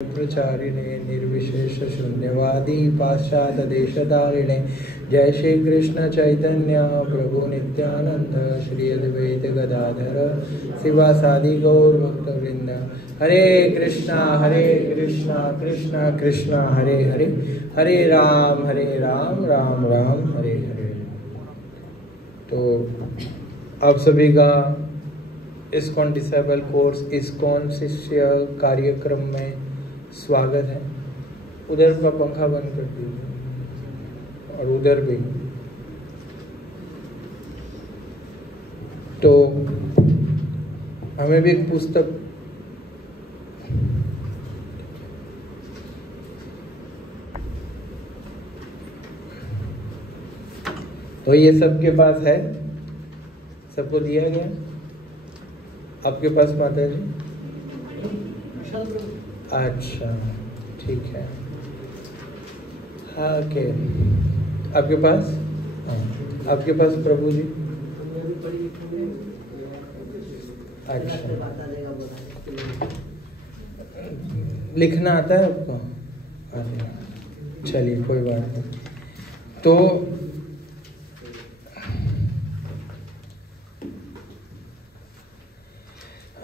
प्रचारिणे निर्विशेष शून्यवादी पाश्चात्य देशधारिणे जय श्री कृष्ण चैतन्य प्रभु नित्यानंद श्री अद्वैत गदाधर शिवासादि गौर भक्त वृंद। हरे कृष्णा कृष्णा कृष्णा हरे हरे, हरे राम राम राम हरे हरे। तो आप सभी का इस्कॉन डिसेबल कोर्स इस्कॉन शिष्य कार्यक्रम में स्वागत है। उधर का पंखा बंद कर दीजिए और उधर भी। तो हमें भी एक पुस्तक तो ये सबके पास है, सबको दिया गया। आपके पास माता जी? अच्छा ठीक है। हाँ ओके, आपके पास? हाँ आपके पास प्रभु जी? अच्छा लिखना आता है आपको? अच्छा चलिए कोई बात नहीं। तो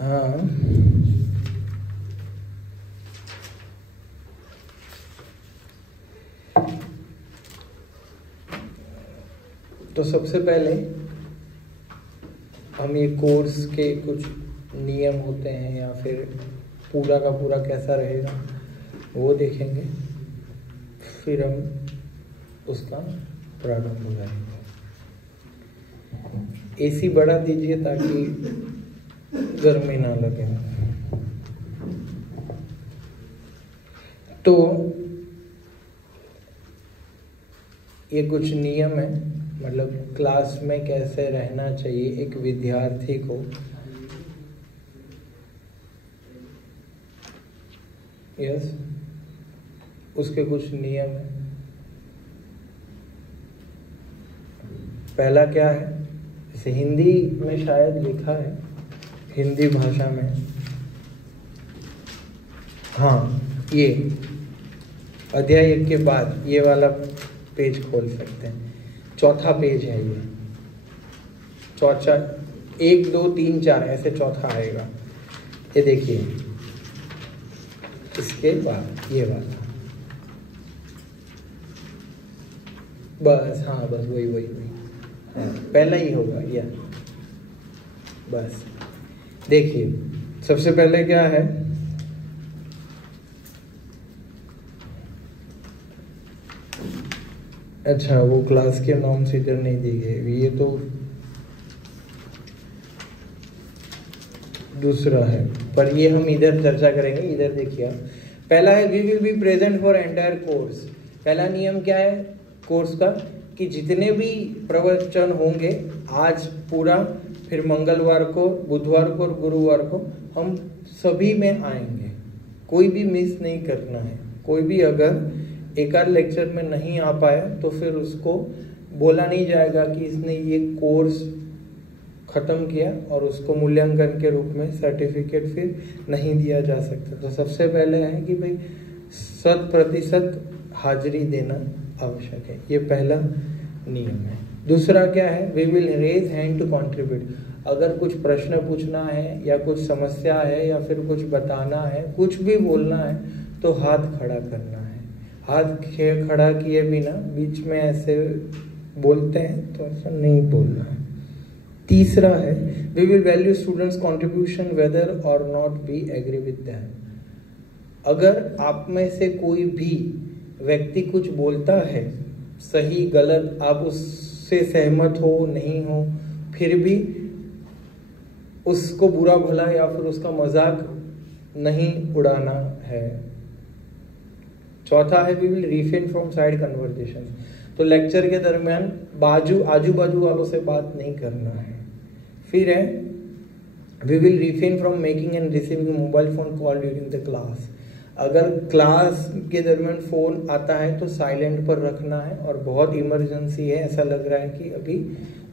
हाँ तो सबसे पहले हम ये कोर्स के कुछ नियम होते हैं या फिर पूरा का पूरा कैसा रहेगा वो देखेंगे, फिर हम उसका प्रारंभ करेंगे। एसी बढ़ा दीजिए ताकि गर्मी ना लगे। तो ये कुछ नियम है, मतलब क्लास में कैसे रहना चाहिए एक विद्यार्थी को। यस, उसके कुछ नियम है। पहला क्या है, जैसे हिंदी में शायद लिखा है, हिंदी भाषा में, हाँ ये अध्याय 1 के बाद ये वाला पेज खोल सकते हैं। चौथा पेज है ये, चौथा 1 2 3 4 ऐसे चौथा आएगा। ये देखिए, इसके बाद ये वाला, बस हाँ बस वही हाँ पहला ही होगा ये। बस देखिए, सबसे पहले क्या है, अच्छा वो क्लास के नॉर्म्स इधर नहीं दी गए, ये तो दूसरा है, पर ये हम इधर चर्चा करेंगे। इधर देखिए, पहला है we will be present for entire course. पहला नियम क्या है कोर्स का, कि जितने भी प्रवचन होंगे आज पूरा, फिर मंगलवार को, बुधवार को और गुरुवार को हम सभी में आएंगे, कोई भी मिस नहीं करना है। कोई भी अगर एक आध लेक्चर में नहीं आ पाया तो फिर उसको बोला नहीं जाएगा कि इसने ये कोर्स खत्म किया और उसको मूल्यांकन के रूप में सर्टिफिकेट फिर नहीं दिया जा सकता। तो सबसे पहले है कि भाई 100% हाजिरी देना आवश्यक है, ये पहला नियम है। दूसरा क्या है, we will raise hand to contribute. अगर कुछ प्रश्न पूछना है या कुछ समस्या है या फिर कुछ बताना है, कुछ भी बोलना है, तो हाथ खड़ा करना है। हाथ खड़ा किए बिना बीच में ऐसे बोलते हैं तो ऐसा नहीं बोलना है। तीसरा है, we will value students contribution whether और not be agree with them. अगर आप में से कोई भी व्यक्ति कुछ बोलता है, सही गलत, आप उससे सहमत हो नहीं हो, फिर भी उसको बुरा भला या फिर उसका मजाक नहीं उड़ाना है। चौथा है, we will refrain from side conversation. तो लेक्चर के दरमियान आजू बाजू वालों से बात नहीं करना है। फिर है, we will refrain from making and receiving mobile phone call during the class. अगर क्लास के दरमियान फोन आता है तो साइलेंट पर रखना है, और बहुत इमरजेंसी है, ऐसा लग रहा है कि अभी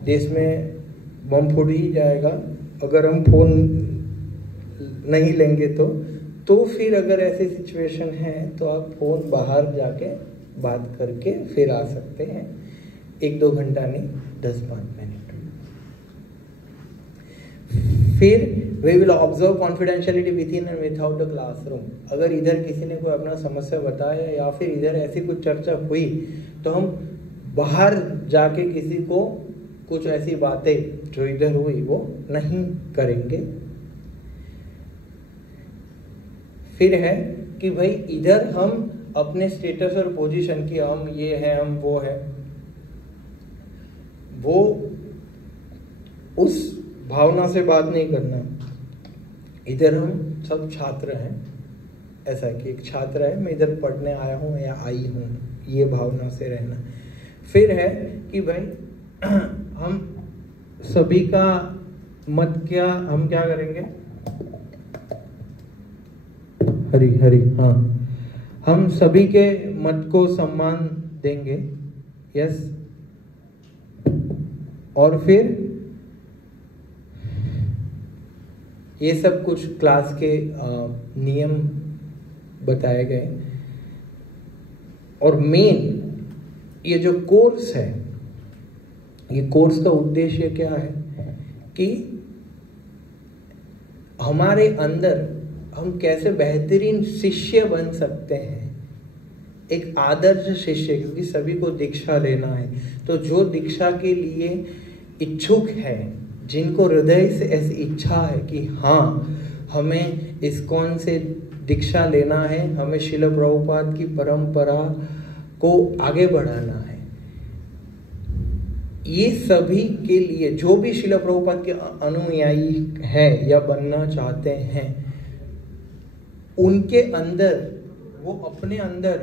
देश में बम फूट ही जाएगा, अगर हम फोन नहीं लेंगे तो तो फिर अगर ऐसी सिचुएशन है तो आप फ़ोन बाहर जाके बात करके फिर आ सकते हैं, 1-2 घंटा नहीं, 10-5 मिनट। फिर we will observe confidentiality within and without the classroom. अगर इधर किसी ने कोई अपना समस्या बताया या फिर इधर ऐसी कुछ चर्चा हुई तो हम बाहर जाके किसी को कुछ ऐसी बातें जो इधर हुई वो नहीं करेंगे। फिर है कि भाई इधर हम अपने स्टेटस और पोजीशन की, हम ये है, हम वो है, वो उस भावना से बात नहीं करना। इधर हम सब छात्र हैं, ऐसा कि एक छात्र है, मैं इधर पढ़ने आया हूँ या आई हूँ, ये भावना से रहना। फिर है कि भाई हम सभी का मत क्या, हम क्या करेंगे, हरी हरी, हाँ, हम सभी के मत को सम्मान देंगे, यस। और फिर ये सब कुछ क्लास के नियम बताए गए। और मेन ये जो कोर्स है, ये कोर्स का उद्देश्य क्या है कि हमारे अंदर हम कैसे बेहतरीन शिष्य बन सकते हैं, एक आदर्श शिष्य, क्योंकि सभी को दीक्षा लेना है। तो जो दीक्षा के लिए इच्छुक है, जिनको हृदय से ऐसी इच्छा है कि हाँ हमें इस्कॉन से दीक्षा लेना है, हमें श्रील प्रभुपाद की परंपरा को आगे बढ़ाना है, ये सभी के लिए जो भी श्रील प्रभुपाद के अनुयायी है या बनना चाहते हैं, उनके अंदर, वो अपने अंदर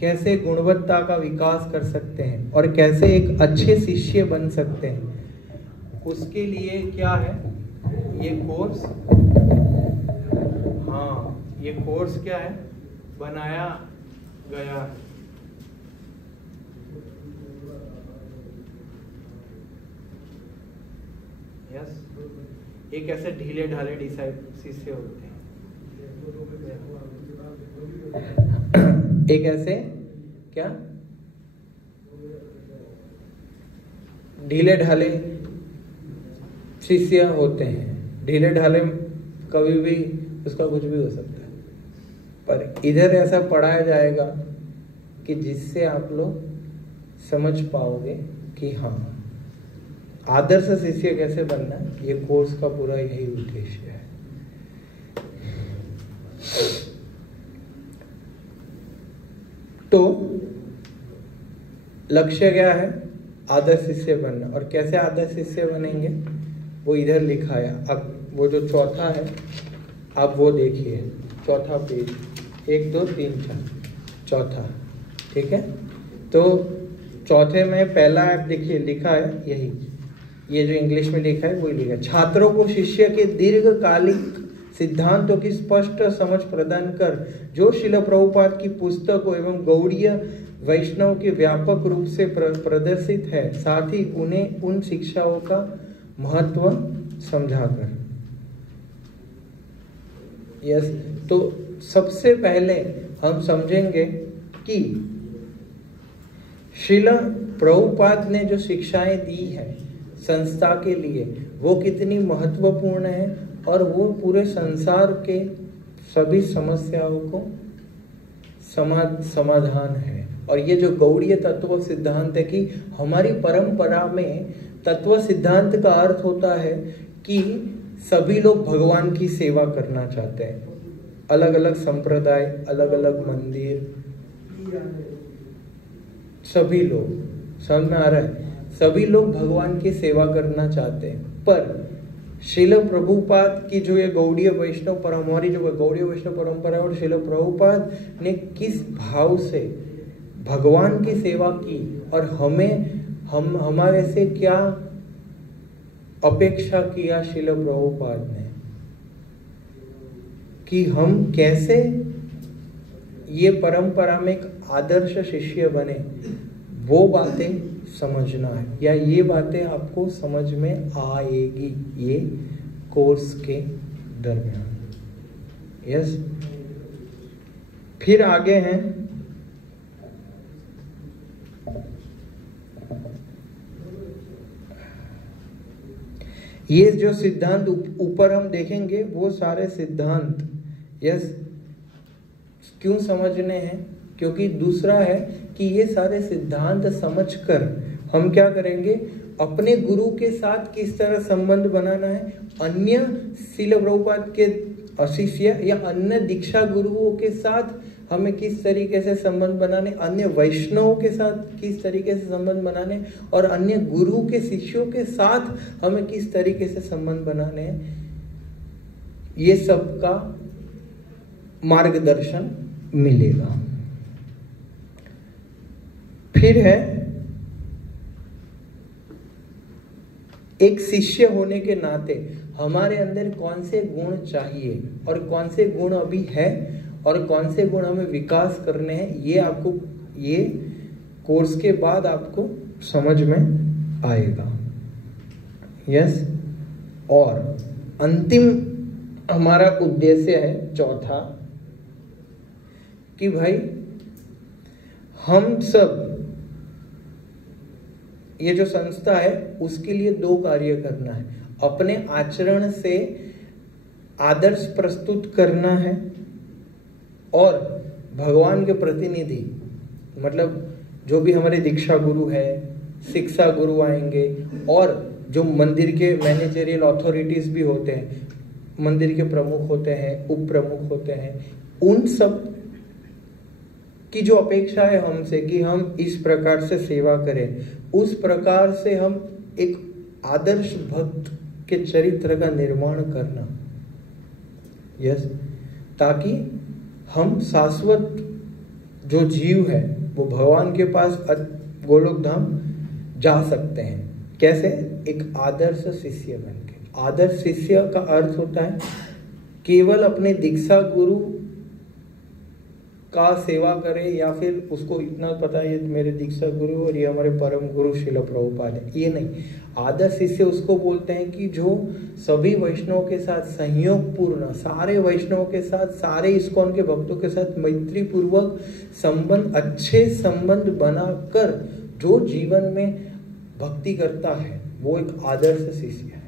कैसे गुणवत्ता का विकास कर सकते हैं और कैसे एक अच्छे शिष्य बन सकते हैं, उसके लिए क्या है ये कोर्स। हाँ, ये कोर्स क्या है, बनाया गया है। यस, एक ऐसे ढीले ढाले शिष्य होते हैं, एक ऐसे क्या ढीले ढाले शिष्य होते हैं। ढीले ढाले कभी भी उसका कुछ भी हो सकता है, पर इधर ऐसा पढ़ाया जाएगा कि जिससे आप लोग समझ पाओगे कि हाँ आदर्श शिष्य कैसे बनना है। ये कोर्स का पूरा यही उद्देश्य है। तो लक्ष्य क्या है, आदर्श शिष्य बनना। और कैसे आदर्श शिष्य बनेंगे वो इधर लिखा है। अब वो जो चौथा है आप वो देखिए, चौथा पेज, 1 2 3 4 चौथा, ठीक है। तो चौथे में पहला आप देखिए लिखा है यही, ये जो इंग्लिश में लिखा है वही लिखा है। छात्रों को शिष्य के दीर्घकालिक सिद्धांतों की स्पष्ट समझ प्रदान कर जो श्रील प्रभुपाद की पुस्तकों एवं गौड़ीय वैष्णव के व्यापक रूप से प्रदर्शित है, साथ ही उन्हें उन शिक्षाओं का महत्व समझाकर। यस, तो सबसे पहले हम समझेंगे कि श्रील प्रभुपाद ने जो शिक्षाएं दी है संस्था के लिए वो कितनी महत्वपूर्ण है और वो पूरे संसार के सभी समस्याओं को समाधान है। और ये जो गौड़ीय तत्व सिद्धांत है कि हमारी परंपरा में तत्व सिद्धांत का अर्थ होता है कि सभी लोग भगवान की सेवा करना चाहते हैं। अलग अलग संप्रदाय, अलग अलग मंदिर, सभी लोग, समझ में आ रहा है, सभी लोग भगवान की सेवा करना चाहते हैं। पर श्रील प्रभुपाद की जो ये गौड़ीय वैष्णव परंपरा, हमारी जो गौड़ीय वैष्णव परंपरा और श्रील प्रभुपाद ने किस भाव से भगवान की सेवा की और हम हमारे से क्या अपेक्षा किया श्रील प्रभुपाद ने कि हम कैसे ये परंपरा में एक आदर्श शिष्य बने, वो बातें समझना है या ये बातें आपको समझ में आएगी ये कोर्स के दरमियान। यस। फिर आगे हैं ये जो सिद्धांत ऊपर हम देखेंगे वो सारे सिद्धांत यस क्यों समझने हैं, क्योंकि दूसरा है कि ये सारे सिद्धांत समझकर हम क्या करेंगे, अपने गुरु के साथ किस तरह संबंध बनाना है, अन्य श्रील प्रभुपाद के शिष्य या अन्य दीक्षा गुरुओं के साथ हमें किस तरीके से संबंध बनाने, अन्य वैष्णवों के साथ किस तरीके से संबंध बनाने, और अन्य गुरु के शिष्यों के साथ हमें किस तरीके से संबंध बनाने हैं, ये सब का मार्गदर्शन मिलेगा। फिर है एक शिष्य होने के नाते हमारे अंदर कौन से गुण चाहिए और कौन से गुण अभी है और कौन से गुण हमें विकास करने हैं, ये आपको ये कोर्स के बाद आपको समझ में आएगा। यस। और अंतिम हमारा उद्देश्य है चौथा कि भाई हम सब ये जो संस्था है उसके लिए दो कार्य करना है, अपने आचरण से आदर्श प्रस्तुत करना है और भगवान के प्रतिनिधि मतलब जो भी हमारे दीक्षा गुरु है, शिक्षा गुरु आएंगे और जो मंदिर के मैनेजरियल अथॉरिटीज भी होते हैं, मंदिर के प्रमुख होते हैं, उप प्रमुख होते हैं, उन सब की जो अपेक्षा है हमसे कि हम इस प्रकार से सेवा करें, उस प्रकार से हम एक आदर्श भक्त के चरित्र का निर्माण करना। यस। ताकि हम शाश्वत जो जीव है वो भगवान के पास गोलोक धाम जा सकते हैं। कैसे? एक आदर्श शिष्य बनके। आदर्श शिष्य का अर्थ होता है केवल अपने दीक्षा गुरु का सेवा करे या फिर उसको इतना पता है ये मेरे दीक्षा गुरु और ये हमारे परम गुरु श्रील प्रभुपाद है, ये नहीं। आदर्श शिष्य उसको बोलते हैं कि जो सभी वैष्णवों के साथ संयोग पूर्ण, सारे वैष्णवों के साथ, सारे इस्कॉन के भक्तों के साथ मैत्री पूर्वक संबंध, अच्छे संबंध बनाकर जो जीवन में भक्ति करता है वो एक आदर्श शिष्य है।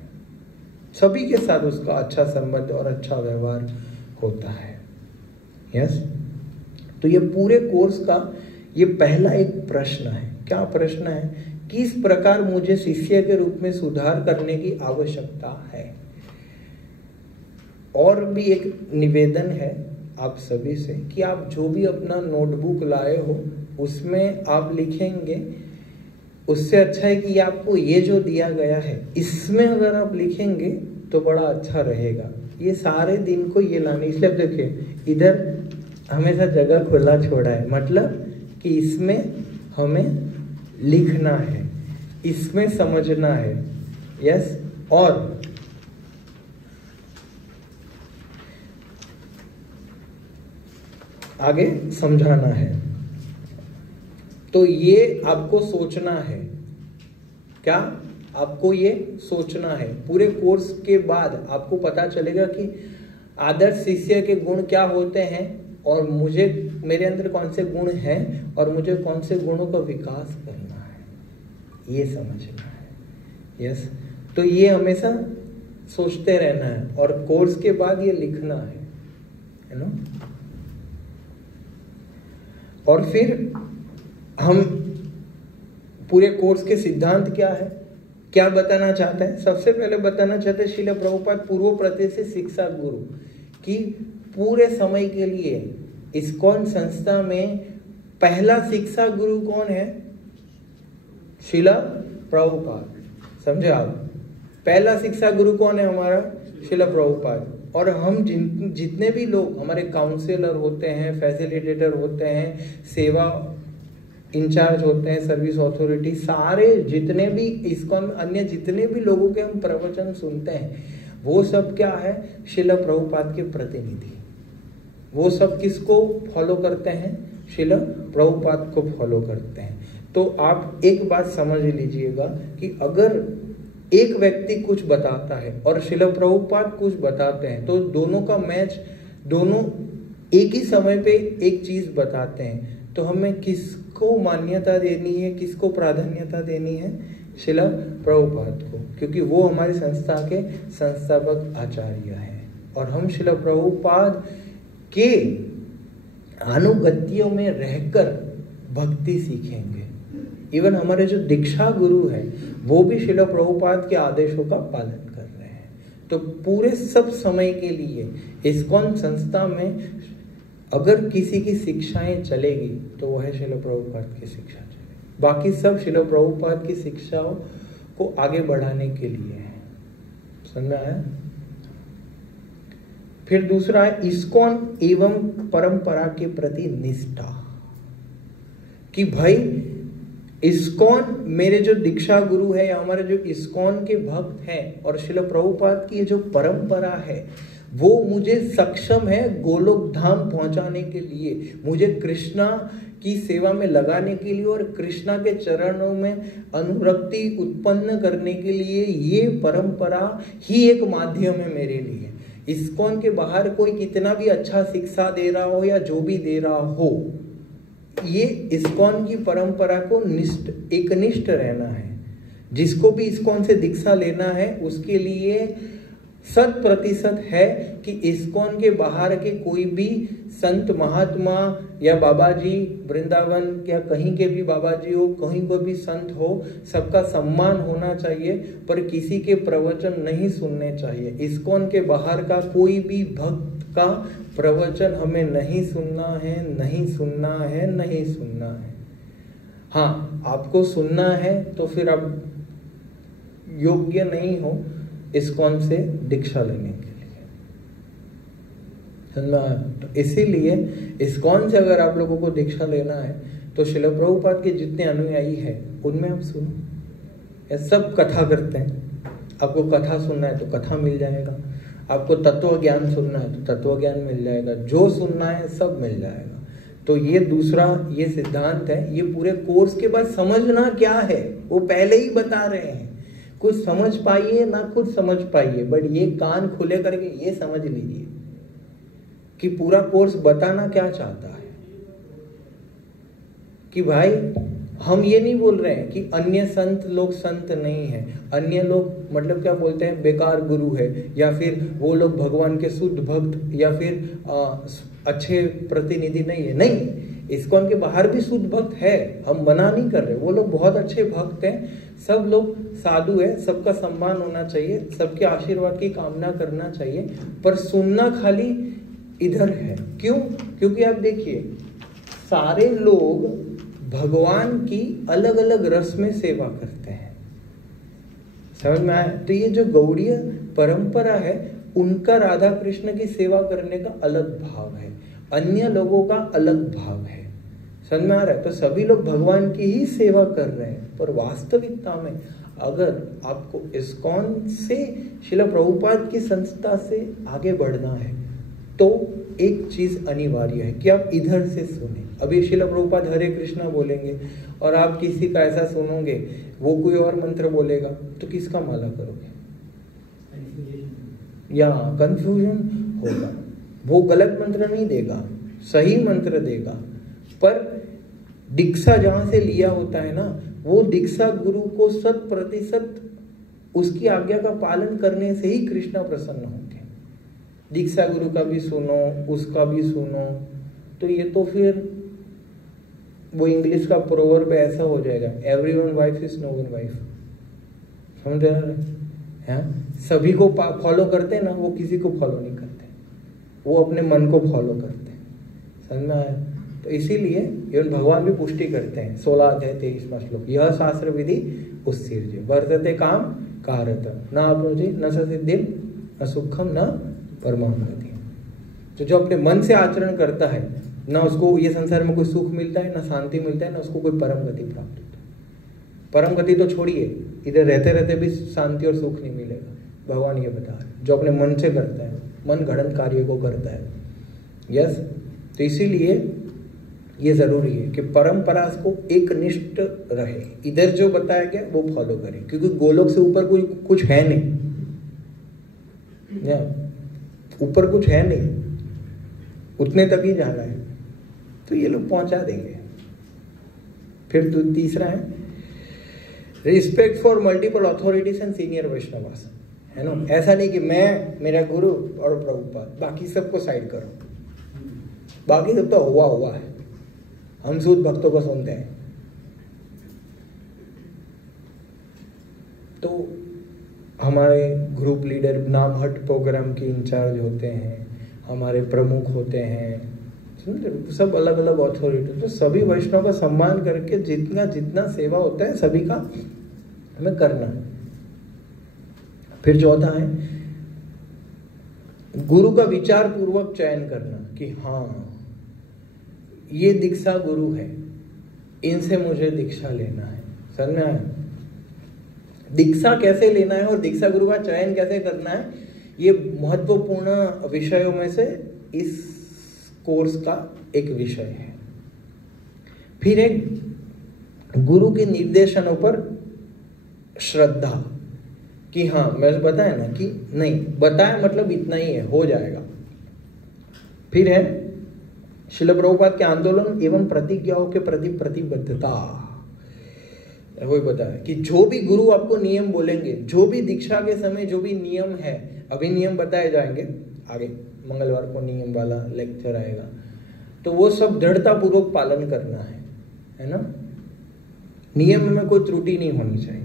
सभी के साथ उसका अच्छा संबंध और अच्छा व्यवहार होता है। यस। तो ये पूरे कोर्स का ये पहला एक प्रश्न है। क्या प्रश्न है? किस प्रकार मुझे शिष्य के रूप में सुधार करने की आवश्यकता है। और भी एक निवेदन है आप सभी से कि आप जो भी अपना नोटबुक लाए हो उसमें आप लिखेंगे, उससे अच्छा है कि आपको ये जो दिया गया है इसमें अगर आप लिखेंगे तो बड़ा अच्छा रहेगा। ये सारे दिन को ये लाने, इसलिए देखिए इधर हमेशा जगह खुला छोड़ा है, मतलब कि इसमें हमें लिखना है, इसमें समझना है। यस। और आगे समझाना है। तो ये आपको सोचना है। क्या? आपको ये सोचना है। पूरे कोर्स के बाद आपको पता चलेगा कि आदर्श शिष्य के गुण क्या होते हैं और मुझे मेरे अंदर कौन से गुण हैं और मुझे कौन से गुणों का विकास करना है, ये समझना है। यस। तो ये हमेशा सोचते रहना है और कोर्स के बाद ये लिखना है ना। और फिर हम पूरे कोर्स के सिद्धांत क्या है, क्या बताना चाहते हैं? सबसे पहले बताना चाहते हैं श्रील प्रभुपाद पूर्व प्रतिष्ठित शिक्षा गुरु की पूरे समय के लिए इस्कॉन संस्था में पहला शिक्षा गुरु कौन है? श्रील प्रभुपाद। समझे आप? पहला शिक्षा गुरु कौन है हमारा? श्रील प्रभुपाद। और हम जितने भी लोग हमारे काउंसलर होते हैं, फैसिलिटेटर होते हैं, सेवा इंचार्ज होते हैं, सर्विस अथॉरिटी, सारे जितने भी इस्कॉन अन्य जितने भी लोगों के हम प्रवचन सुनते हैं वो सब क्या है? श्रील प्रभुपाद के प्रतिनिधि। वो सब किसको फॉलो करते हैं? श्रील प्रभुपाद को फॉलो करते हैं। तो आप एक बात समझ लीजिएगा कि अगर एक व्यक्ति कुछ बताता है और श्रील प्रभुपाद कुछ बताते हैं तो दोनों का मैच दोनों एक ही समय पे एक चीज बताते हैं, तो हमें किसको मान्यता देनी है, किसको प्राधान्यता देनी है? शिला प्रभुपाद को, क्योंकि वो हमारी संस्था के संस्थापक आचार्य हैं और हम शिला प्रभुपाद के अनुगत्यों में रहकर भक्ति सीखेंगे। इवन हमारे जो दीक्षा गुरु है वो भी शिला प्रभुपाद के आदेशों का पालन कर रहे हैं। तो पूरे सब समय के लिए इस्कॉन संस्था में अगर किसी की शिक्षाएं चलेगी तो वह है शिला प्रभुपाद की शिक्षा चलेगी। बाकी सब शिला प्रभुपाद की शिक्षाओं को आगे बढ़ाने के लिए है। समझ में आया? फिर दूसरा है इस्कॉन एवं परंपरा के प्रति निष्ठा, कि भाई इस्कॉन मेरे जो दीक्षा गुरु है या हमारे जो इस्कॉन के भक्त हैं और शिला प्रभुपाद की जो परंपरा है वो मुझे सक्षम है गोलोक धाम पहुंचाने के लिए, मुझे कृष्णा की सेवा में लगाने के लिए और कृष्णा के चरणों में अनुरक्ति उत्पन्न करने के लिए। ये परंपरा ही एक माध्यम है मेरे लिए। इस्कॉन के बाहर कोई कितना भी अच्छा शिक्षा दे रहा हो या जो भी दे रहा हो, ये इस्कॉन की परंपरा को एकनिष्ठ रहना है। जिसको भी इस्कॉन से दीक्षा लेना है उसके लिए 100% है कि इस्कॉन के बाहर के कोई भी संत महात्मा या बाबा जी वृंदावन या कहीं के भी बाबा जी हो, कहीं कोई भी संत हो, सबका सम्मान होना चाहिए, पर किसी के प्रवचन नहीं सुनने चाहिए। इस्कॉन के बाहर का कोई भी भक्त का प्रवचन हमें नहीं सुनना है, नहीं सुनना है, नहीं सुनना है। हाँ, आपको सुनना है तो फिर आप योग्य नहीं हो इस्कॉन से दीक्षा लेने के लिए। तो इसीलिए इस्कॉन से अगर आप लोगों को दीक्षा लेना है तो शिला प्रभुपाद के जितने अनुयायी हैं उनमें आप सुनो। ये सब कथा करते हैं, आपको कथा सुनना है तो कथा मिल जाएगा, आपको तत्व ज्ञान सुनना है तो तत्व ज्ञान मिल जाएगा, जो सुनना है सब मिल जाएगा। तो ये दूसरा ये सिद्धांत है। ये पूरे कोर्स के बाद समझना क्या है वो पहले ही बता रहे हैं। कुछ समझ पाइए ना कुछ समझ पाइए, बट ये कान खुले करके ये समझ लीजिए कि पूरा कोर्स बताना क्या चाहता है। कि भाई हम ये नहीं बोल रहे हैं कि अन्य संत लोग संत नहीं है, अन्य लोग मतलब क्या बोलते हैं बेकार गुरु है, या फिर वो लोग भगवान के शुद्ध भक्त या फिर अच्छे प्रतिनिधि नहीं है। नहीं, इस्कॉन के बाहर भी शुद्ध भक्त है, हम मना नहीं कर रहे, वो लोग बहुत अच्छे भक्त हैं, सब लोग साधु है, सबका सम्मान होना चाहिए, सबके आशीर्वाद की कामना करना चाहिए, पर सुनना खाली इधर है। क्यों? क्योंकि आप देखिए सारे लोग भगवान की अलग अलग रस में सेवा करते हैं। समझ में आया? तो ये जो गौड़ीय परंपरा है उनका राधा कृष्ण की सेवा करने का अलग भाव है, अन्य लोगों का अलग भाव है। समझ में आ रहा है? तो सभी लोग भगवान की ही सेवा कर रहे हैं, पर वास्तविकता में अगर आपको इस्कॉन से शिला प्रभुपाद की संस्था से आगे बढ़ना है तो एक चीज अनिवार्य है कि आप इधर से सुने। अभी शिला प्रभुपाद हरे कृष्णा बोलेंगे और आप किसी का ऐसा सुनोगे वो कोई और मंत्र बोलेगा तो किसका माला करोगे? या कंफ्यूजन होगा। वो गलत मंत्र नहीं देगा, सही मंत्र देगा, पर दीक्षा जहां से लिया होता है ना, वो दीक्षा गुरु को 100% उसकी आज्ञा का पालन करने से ही कृष्णा प्रसन्न होंगे। दीक्षा गुरु का भी सुनो, उसका भी सुनो, तो ये तो फिर वो इंग्लिश का प्रोवर्ब ऐसा हो जाएगा, everyone wife is no one wife. समझ रहे हैं? सभी को फॉलो करते हैं ना, वो किसी को फॉलो नहीं करते, वो अपने मन को फॉलो करते हैं। समझ में आया? तो इसीलिए एवं भगवान भी पुष्टि करते हैं 16 अध्याय 23वां श्लोक, यह शास्त्र विधि उत्सृज्य वर्तते काम कारत न आपनोति न सिद्धिं न सुखम न परमां गति। तो जो अपने मन से आचरण करता है ना उसको ये संसार में कोई सुख मिलता है, ना शांति मिलता है, ना उसको कोई परम गति प्राप्त होता है। परम गति तो छोड़िए, इधर रहते रहते भी शांति और सुख नहीं मिलेगा। भगवान ये बता रहे, जो अपने मन से करता है, मन गढ़ंत कार्य को करता है। यस, तो इसीलिए ये जरूरी है कि परंपरा को एक निष्ठ रहे, इधर जो बताया गया वो फॉलो करें, क्योंकि गोलोक से ऊपर कोई कुछ है नहीं, ऊपर कुछ है नहीं। उतने तक ही जाना है, तो ये लोग पहुंचा देंगे। फिर तीसरा है respect for multiple authorities and senior Vaishnavas, है ना। ऐसा नहीं कि मैं, मेरा गुरु और प्रभुपाद, बाकी सबको साइड करो, बाकी सब तो हुआ है, हम शुद्ध भक्तों को सुनते हैं। तो हमारे ग्रुप लीडर नामहट प्रोग्राम के इंचार्ज होते हैं, हमारे प्रमुख होते हैं, सब अलग अलग अथॉरिटी, तो सभी वैष्णव का सम्मान करके जितना जितना सेवा होता है सभी का हमें करना है। फिर चौथा है गुरु का विचार पूर्वक चयन करना कि हाँ ये दीक्षा गुरु है, इनसे मुझे दीक्षा लेना है। समझ में आया? दीक्षा कैसे लेना है और दीक्षा गुरु का चयन कैसे करना है, ये महत्वपूर्ण विषयों में से इस कोर्स का एक विषय है। फिर एक गुरु के निर्देशनों पर श्रद्धा कि हाँ मैं बताया ना कि नहीं बताया मतलब इतना ही है, हो जाएगा। फिर है श्रील प्रभुपाद के आंदोलन एवं प्रतिज्ञाओं के प्रति प्रतिबद्धता। वही बताया कि जो भी गुरु आपको नियम बोलेंगे, जो भी दीक्षा के समय जो भी नियम है, अभी नियम बताए जाएंगे, आगे मंगलवार को नियम वाला लेक्चर आएगा, तो वो सब दृढ़ता पूर्वक पालन करना है ना। नियम में कोई त्रुटि नहीं होनी चाहिए।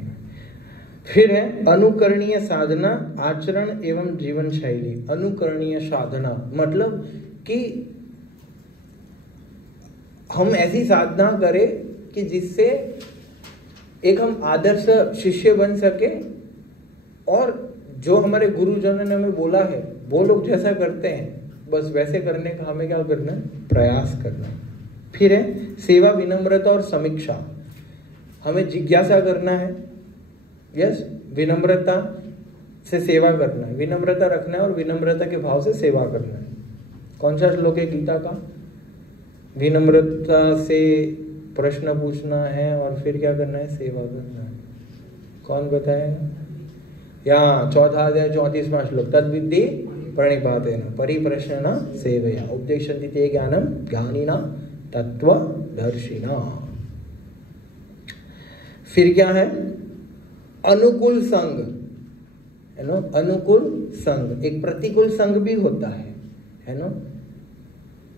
फिर है अनुकरणीय साधना, आचरण एवं जीवन शैली। अनुकरणीय साधना मतलब कि हम ऐसी साधना करें कि जिससे एक हम आदर्श शिष्य बन सके, और जो हमारे गुरुजनों ने हमें बोला है वो लोग जैसा करते हैं बस वैसे करने का हमें क्या करना है, प्रयास करना है। फिर है सेवा, विनम्रता और समीक्षा। हमें जिज्ञासा करना है, यस, विनम्रता से सेवा करना है, विनम्रता रखना है और विनम्रता के भाव से सेवा करना है। कौन सा श्लोक है गीता का? विनम्रता से प्रश्न पूछना है और फिर क्या करना है, सेवा करना है। कौन बताएगा? यहाँ 4th अध्याय 34वां श्लोक, तद्विद्धि प्रणिपातेन परिप्रश्नेन सेवया उपदेशन्ति ते ज्ञानम ज्ञानिना तत्वदर्शिना। फिर क्या है? अनुकूल संग, है ना। अनुकूल संग, एक प्रतिकूल संग भी होता है ना।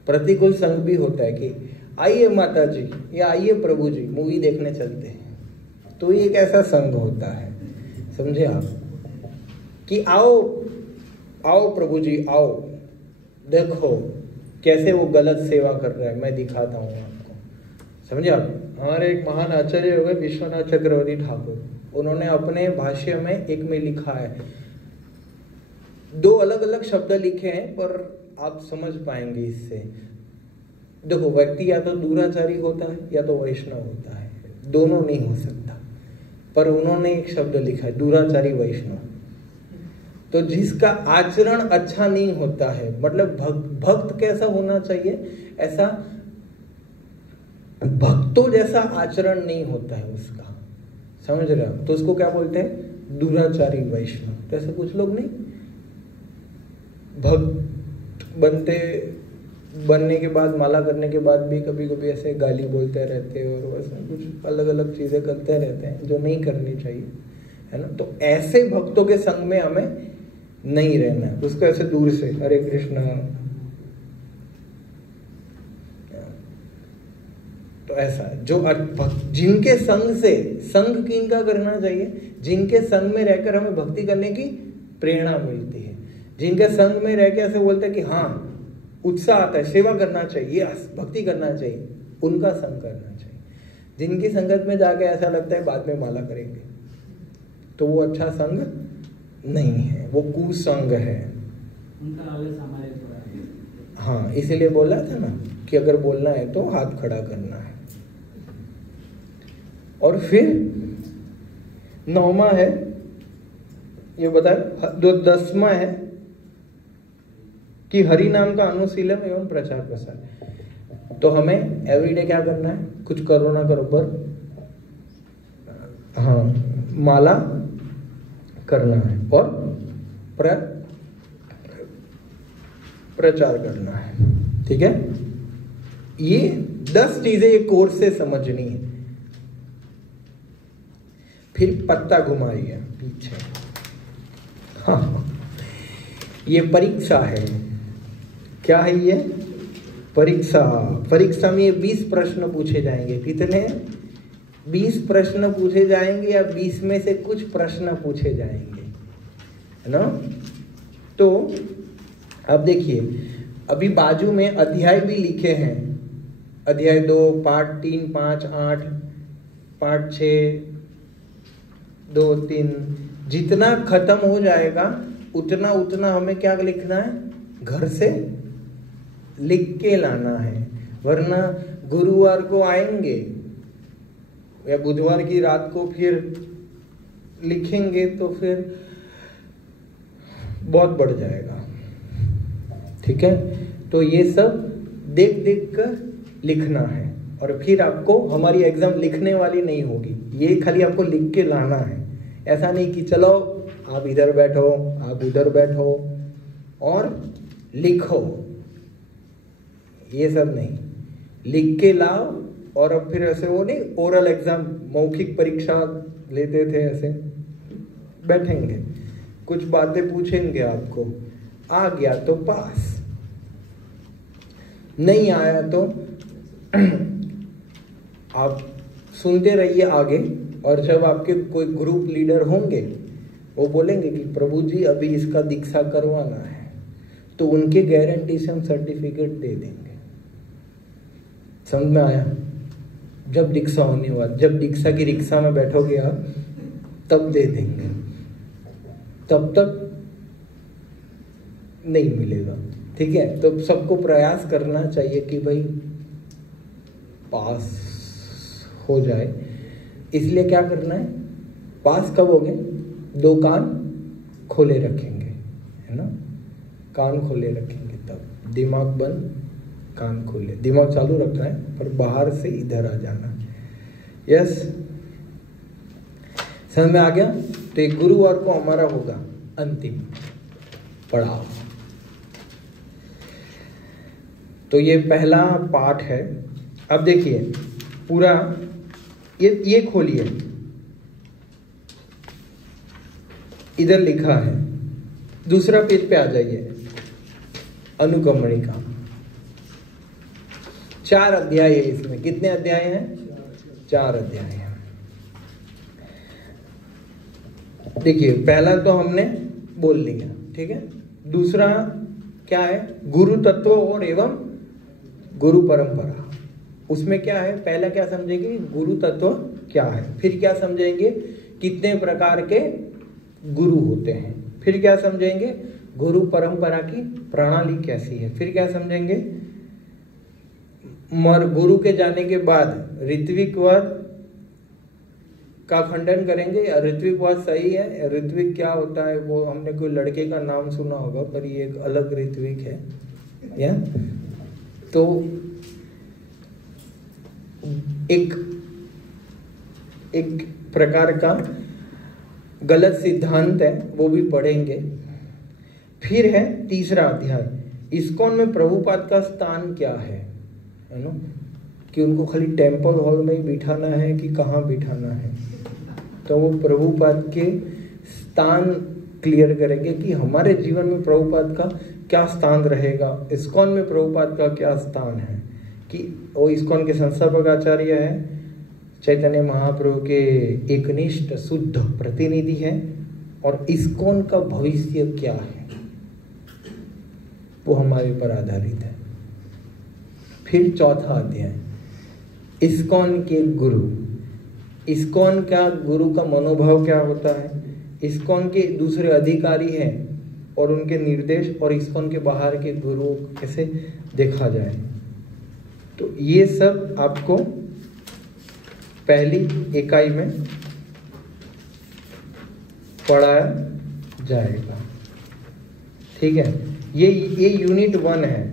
प्रतिकूल संग भी होता है कि आइए माता जी या आइए प्रभु जी मूवी देखने चलते हैं, तो ये एक ऐसा संग होता है, समझे आप, कि आओ आओ प्रभु जी आओ, देखो कैसे वो गलत सेवा कर रहा है, मैं दिखाता हूँ आपको। समझे आप? हमारे एक महान आचार्य हो गए विश्वनाथ चक्रवर्ती ठाकुर, उन्होंने अपने भाष्य में एक में लिखा है, 2 अलग अलग शब्द लिखे हैं पर आप समझ पाएंगे इससे। देखो व्यक्ति या तो दुराचारी होता है या तो वैष्णव होता है, दोनों नहीं हो सकता, पर उन्होंने एक शब्द लिखा है दुराचारी वैष्णव। तो जिसका आचरण अच्छा नहीं होता है, मतलब भक्त कैसा होना चाहिए, ऐसा भक्तों जैसा आचरण नहीं होता है उसका, समझ रहे हो? तो उसको क्या बोलते हैं? दुराचारी वैष्णव। तो ऐसे कुछ लोग नहीं, भक्त बनने के बाद, माला करने के बाद भी कभी कभी ऐसे गाली बोलते रहते हैं और वैसे कुछ अलग अलग चीजें करते रहते हैं जो नहीं करनी चाहिए, है ना। तो ऐसे भक्तों के संग में हमें नहीं रहना है, उसको ऐसे दूर से हरे कृष्णा। तो ऐसा जो जिनके संग से, संग किनका करना चाहिए, जिनके संग में रहकर हमें भक्ति करने की प्रेरणा मिलती है, जिनके संग में रह के ऐसे बोलते हैं कि हाँ उत्साह आता है, सेवा करना चाहिए, भक्ति करना चाहिए, उनका संग करना चाहिए। जिनकी संगत में जाके ऐसा लगता है बाद में माला करेंगे, तो वो अच्छा संग नहीं है, वो कुसंग है। उनका लालच हमारे थोड़ा है। हाँ, इसीलिए बोला था ना कि अगर बोलना है तो हाथ खड़ा करना है। और फिर 9वां है, ये बताया, 10वां है कि हरि नाम का अनुशीलन एवं प्रचार प्रसार। तो हमें एवरीडे क्या करना है, कुछ करो ना करो पर हाँ माला करना है और प्रचार करना है। ठीक है, ये 10 चीजें ये कोर्स से समझनी है। फिर पत्ता घुमाइए पीछे। हाँ, ये परीक्षा है। क्या है ये? परीक्षा। परीक्षा में ये 20 प्रश्न पूछे जाएंगे। कितने? 20 प्रश्न पूछे जाएंगे, या 20 में से कुछ प्रश्न पूछे जाएंगे, है ना। तो अब देखिए, अभी बाजू में अध्याय भी लिखे हैं। अध्याय 2, पार्ट 3, 5, 8, पार्ट 6, 2, 3, जितना खत्म हो जाएगा उतना उतना हमें क्या लिखना है? घर से लिख के लाना है, वरना गुरुवार को आएंगे या बुधवार की रात को फिर लिखेंगे तो फिर बहुत बढ़ जाएगा। ठीक है, तो ये सब देख देख कर लिखना है, और फिर आपको हमारी एग्जाम लिखने वाली नहीं होगी, ये खाली आपको लिख के लाना है। ऐसा नहीं कि चलो आप इधर बैठो, आप उधर बैठो और लिखो, ये सब नहीं। लिख के लाओ, और अब फिर ऐसे वो नहीं, ओरल एग्जाम, मौखिक परीक्षा लेते थे, ऐसे बैठेंगे, कुछ बातें पूछेंगे आपको, आ गया तो पास, नहीं आया तो आप सुनते रहिए आगे। और जब आपके कोई ग्रुप लीडर होंगे, वो बोलेंगे कि प्रभु जी अभी इसका दीक्षा करवाना है, तो उनके गारंटी से हम सर्टिफिकेट दे देंगे। समझ में आया? जब दीक्षा होने वाली, जब दीक्षा की रिक्शा में बैठोगे आप, तब दे देंगे, तब तक नहीं मिलेगा। ठीक है, तो सबको प्रयास करना चाहिए कि भाई पास हो जाए। इसलिए क्या करना है? पास कब होगे? 2 कान खोले रखेंगे, है ना, कान खोले रखेंगे, तब दिमाग बंद, कान खोले, दिमाग चालू रखना है पर बाहर से इधर आ जाना है। यस, समझ में आ गया? तो एक गुरुवार को हमारा होगा अंतिम पड़ाव। तो ये पहला पाठ है। अब देखिए पूरा ये खोलिए, इधर लिखा है, दूसरा पेज पे आ जाइए। अनुगमनिका 4 अध्याय है इसमें। कितने अध्याय हैं? 4 अध्याय हैं। देखिए पहला तो हमने बोल लिया, ठीक है। दूसरा क्या है? गुरु तत्व और एवं गुरु परंपरा। उसमें क्या है? पहला क्या समझेंगे? गुरु तत्व क्या है। फिर क्या समझेंगे? कितने प्रकार के गुरु होते हैं। फिर क्या समझेंगे? गुरु परंपरा की प्रणाली कैसी है। फिर क्या समझेंगे? गुरु के जाने के बाद ऋत्विकवाद का खंडन करेंगे। ऋत्विकवाद सही है? ऋत्विक क्या होता है? वो हमने कोई लड़के का नाम सुना होगा, पर ये एक अलग ऋत्विक है या? तो एक प्रकार का गलत सिद्धांत है, वो भी पढ़ेंगे। फिर है तीसरा अध्याय, इस्कॉन में प्रभुपाद का स्थान क्या है ना, कि उनको खाली टेम्पल हॉल में ही बिठाना है कि कहाँ बिठाना है। तो वो प्रभुपाद के स्थान क्लियर करेंगे कि हमारे जीवन में प्रभुपाद का क्या स्थान रहेगा, इस्कॉन में प्रभुपाद का क्या स्थान है। कि वो इस्कॉन के संस्थापक आचार्य है, चैतन्य महाप्रभु के एकनिष्ठ शुद्ध प्रतिनिधि हैं, और इस्कॉन का भविष्य क्या है वो हमारे पर आधारित है। फिर चौथा अध्याय, इस्कॉन के गुरु, इस्कॉन का गुरु का मनोभाव क्या होता है, इस्कॉन के दूसरे अधिकारी हैं और उनके निर्देश, और इस्कॉन के बाहर के गुरु कैसे देखा जाए। तो ये सब आपको पहली इकाई में पढ़ाया जाएगा, ठीक है। ये यूनिट 1 है।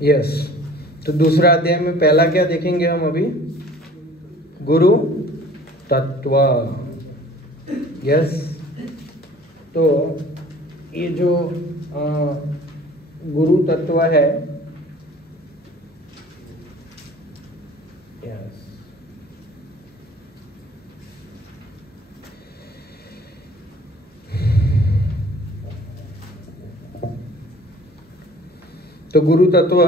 यस, तो दूसरा अध्याय में पहला क्या देखेंगे हम अभी? गुरु तत्व। यस, तो ये जो गुरु तत्व है, यस, तो गुरु तत्व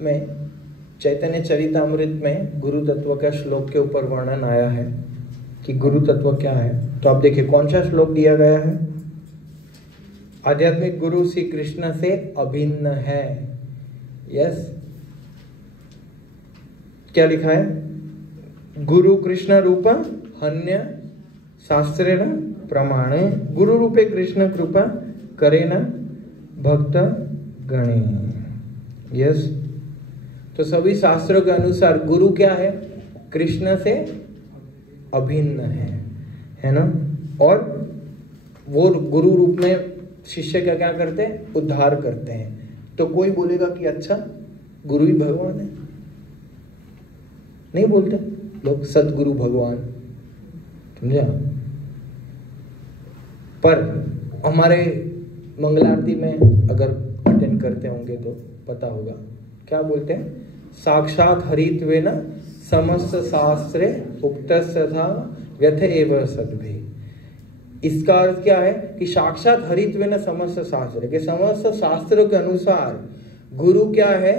में चैतन्य चरितामृत में गुरु तत्व का श्लोक के ऊपर वर्णन आया है कि गुरु तत्व क्या है। तो आप देखिए कौन सा श्लोक दिया गया है? आध्यात्मिक गुरु श्री कृष्ण से अभिन्न है। यस, क्या लिखा है? गुरु कृष्ण रूप अन्य शास्त्रेण प्रमाणे गुरु रूपे कृष्ण कृपा करे न भक्त गणे। यस, तो सभी शास्त्रों के अनुसार गुरु क्या है? कृष्ण से अभिन्न है ना? और वो गुरु रूप में शिष्य का क्या करते हैं? उद्धार करते हैं। तो कोई बोलेगा कि अच्छा गुरु ही भगवान है? नहीं बोलते लोग सतगुरु भगवान, समझा? पर हमारे मंगल आरती में अगर अटेंड करते होंगे तो पता होगा क्या बोलते हैं? साक्षात हरित्वेन समस्त शास्त्रे उक्तस्य था व्यथ एव सद्भि। इसका अर्थ क्या है कि साक्षात हरित्वेन समस्त शास्त्र, के समस्त शास्त्रों के अनुसार गुरु क्या है?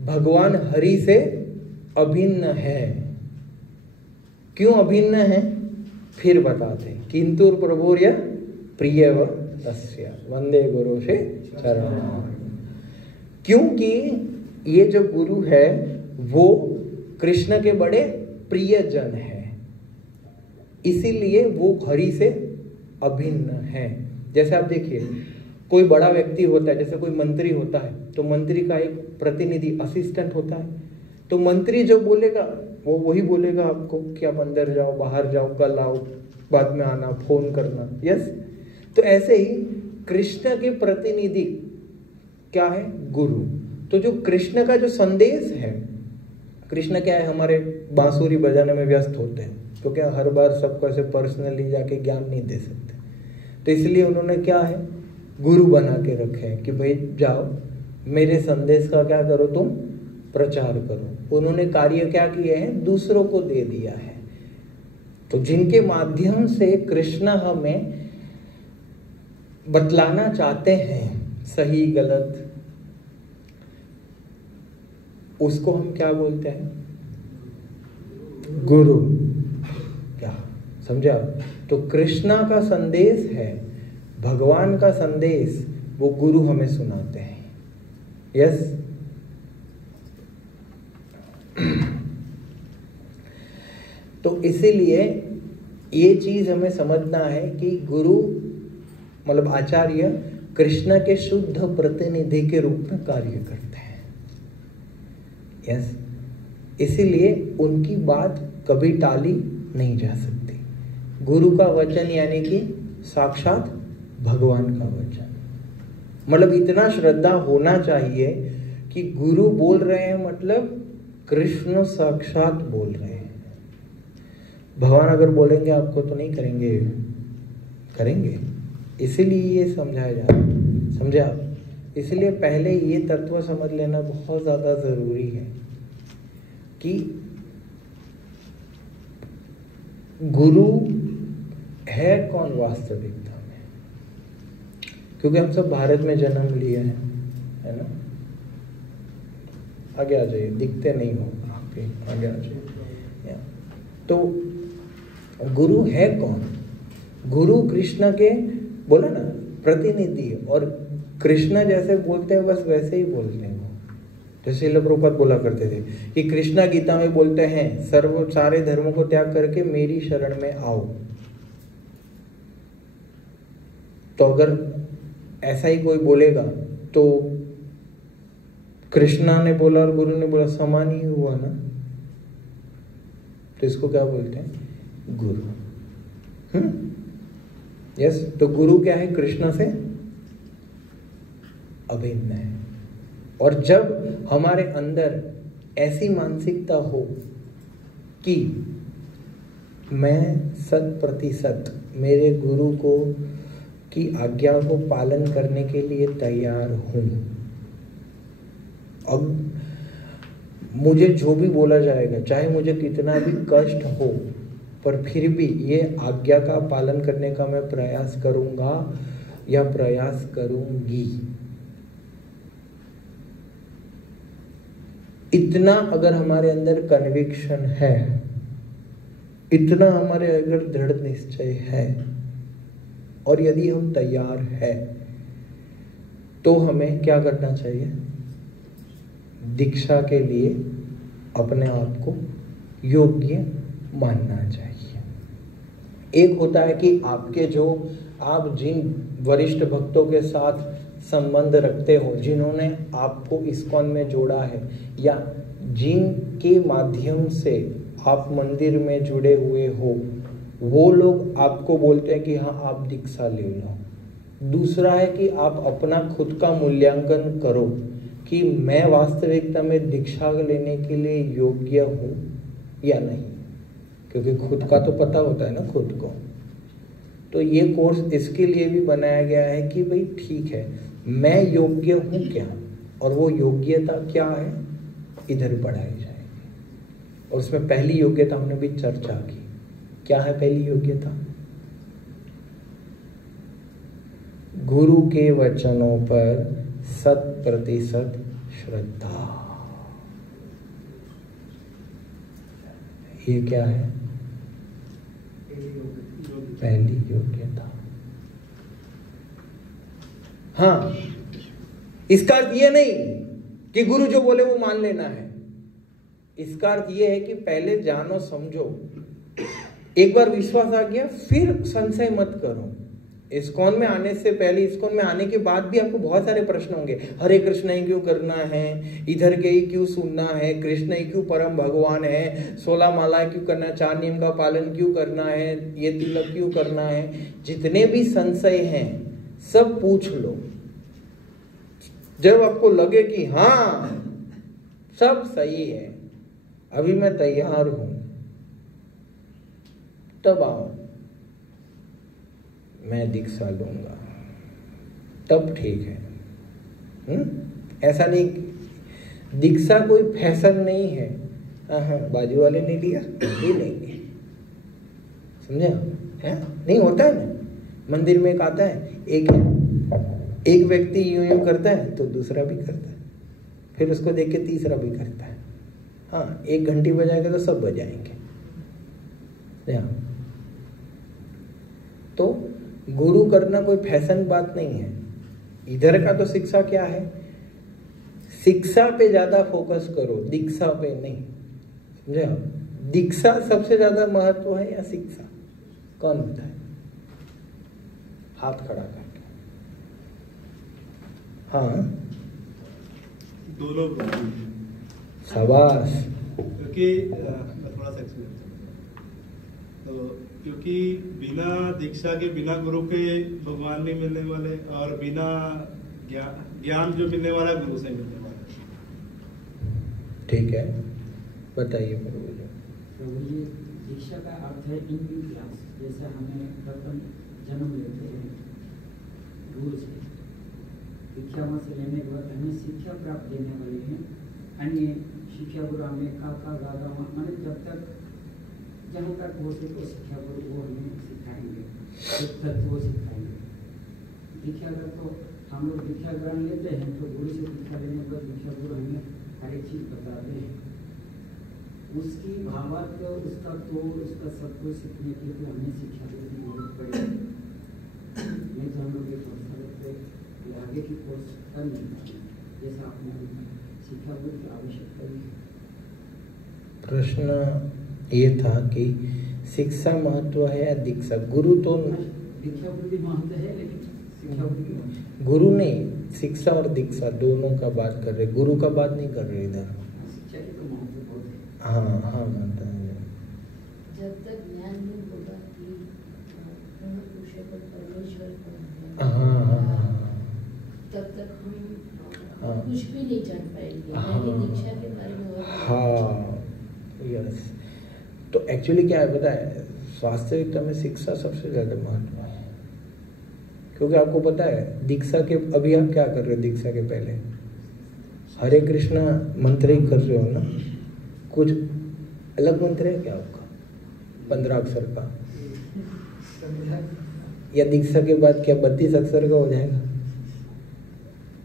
भगवान हरि से अभिन्न है। क्यों अभिन्न है? फिर बताते हैं। किंतु प्रभुर्य प्रियव तस्य वंदे गुरु से चरण। क्योंकि ये जो गुरु है वो कृष्ण के बड़े प्रिय जन है, इसीलिए वो हरि से अभिन्न है। जैसे आप देखिए कोई बड़ा व्यक्ति होता है, जैसे कोई मंत्री होता है, तो मंत्री का एक प्रतिनिधि असिस्टेंट होता है। तो मंत्री जो बोलेगा वो वही बोलेगा आपको कि आप अंदर जाओ, बाहर जाओ, कल आओ, बाद में आना, फोन करना। यस, तो ऐसे ही कृष्ण के प्रतिनिधि क्या है? गुरु। तो जो कृष्ण का जो संदेश है, कृष्ण क्या है? हमारे बांसुरी बजाने में व्यस्त होते हैं, क्योंकि हर बार सबको ऐसे पर्सनली जाके ज्ञान नहीं दे सकते। तो इसलिए उन्होंने क्या है? गुरु बना के रखे हैं कि भाई जाओ मेरे संदेश का क्या करो, तुम प्रचार करो। उन्होंने कार्य क्या किए हैं? दूसरों को दे दिया है। तो जिनके माध्यम से कृष्ण हमें बतलाना चाहते हैं सही गलत, उसको हम क्या बोलते हैं? गुरु। क्या समझा? तो कृष्णा का संदेश है, भगवान का संदेश, वो गुरु हमें सुनाते हैं। यस, तो इसीलिए ये चीज हमें समझना है कि गुरु मतलब आचार्य कृष्ण के शुद्ध प्रतिनिधि के रूप में कार्य करते हैं। यस, इसीलिए उनकी बात कभी टाली नहीं जा सकती। गुरु का वचन यानी कि साक्षात भगवान का वचन, मतलब इतना श्रद्धा होना चाहिए कि गुरु बोल रहे हैं मतलब कृष्ण साक्षात बोल रहे हैं। भगवान अगर बोलेंगे आपको तो नहीं करेंगे, करेंगे। इसीलिए ये समझाया जा रहा है, समझे आप? इसलिए पहले ये तत्व समझ लेना बहुत ज्यादा जरूरी है कि गुरु है कौन वास्तविकता में। क्योंकि हम सब भारत में जन्म लिए हैं, है ना? आगे आ जाइए, दिखते नहीं हो आपके, आगे आ जाइए। तो गुरु है कौन? गुरु कृष्ण के, बोला ना, प्रतिनिधि। और कृष्ण जैसे बोलते हैं बस वैसे ही बोलते हैं वो। जैसे प्रभुपाद बोला करते थे कि कृष्णा गीता में बोलते हैं सारे धर्मों को त्याग करके मेरी शरण में आओ। तो अगर ऐसा ही कोई बोलेगा तो कृष्णा ने बोला और गुरु ने बोला, समान ही हुआ ना। तो इसको क्या बोलते हैं? गुरु। यस, तो गुरु क्या है? कृष्ण से अभिन्न है। और जब हमारे अंदर ऐसी मानसिकता हो कि मैं 100% मेरे गुरु को की आज्ञा को पालन करने के लिए तैयार हूँ, अब मुझे जो भी बोला जाएगा, चाहे मुझे कितना भी कष्ट हो, पर फिर भी ये आज्ञा का पालन करने का मैं प्रयास करूँगा या प्रयास करूँगी। इतना अगर हमारे अंदर कन्विक्शन है, इतना हमारे अगर दृढ़ निश्चय है, और यदि हम तैयार है, तो हमें क्या करना चाहिए? दीक्षा के लिए अपने आप को योग्य मानना चाहिए। एक होता है कि आप जिन वरिष्ठ भक्तों के साथ संबंध रखते हो, जिन्होंने आपको इस्कॉन में जोड़ा है, या जिनके माध्यम से आप मंदिर में जुड़े हुए हो, वो लोग आपको बोलते हैं कि हाँ आप दीक्षा ले लो। दूसरा है कि आप अपना खुद का मूल्यांकन करो कि मैं वास्तविकता में दीक्षा लेने के लिए योग्य हूँ या नहीं, क्योंकि खुद का तो पता होता है ना खुद को। तो ये कोर्स इसके लिए भी बनाया गया है कि भाई ठीक है, मैं योग्य हूँ क्या, और वो योग्यता क्या है इधर बढ़ाई जाएगी। और उसमें पहली योग्यता हमने भी चर्चा की। क्या है पहली योग्यता? गुरु के वचनों पर 100% श्रद्धा। ये क्या है? पहली योग्यता। हाँ, इसका अर्थ ये नहीं कि गुरु जो बोले वो मान लेना है। इसका अर्थ ये है कि पहले जानो समझो, एक बार विश्वास आ गया फिर संशय मत करो। इस्कॉन में आने से पहले, इस्कॉन में आने के बाद भी आपको बहुत सारे प्रश्न होंगे। हरे कृष्ण ही क्यों करना है, इधर के ही क्यों सुनना है, कृष्ण ही क्यों परम भगवान है, 16 मालाएं क्यों करना है, 4 नियम का पालन क्यों करना है, ये तिलक क्यों करना है। जितने भी संशय हैं सब पूछ लो। जब आपको लगे कि हाँ सब सही है, अभी मैं तैयार हूं, तब आओ, मैं दीक्षा लूंगा, तब ठीक है। ऐसा नहीं, दीक्षा कोई फैशन नहीं है। हाँ, बाजू वाले ने लिया ये लेंगे, समझे है? नहीं होता है ना, मंदिर में एक आता है, एक व्यक्ति यूं करता है तो दूसरा भी करता है, फिर उसको देख के तीसरा भी करता है। हाँ, एक घंटी बजाएंगे तो सब बजाएंगे। तो गुरु करना कोई फैशन बात नहीं है। इधर का तो शिक्षा क्या है, शिक्षा पे ज्यादा फोकस करो, दीक्षा पे नहीं, समझे? दीक्षा सबसे ज्यादा महत्व है या शिक्षा? कौन बताए? हाथ खड़ा करके। हाँ, दोनों शाबाश। क्योंकि थोड़ा सा एक्सप्लेन, तो क्योंकि बिना दीक्षा के, बिना गुरु के भगवान नहीं मिलने वाले, और बिना ज्ञान जो मिलने वाला है गुरु से मिलने वाला। ठीक है, बताइए प्रभु जी। प्रभु जी, दीक्षा का अर्थ है इन क्लास। जैसे हमें प्रथम जन्म लेते हैं गुरु से, दीक्षा वहाँ से लेने के बाद हमें शिक्षा प्राप्त देने वाले हैं अन्य शिक्षा गुरु। हमें का गागा मैंने जब तक जहाँ तक हो सके शिक्षा गुरु वो हमें सिखाएंगे, तत्व वो सिखाएंगे। दीक्षा अगर तो हम लोग दीक्षा ग्रहण लेते हैं तो गुरु से दीक्षा लेने के बाद दीक्षा गुरु हमें हर एक चीज़ बताते हैं। उसकी भावार्थ, उसका तोड़, उसका सब कुछ सीखने के लिए हमें शिक्षा गुरु की जरूरत पड़ेगी। नहीं तो हम लोग ये सोच सकते आगे की कोर्स कर नहीं पाएंगे, जैसा आपने शिक्षा गुरु की आवश्यकता भी है। प्रश्न ये था कि शिक्षा महत्व है या दीक्षा? गुरु तो दीक्षा गुरु भी महत्व है, लेकिन शिक्षा गुरु की महत्व, गुरु नहीं, शिक्षा और दीक्षा दोनों का बात कर रहे, गुरु का बात नहीं कर रहे इधर। शिक्षा की तो महत्व बहुत है। हाँ हाँ, मानता है। जब तक ज्ञान नहीं होगा कि परमेश्वर हाँ हाँ हाँ, तब तक हम हाँ, कुछ भी नहीं जान पाएंगे। हाँ। मैंने दीक्षा के बारे में और हाँ, यस। तो एक्चुअली क्या है पता है, वास्तविकता में शिक्षा सबसे ज्यादा महत्व है। क्योंकि आपको पता है दीक्षा के, अभी आप क्या कर रहे हो दीक्षा के पहले? हरे कृष्णा मंत्र ही कर रहे हो ना? कुछ अलग मंत्र है क्या आपका 15 अक्षर का? या दीक्षा के बाद क्या 32 अक्षर का हो जाएगा?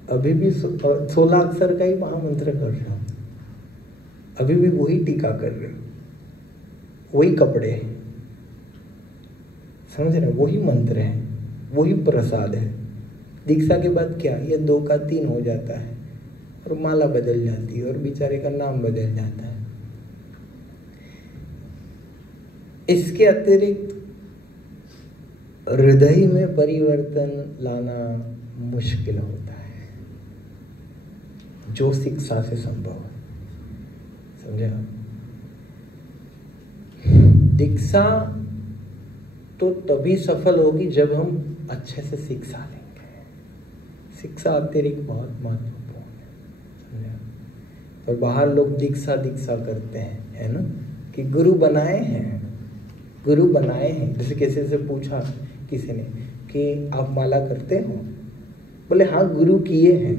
अभी भी 16 अक्षर का ही महामंत्र कर रहे हो, अभी भी वही टीका कर रहे हो, वही कपड़े हैं, समझ रहे? वही मंत्र है, वही प्रसाद है। दीक्षा के बाद क्या, ये 2 का 3 हो जाता है और माला बदल जाती है और बेचारे का नाम बदल जाता है। इसके अतिरिक्त हृदय में परिवर्तन लाना मुश्किल होता है, जो शिक्षा से संभव है। समझे? दीक्षा तो तभी सफल होगी जब हम अच्छे से शिक्षा लेंगे। शिक्षा अतिरिक्त बहुत महत्वपूर्ण है, समझे? और बाहर लोग दीक्षा दीक्षा करते हैं, है ना, कि गुरु बनाए हैं, गुरु बनाए हैं। जैसे किसी से पूछा किसी ने कि आप माला करते हो? बोले हाँ गुरु किए हैं।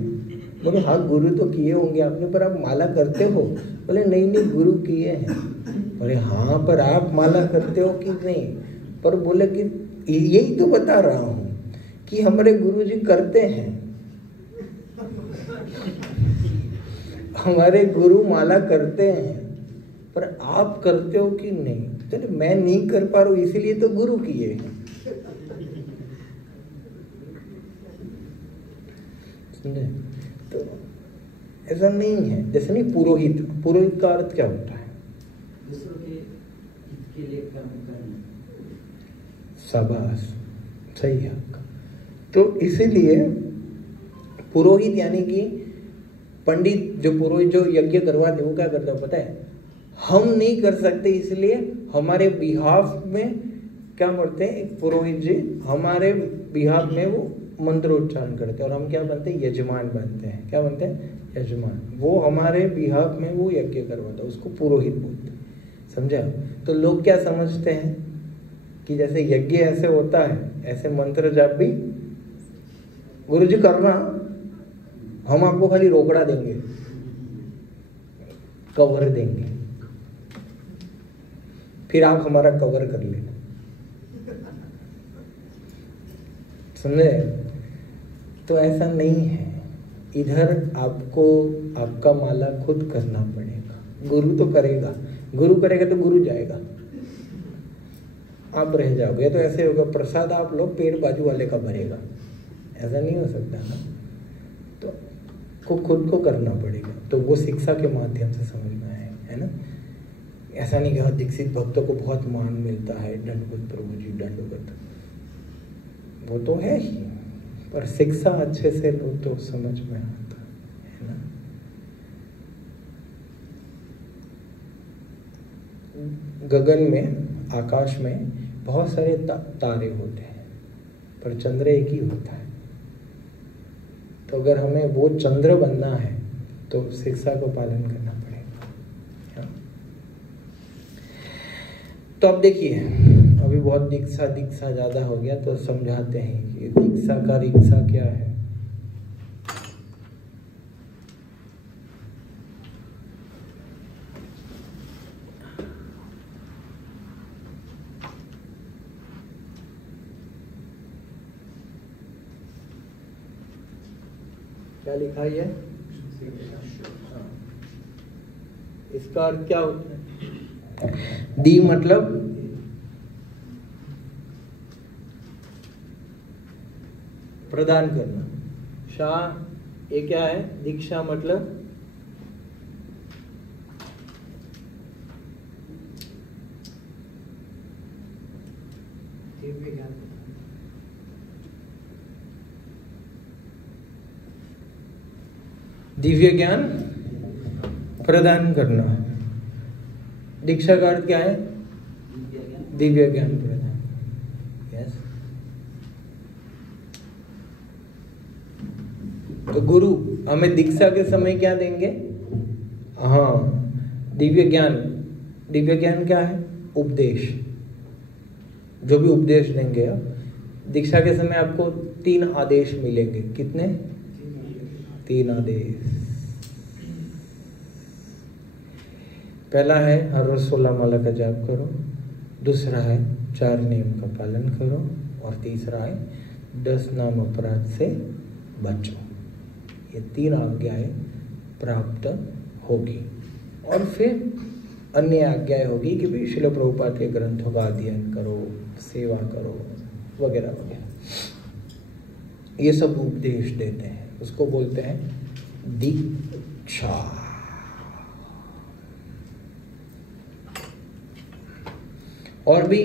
बोले हाँ गुरु तो किए होंगे आपने, पर आप माला करते हो? बोले नहीं नहीं गुरु किए हैं। बोले हाँ पर आप माला करते हो कि नहीं? पर बोले कि यही तो बता रहा हूँ कि हमारे गुरु जी करते हैं, हमारे गुरु माला करते हैं, पर आप करते हो कि नहीं? चलो मैं नहीं कर पा रहा हूँ इसीलिए तो गुरु किए हैं। तो ऐसा नहीं है। जैसे नहीं पुरोहित, पुरोहित का अर्थ क्या होता है? दूसरों के हित के लिए कर्म करना। शाबाश, सही है आपका। तो इसीलिए पुरोहित यानी कि पंडित, जो पुरोहित जो यज्ञ करवाते वो क्या करता है पता है? हम नहीं कर सकते इसलिए हमारे बिहाफ में क्या करते हैं, एक पुरोहित जी हमारे बिहाफ में वो मंत्रोच्चारण करते हैं और हम क्या बनते हैं? यजमान बनते हैं। क्या बनते हैं? यजमान। वो हमारे बिहाफ में वो यज्ञ करवाता है, उसको पुरोहित बोलते हैं। समझा? तो लोग क्या समझते हैं कि जैसे यज्ञ ऐसे होता है, ऐसे मंत्र जाप भी गुरुजी करना, हम आपको खाली रोकड़ा देंगे, कवर देंगे, फिर आप हमारा कवर कर लेना। समझे? तो ऐसा नहीं है। इधर आपको आपका माला खुद करना पड़ेगा। गुरु तो करेगा, गुरु करेगा तो गुरु जाएगा, आप रह जाओगे। तो ऐसे होगा प्रसाद आप लोग पेट बाजू वाले का भरेगा, ऐसा नहीं हो सकता ना। तो खुद को करना पड़ेगा। तो वो शिक्षा के माध्यम से समझना है ना। ऐसा नहीं कि दीक्षित भक्तों को बहुत मान मिलता है, दंडवत प्रभु जी दंडवत, वो तो है ही, पर शिक्षा अच्छे से लो तो समझ में आता है ना। गगन में, आकाश में बहुत सारे तारे होते हैं, पर चंद्र एक ही होता है। तो अगर हमें वो चंद्र बनना है तो शिक्षा को पालन करना पड़ेगा। तो अब देखिए, अभी बहुत दीक्षा ज्यादा हो गया, तो समझाते हैं कि दीक्षा का रिक्शा क्या है। क्या लिखा है? इसका अर्थ क्या होता है? दी मतलब प्रदान करना। शाह ये क्या है? दीक्षा मतलब दिव्य ज्ञान। दिव्य ज्ञान प्रदान करना। दीक्षा का अर्थ क्या है? दिव्य ज्ञान प्रदान। यस। तो गुरु हमें दीक्षा के समय क्या देंगे? हाँ, दिव्य ज्ञान। दिव्य ज्ञान क्या है? उपदेश। जो भी उपदेश देंगे दीक्षा के समय आपको 3 आदेश मिलेंगे। कितने? 3 आदेश। पहला है हर रोज 16 माला का जाप करो, दूसरा है 4 नियम का पालन करो, और तीसरा है 10 नाम अपराध से बचो। ये 3 आज्ञाएं प्राप्त होगी। और फिर अन्य आज्ञाएं होगी कि भाई श्रील प्रभुपाद के ग्रंथों का अध्ययन करो, सेवा करो, वगैरह वगैरह। ये सब उपदेश देते हैं, उसको बोलते हैं दीक्षा। और भी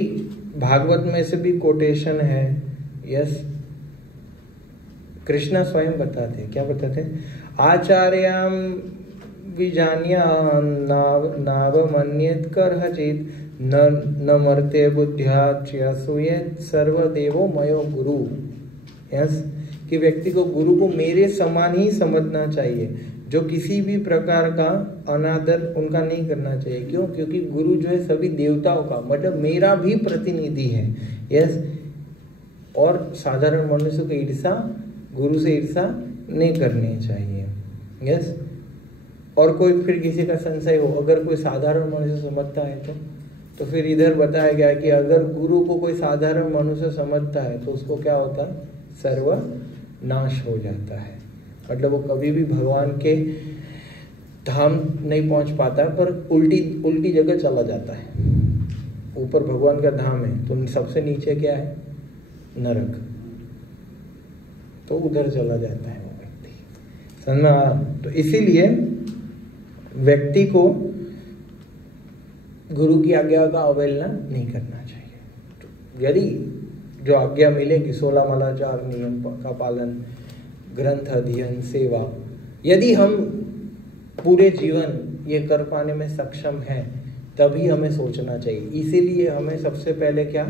भागवत में से भी कोटेशन है। यस, कृष्णा स्वयं बताते हैं। क्या बताते हैं? आचार्याम विजान्या नावमन्येत करहचित न मर्ते बुद्ध्याच्युयेत सर्वदेवो मयो गुरु। यस, कि व्यक्ति को गुरु को मेरे समान ही समझना चाहिए, जो किसी भी प्रकार का अनादर उनका नहीं करना चाहिए। क्यों? क्योंकि गुरु जो है सभी देवताओं का, मतलब मेरा भी प्रतिनिधि है। यस, और साधारण मनुष्य को ईर्षा, गुरु से ईर्षा नहीं करनी चाहिए। यस, और कोई फिर किसी का संशय हो, अगर कोई साधारण मनुष्य समझता है तो फिर इधर बताया गया कि अगर गुरु को कोई साधारण मनुष्य समझता है तो उसको क्या होता है? सर्वनाश हो जाता है। मतलब वो कभी भी भगवान के धाम नहीं पहुंच पाता, पर उल्टी जगह चला जाता है। ऊपर भगवान का धाम है तो सबसे नीचे क्या है? नरक। तो उधर चला जाता है वो व्यक्ति। समझना? तो इसीलिए व्यक्ति को गुरु की आज्ञा का अवहेलना नहीं करना चाहिए। तो यदि जो आज्ञा मिलेगी 16 माला 4 नियम का पालन, ग्रंथ अध्ययन, सेवा, यदि हम पूरे जीवन ये कर पाने में सक्षम हैं तभी हमें सोचना चाहिए। इसीलिए हमें सबसे पहले क्या,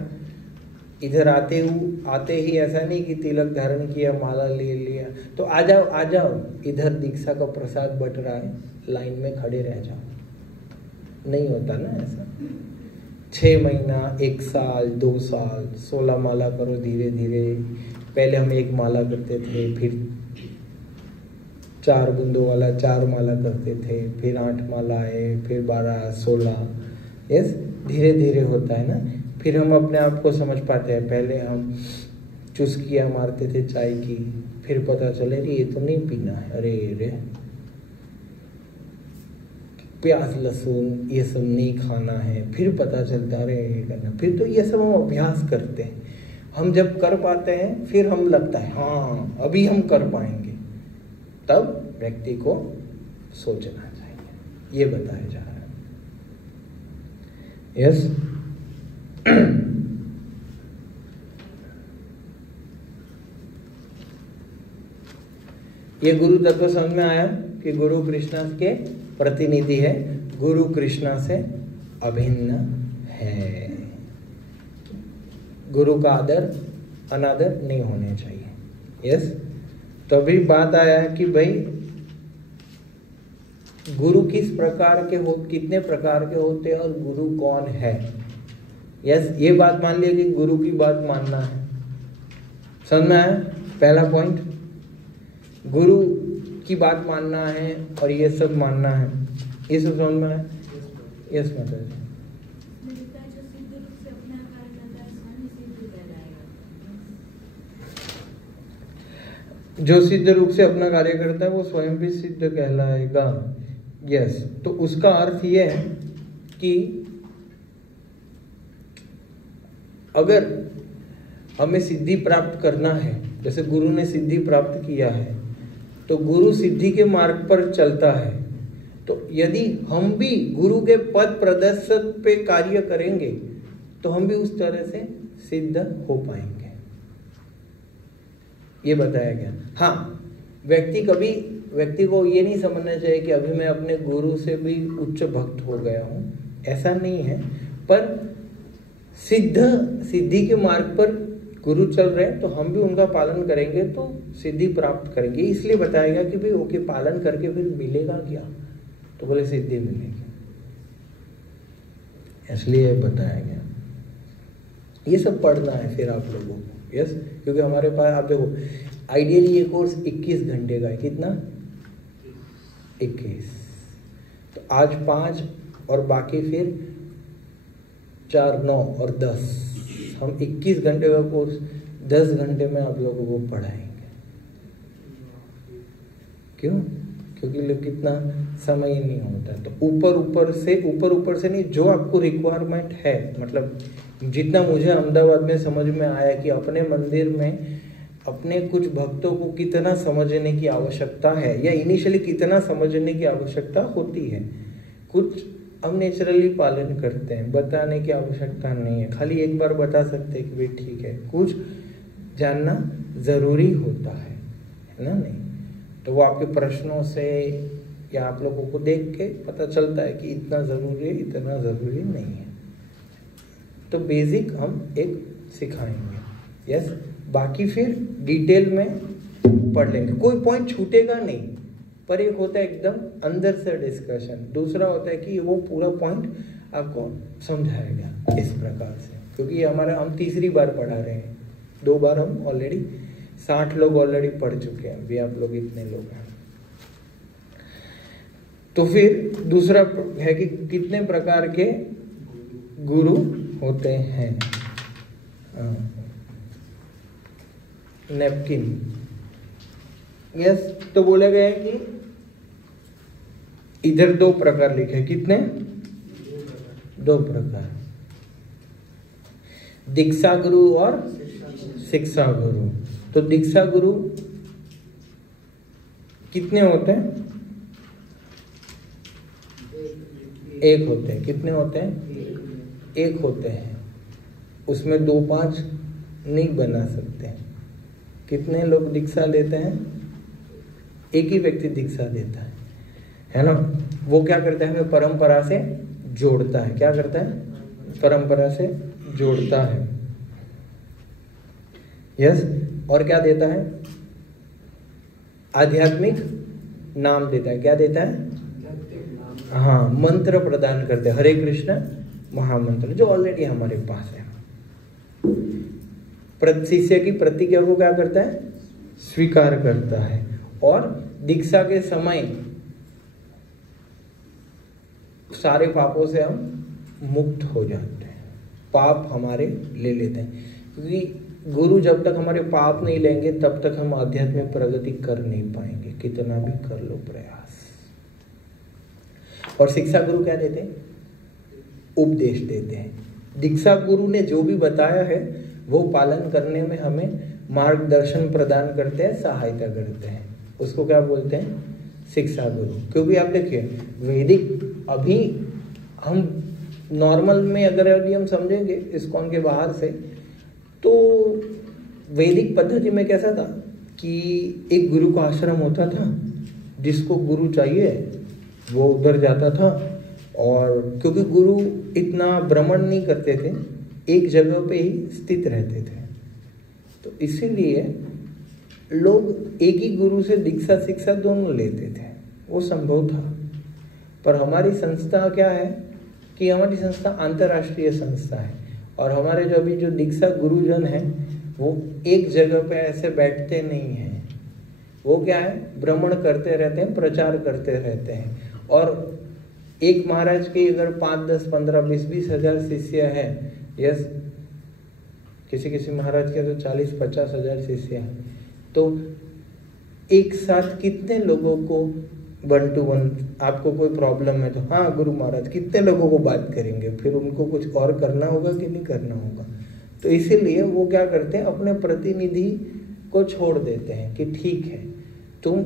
इधर आते ही ऐसा नहीं कि तिलक धारण किया, माला ले लिया तो आ जाओ इधर दीक्षा का प्रसाद बट रहा है, लाइन में खड़े रह जाओ। नहीं होता ना ऐसा। 6 महीना, 1 साल, 2 साल 16 माला करो धीरे धीरे। पहले हम 1 माला करते थे, फिर 4 बूंदों वाला 4 माला करते थे, फिर 8 माला आए, फिर 12, 16। यस, धीरे धीरे होता है ना। फिर हम अपने आप को समझ पाते हैं। पहले हम चुस्कियाँ मारते थे चाय की, फिर पता चले ये तो नहीं पीना है, अरे प्याज लहसुन ये सब नहीं खाना है, फिर पता चलता अरे ये करना। फिर तो ये सब हम अभ्यास करते हैं। हम जब कर पाते हैं फिर हम लगता है हाँ अभी हम कर पाएंगे, तब व्यक्ति को सोचना चाहिए। ये बताया जा रहा है। यस, ये गुरु तत्व समझ में आया कि गुरु कृष्णा के प्रतिनिधि है, गुरु कृष्णा से अभिन्न है। गुरु का आदर अनादर नहीं होने चाहिए। यस, तो अभी बात आया कि भाई गुरु किस प्रकार के कितने प्रकार के होते हैं और गुरु कौन है। यस, ये बात मान लिया कि गुरु की बात मानना है। समझ में आया? पहला पॉइंट, गुरु की बात मानना है और ये सब मानना है। ये सब समझ में आया? यस माता जी। जो सिद्ध रूप से अपना कार्य करता है वो स्वयं भी सिद्ध कहलाएगा। यस, तो उसका अर्थ ये है कि अगर हमें सिद्धि प्राप्त करना है, जैसे गुरु ने सिद्धि प्राप्त किया है, तो गुरु सिद्धि के मार्ग पर चलता है। तो यदि हम भी गुरु के पद प्रदर्शन पे कार्य करेंगे तो हम भी उस तरह से सिद्ध हो पाएंगे। ये बताया गया। हाँ, व्यक्ति को ये नहीं समझना चाहिए कि अभी मैं अपने गुरु से भी उच्च भक्त हो गया हूं, ऐसा नहीं है। पर सिद्धि के मार्ग पर गुरु चल रहे हैं तो हम भी उनका पालन करेंगे तो सिद्धि प्राप्त करेंगे। इसलिए बताया गया कि भाई ओके पालन करके फिर मिलेगा क्या, तो बोले सिद्धि मिलेगी, इसलिए बताया गया। ये सब पढ़ना है फिर आप लोगों को, यस, क्योंकि हमारे पास आप देखो आइडियली ये कोर्स 21 घंटे का है, कितना 21, तो आज 5 और बाकी फिर 4, 9 और 10, हम 21 घंटे का कोर्स 10 घंटे में आप लोगों को पढ़ाएंगे। क्यों? क्योंकि लोग कितना समय ही नहीं होता, तो ऊपर ऊपर से नहीं, जो आपको रिक्वायरमेंट है, मतलब जितना मुझे अहमदाबाद में समझ में आया कि अपने मंदिर में अपने कुछ भक्तों को कितना समझने की आवश्यकता है या इनिशियली कितना समझने की आवश्यकता होती है, कुछ हम नेचुरली पालन करते हैं, बताने की आवश्यकता नहीं है, खाली एक बार बता सकते हैं कि भाई ठीक है, कुछ जानना जरूरी होता है ना, नहीं तो वो आपके प्रश्नों से या आप लोगों को देख के पता चलता है कि इतना जरूरी है, इतना जरूरी नहीं है। तो बेसिक हम एक सिखाएंगे, यस, बाकी फिर डिटेल में पढ़ लेंगे, कोई पॉइंट छूटेगा नहीं, पर एक होता है एकदम अंदर से डिस्कशन, दूसरा होता है कि वो पूरा पॉइंट आपको समझाएगा इस प्रकार से, क्योंकि हमारा हम तीसरी बार पढ़ा रहे हैं, 2 बार हम ऑलरेडी 60 लोग ऑलरेडी पढ़ चुके हैं, अभी आप लोग इतने लोग हैं। तो फिर दूसरा है कि कितने प्रकार के गुरु होते हैं। नैपकिन, यस, तो बोला गया है कि इधर 2 प्रकार लिखे, कितने? 2 प्रकार, दीक्षा गुरु और शिक्षा गुरु। तो दीक्षा गुरु कितने होते हैं? 1 होते हैं। कितने होते हैं? 1 होते हैं, उसमें 2-5 नहीं बना सकते। कितने लोग दीक्षा लेते हैं? एक ही व्यक्ति दीक्षा देता है ना। वो क्या करता है? हमें परंपरा से जोड़ता है। क्या करता है? परंपरा से जोड़ता है, यस। और क्या देता है? आध्यात्मिक नाम देता है। क्या देता है? हाँ, मंत्र प्रदान करते हैं, हरे कृष्ण महामंत्र, जो ऑलरेडी हमारे पास है। शिष्य की प्रतिज्ञा को क्या करता है? स्वीकार करता है। और दीक्षा के समय सारे पापों से हम मुक्त हो जाते हैं, पाप हमारे ले लेते हैं, क्योंकि गुरु जब तक हमारे पाप नहीं लेंगे तब तक हम आध्यात्मिक प्रगति कर नहीं पाएंगे, कितना भी कर लो प्रयास। और शिक्षा गुरु क्या देते हैं? उपदेश देते हैं। दीक्षा गुरु ने जो भी बताया है वो पालन करने में हमें मार्गदर्शन प्रदान करते हैं, सहायता करते हैं, उसको क्या बोलते हैं? शिक्षा गुरु। क्योंकि आप देखिए वैदिक, अभी हम नॉर्मल में अगर अभी हम समझेंगे इस्कॉन के बाहर से, तो वैदिक पद्धति में कैसा था कि एक गुरु का आश्रम होता था, जिसको गुरु चाहिए वो उधर जाता था। और क्योंकि गुरु इतना भ्रमण नहीं करते थे, एक जगह पे ही स्थित रहते थे, तो इसीलिए लोग एक ही गुरु से दीक्षा शिक्षा दोनों लेते थे, वो संभव था। पर हमारी संस्था क्या है कि हमारी संस्था अंतर्राष्ट्रीय संस्था है, और हमारे जो अभी जो दीक्षा गुरुजन हैं वो एक जगह पे ऐसे बैठते नहीं हैं, वो क्या है? भ्रमण करते रहते हैं, प्रचार करते रहते हैं। और एक महाराज के अगर 5, 10, 15, 20 हजार शिष्य हैं, यस, किसी महाराज के तो 40, 50 हजार शिष्य हैं, तो एक साथ कितने लोगों को 1 to 1, आपको कोई प्रॉब्लम है तो हाँ गुरु महाराज, कितने लोगों को बात करेंगे? फिर उनको कुछ और करना होगा कि नहीं करना होगा। तो इसीलिए वो क्या करते हैं? अपने प्रतिनिधि को छोड़ देते हैं कि ठीक है, तुम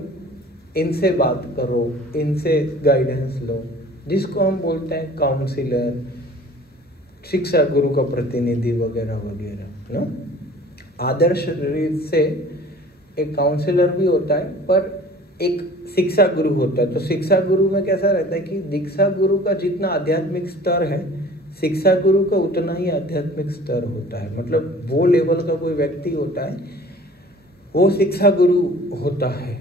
इनसे बात करो, इनसे गाइडेंस लो, जिसको हम बोलते हैं काउंसिलर, शिक्षा गुरु का प्रतिनिधि वगैरह वगैरह ना। आदर्श रीत से एक काउंसिलर भी होता है, पर एक शिक्षा गुरु होता है। तो शिक्षा गुरु में कैसा रहता है कि दीक्षा गुरु का जितना आध्यात्मिक स्तर है शिक्षा गुरु का उतना ही आध्यात्मिक स्तर होता है। मतलब वो लेवल का कोई व्यक्ति होता है, वो शिक्षा गुरु होता है।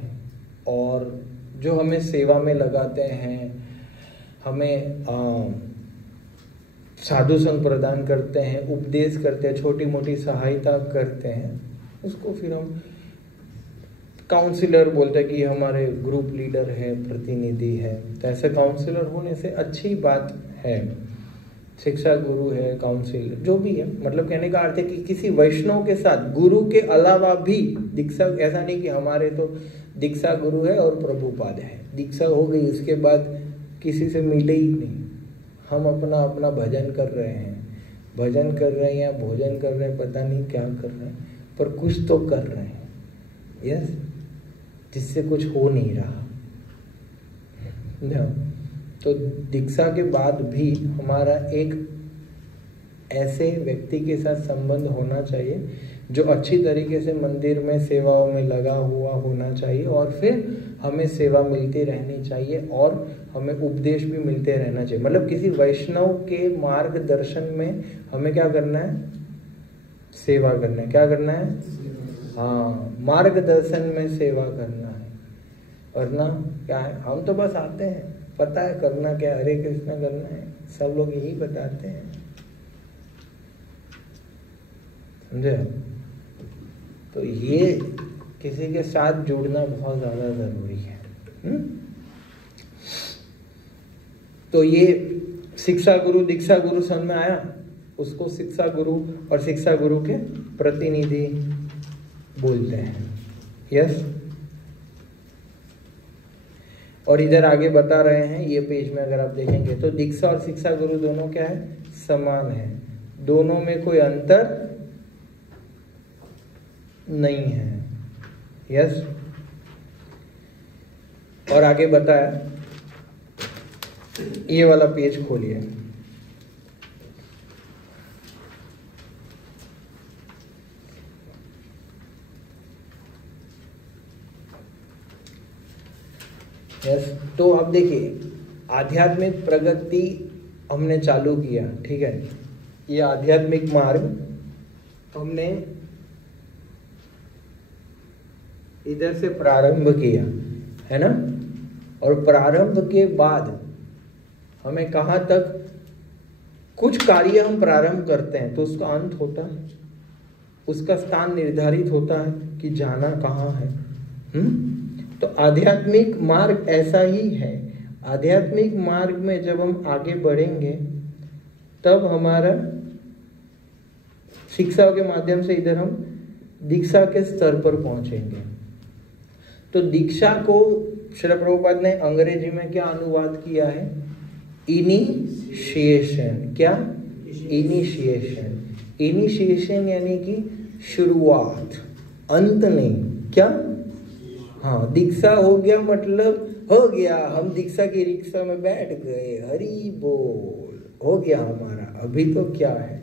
और जो हमें सेवा में लगाते हैं, हमें साधु संग प्रदान करते हैं, उपदेश करते हैं, छोटी मोटी सहायता करते हैं, उसको फिर हम काउंसिलर बोलते हैं कि हमारे ग्रुप लीडर है, प्रतिनिधि है। तो ऐसे काउंसिलर होने से अच्छी बात है। शिक्षा गुरु है, काउंसिलर जो भी है, मतलब कहने का अर्थ है कि किसी वैष्णव के साथ गुरु के अलावा भी दीक्षा, ऐसा नहीं कि हमारे तो दीक्षा गुरु है और प्रभुपाद है, दीक्षा हो गई उसके बाद किसी से मिले ही नहीं। हम अपना अपना भजन कर रहे हैं, भजन कर रहे हैं या भोजन कर रहे हैं, पता नहीं क्या कर रहे हैं, पर कुछ तो कर रहे हैं, यस, जिससे कुछ हो नहीं रहा। तो दीक्षा के बाद भी हमारा एक ऐसे व्यक्ति के साथ संबंध होना चाहिए जो अच्छी तरीके से मंदिर में सेवाओं में लगा हुआ होना चाहिए, और फिर हमें सेवा मिलती रहनी चाहिए और हमें उपदेश भी मिलते रहना चाहिए। मतलब किसी वैष्णव के मार्गदर्शन में हमें क्या करना है? सेवा करना है। क्या करना है? हाँ, मार्गदर्शन में सेवा करना है। वरना क्या है, हम तो बस आते हैं, पता है करना क्या, हरे कृष्ण करना है, सब लोग यही बताते हैं, समझे? तो ये किसी के साथ जुड़ना बहुत ज्यादा जरूरी है। तो ये शिक्षा गुरु दीक्षा गुरु समझ में आया? उसको शिक्षा गुरु और शिक्षा गुरु के प्रतिनिधि बोलते हैं, यस। और इधर आगे बता रहे हैं, ये पेज में अगर आप देखेंगे तो दीक्षा और शिक्षा गुरु दोनों क्या है? समान है, दोनों में कोई अंतर नहीं है, यस। और आगे बताया, ये वाला पेज खोलिए। यस, तो अब देखिए आध्यात्मिक प्रगति हमने चालू किया, ठीक है। ये आध्यात्मिक मार्ग हमने इधर से प्रारंभ किया है ना, और प्रारंभ के बाद हमें कहाँ तक कुछ कार्य हम प्रारंभ करते हैं तो उसका अंत होता है, उसका स्थान निर्धारित होता है कि जाना कहाँ है। तो आध्यात्मिक मार्ग ऐसा ही है। आध्यात्मिक मार्ग में जब हम आगे बढ़ेंगे तब हमारा शिक्षा के माध्यम से इधर हम दीक्षा के स्तर पर पहुंचेंगे। तो दीक्षा को श्रील प्रभुपाद ने अंग्रेजी में क्या अनुवाद किया है? इनिशिएशन। क्या? इनिशिएशन। इनिशिएशन यानी कि शुरुआत, अंत नहीं। क्या? हाँ, दीक्षा हो गया मतलब हो गया, हम दीक्षा की रिक्शा में बैठ गए, हरी बोल, हो गया हमारा। अभी तो क्या है?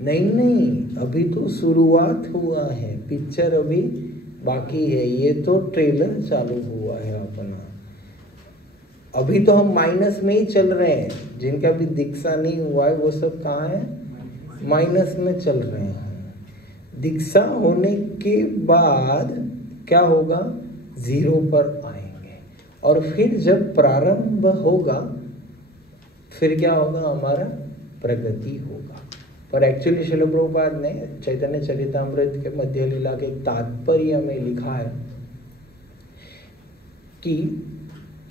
नहीं, अभी तो शुरुआत हुआ है, पिक्चर अभी बाकी है, ये तो ट्रेलर चालू हुआ है अपना। अभी तो हम माइनस में ही चल रहे हैं। जिनका भी दीक्षा नहीं हुआ है वो सब कहाँ है? माइनस में चल रहे हैं। दीक्षा होने के बाद क्या होगा? जीरो पर आएंगे, और फिर जब प्रारंभ होगा फिर क्या होगा? हमारा प्रगति होगा। पर एक्चुअली श्रील प्रभुपाद ने चैतन्य चरितामृत के मध्य लीला के तात्पर्य में लिखा है कि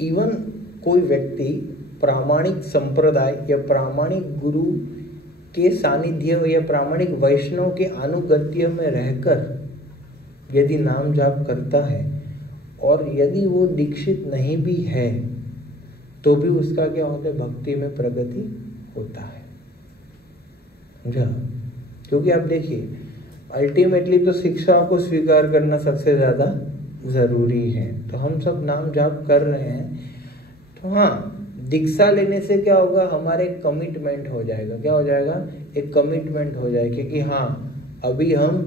इवन कोई व्यक्ति प्रामाणिक संप्रदाय या प्रामाणिक गुरु के सानिध्य या प्रामाणिक वैष्णव के अनुगत्य में रहकर यदि नाम जाप करता है और यदि वो दीक्षित नहीं भी है तो भी उसका क्या होता है? भक्ति में प्रगति होता है। क्योंकि आप देखिए अल्टीमेटली तो शिक्षा को स्वीकार करना सबसे ज्यादा जरूरी है। तो हम सब नाम जाप कर रहे हैं, तो हाँ, दीक्षा लेने से क्या होगा? हमारे कमिटमेंट हो जाएगा। क्या हो जाएगा? एक कमिटमेंट हो जाएगा कि हाँ अभी हम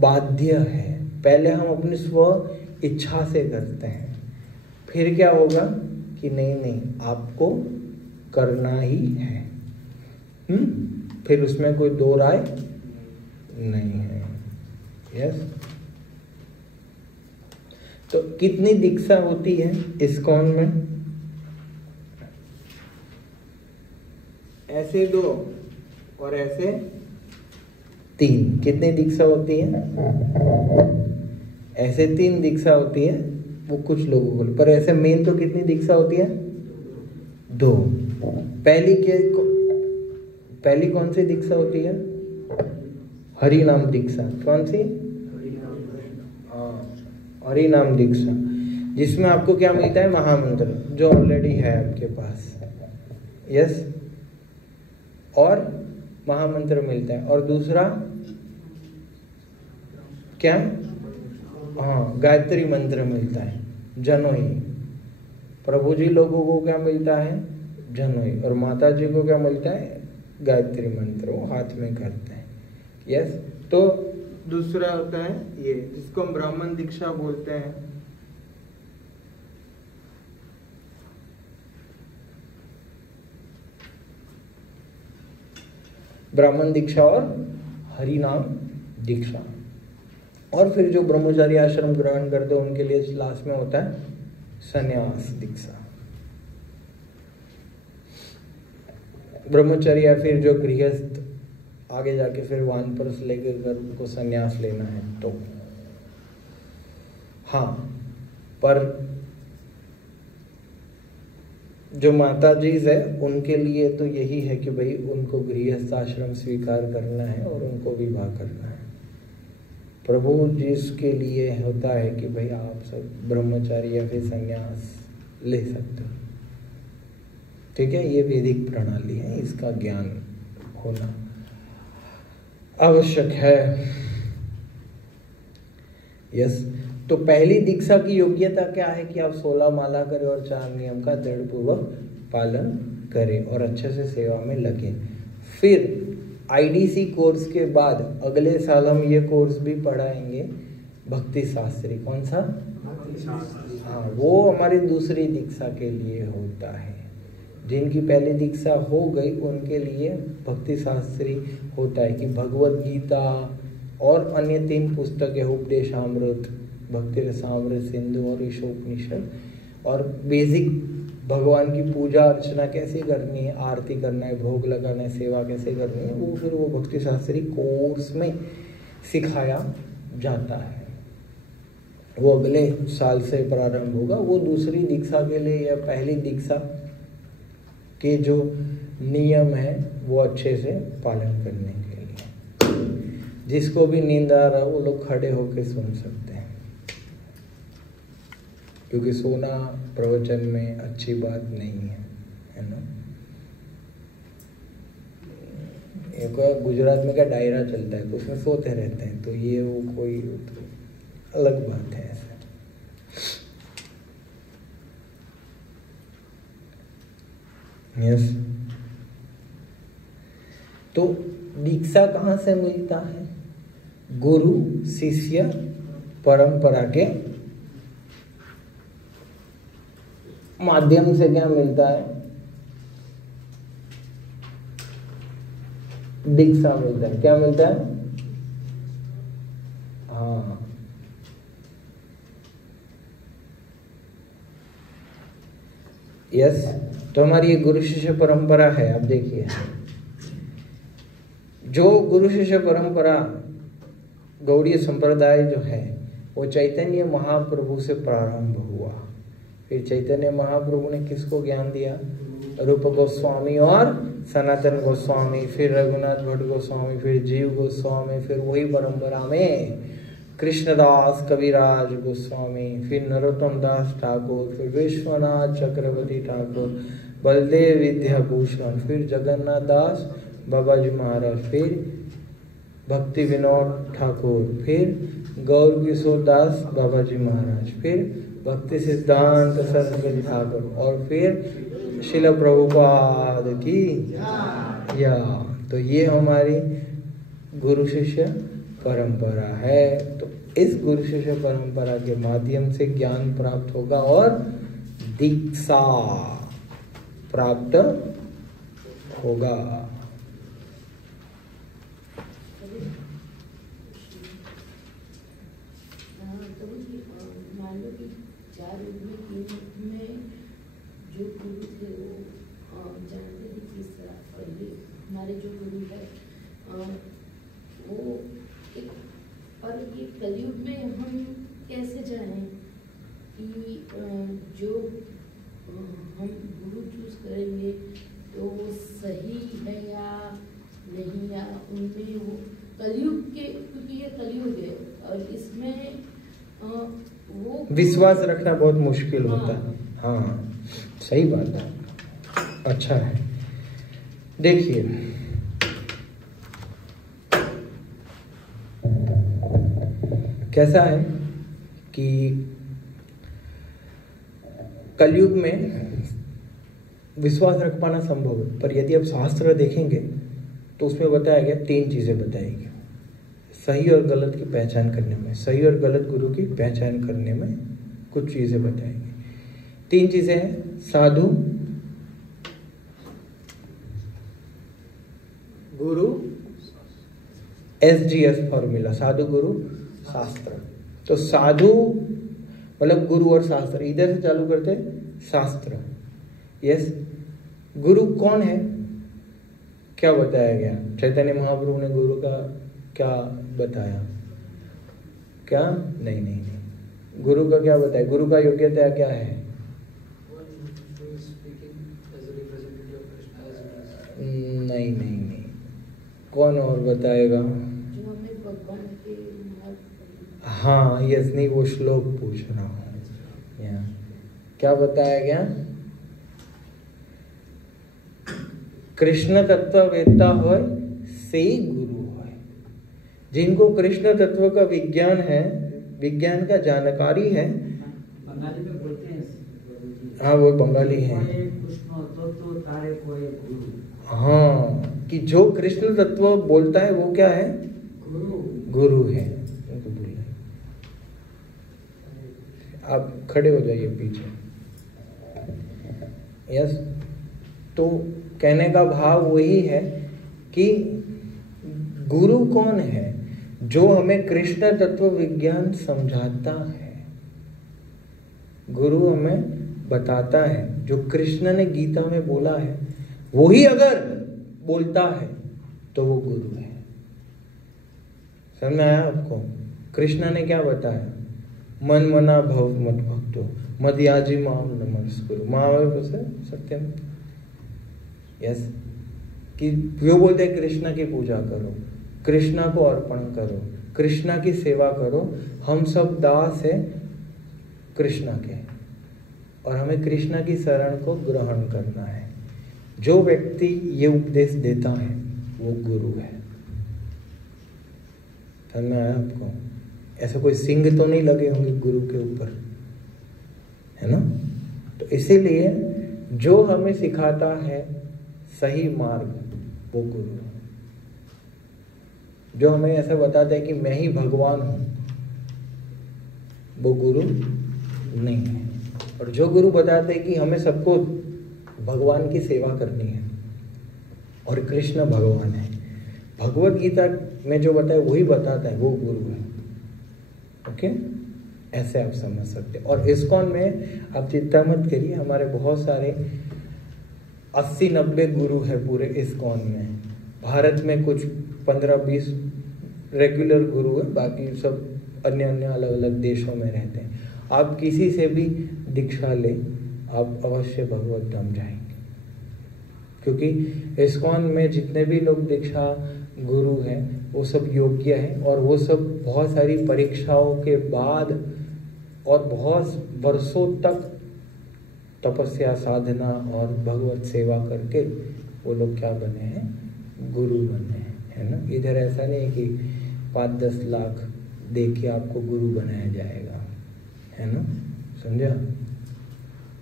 बाध्य है। पहले हम अपनी स्व इच्छा से करते हैं, फिर क्या होगा कि नहीं आपको करना ही है। फिर उसमें कोई दो राय नहीं है। यस, तो कितनी दीक्षा होती है इस्कॉन में? ऐसे दो और ऐसे तीन। कितनी दीक्षा होती है? ऐसे तीन दीक्षा होती है वो कुछ लोगों को, पर ऐसे मेन तो कितनी दीक्षा होती है? दो। पहली कौन सी दीक्षा होती है? हरि नाम दीक्षा। कौन सी? हरि नाम दीक्षा, जिसमें आपको क्या मिलता है? महामंत्र, जो ऑलरेडी है आपके पास। यस, और महामंत्र मिलता है। और दूसरा क्या? हाँ, गायत्री मंत्र मिलता है, जनोई। प्रभु जी लोगों को क्या मिलता है? जनोई। और माता जी को क्या मिलता है? गायत्री मंत्र, वो हाथ में करते हैं। यस, तो दूसरा होता है ये, जिसको हम ब्राह्मण दीक्षा बोलते हैं। ब्राह्मण दीक्षा और हरि नाम दीक्षा। और फिर जो ब्रह्मचारी आश्रम ग्रहण करते हैं उनके लिए लास्ट में होता है संन्यास दीक्षा। ब्रह्मचर्य या फिर जो गृहस्थ आगे जाके फिर वानप्रस्थ लेके अगर उनको संन्यास लेना है तो। हाँ, पर जो माता जी है उनके लिए तो यही है कि भाई उनको गृहस्थ आश्रम स्वीकार करना है और उनको विवाह करना है। प्रभु जिसके लिए होता है कि भाई आप सब ब्रह्मचारी या फिर संन्यास ले सकते हो। ठीक है, ये वैदिक प्रणाली है, इसका ज्ञान होना आवश्यक है। यस, तो पहली दीक्षा की योग्यता क्या है कि आप 16 माला करें और 4 नियम का दृढ़ पूर्वक पालन करें और अच्छे से सेवा में लगे। फिर आईडीसी कोर्स के बाद अगले साल हम ये कोर्स भी पढ़ाएंगे, भक्ति शास्त्री। कौन सा? हाँ, वो हमारी दूसरी दीक्षा के लिए होता है। जिनकी पहली दीक्षा हो गई उनके लिए भक्ति शास्त्री होता है कि भगवत गीता और अन्य 3 पुस्तकें, उपदेशामृत, भक्ति रसामृत सिंधु और ईशोपनिषद, और बेसिक भगवान की पूजा अर्चना कैसे करनी है, आरती करना है, भोग लगाना है, सेवा कैसे करनी है, वो फिर वो भक्ति शास्त्री कोर्स में सिखाया जाता है। वो अगले साल से प्रारंभ होगा। वो दूसरी दीक्षा के लिए या पहली दीक्षा के जो नियम है वो अच्छे से पालन करने के लिए। जिसको भी नींद आ रहा वो लोग खड़े होकर सुन सकते हैं, क्योंकि सोना प्रवचन में अच्छी बात नहीं है ना। एक गुजरात में क्या डायरा चलता है तो उसमें सोते रहते हैं, तो ये वो कोई तो अलग बात है। ऐसा यस, तो दीक्षा कहाँ से मिलता है? गुरु शिष्य परंपरा के माध्यम से क्या मिलता है? दीक्षा मिलता है। क्या मिलता है? हाँ, यस, तो हमारी ये गुरु शिष्य परंपरा है। अब देखिए, जो गुरु शिष्य परंपरा गौड़ीय संप्रदाय जो है वो चैतन्य महाप्रभु से प्रारंभ हुआ। फिर चैतन्य महाप्रभु ने किसको ज्ञान दिया? रूप गोस्वामी और सनातन गोस्वामी, फिर रघुनाथ भट्ट गोस्वामी, फिर जीव गोस्वामी, फिर वही परंपरा में कृष्णदास कविराज गोस्वामी, फिर नरोत्तम दास ठाकुर, फिर विश्वनाथ चक्रवर्ती ठाकुर, बलदेव विद्याभूषण, फिर जगन्नाथ दास बाबा जी महाराज, फिर भक्ति विनोद ठाकुर, फिर गौर किशोर दास बाबा जी महाराज, फिर भक्ति सिद्धांत सरस्वती ठाकुर, और फिर शिला प्रभुपाद की या। तो ये हमारी गुरु शिष्य परंपरा है। तो इस गुरु शिष्य परंपरा के माध्यम से ज्ञान प्राप्त होगा और दीक्षा प्राप्त होगा। लो कि 4 युग में 3 युग में जो गुरु थे वो जानते थे किस तरह, पहले हमारे जो गुरु है वो एक, और ये कलयुग में हम कैसे जानें कि जो हम गुरु चूज करेंगे तो वो सही है या नहीं, या उनमें वो कलयुग के, क्योंकि ये कलयुग है और इसमें वो विश्वास रखना बहुत मुश्किल होता है। हाँ सही बात है, अच्छा है। देखिए कैसा है कि कलयुग में विश्वास रख पाना संभव है, पर यदि आप शास्त्र देखेंगे तो उसमें बताया गया 3 चीजें बताई गई सही और गलत की पहचान करने में, सही और गलत गुरु की पहचान करने में कुछ चीजें बताई गई। 3 चीजें हैं, साधु, गुरु, SGS फॉर्मूला, साधु गुरु शास्त्र। तो साधु मतलब गुरु और शास्त्र, इधर से चालू करते हैं शास्त्र। यस, गुरु कौन है, क्या बताया गया? चैतन्य महाप्रभु ने गुरु का क्या बताया? क्या नहीं नहीं नहीं, गुरु का क्या बताया? गुरु का योग्यता क्या है? नहीं नहीं नहीं, कौन और बताएगा? जो हमें भगवान के हाँ यस, नहीं वो श्लोक पूछ रहा हूँ, यहाँ क्या बताया गया? कृष्ण तत्व वेत्ता हो से गुरु है। जिनको कृष्ण तत्व का विज्ञान है, विज्ञान का जानकारी है, बंगाली में बोलते हैं। हाँ वो बंगाली है। हाँ, कि जो कृष्ण तत्व बोलता है वो क्या है? गुरु है। आप खड़े हो जाइए पीछे। यस, तो कहने का भाव वही है कि गुरु कौन है? जो हमें कृष्ण तत्व विज्ञान समझाता है। गुरु हमें बताता है, जो कृष्ण ने गीता में बोला है वही अगर बोलता है तो वो गुरु है। समझ में आया आपको? कृष्ण ने क्या बताया? मन मना भव मत भक्तो मदयाजी माम नमस्कुरु मावे सत्यम। यस, कि वो बोलते हैं कृष्ण की पूजा करो, कृष्णा को अर्पण करो, कृष्णा की सेवा करो। हम सब दास है कृष्णा के और हमें कृष्णा की शरण को ग्रहण करना है। जो व्यक्ति ये उपदेश देता है वो गुरु है। समझ में आया आपको? ऐसा कोई सिंग तो नहीं लगे होंगे गुरु के ऊपर, है ना? तो इसीलिए जो हमें सिखाता है सही मार्ग वो गुरु है। जो हमें ऐसा बताता है कि मैं ही भगवान हूं वो गुरु नहीं है। और जो गुरु बताते हैं कि हमें सबको भगवान की सेवा करनी है और कृष्ण भगवान है, भगवत गीता में जो बताए वही बताता है, वो गुरु है। ओके, ऐसे आप समझ सकते हैं। और इस्कॉन में आप चिंता मत करिए, हमारे बहुत सारे 80-90 गुरु है पूरे इस्कॉन में। भारत में कुछ 15-20 रेगुलर गुरु है, बाकी सब अन्य अन्य अलग अलग देशों में रहते हैं। आप किसी से भी दीक्षा ले, आप अवश्य भगवत धाम जाएंगे, क्योंकि इस्कॉन में जितने भी लोग दीक्षा गुरु हैं वो सब योग्य हैं और वो सब बहुत सारी परीक्षाओं के बाद और बहुत वर्षों तक तपस्या साधना और भगवत सेवा करके वो लोग क्या बने हैं? गुरु बने हैं, है ना? इधर ऐसा नहीं है कि 5-10 लाख दे के आपको गुरु बनाया जाएगा, है ना? समझा?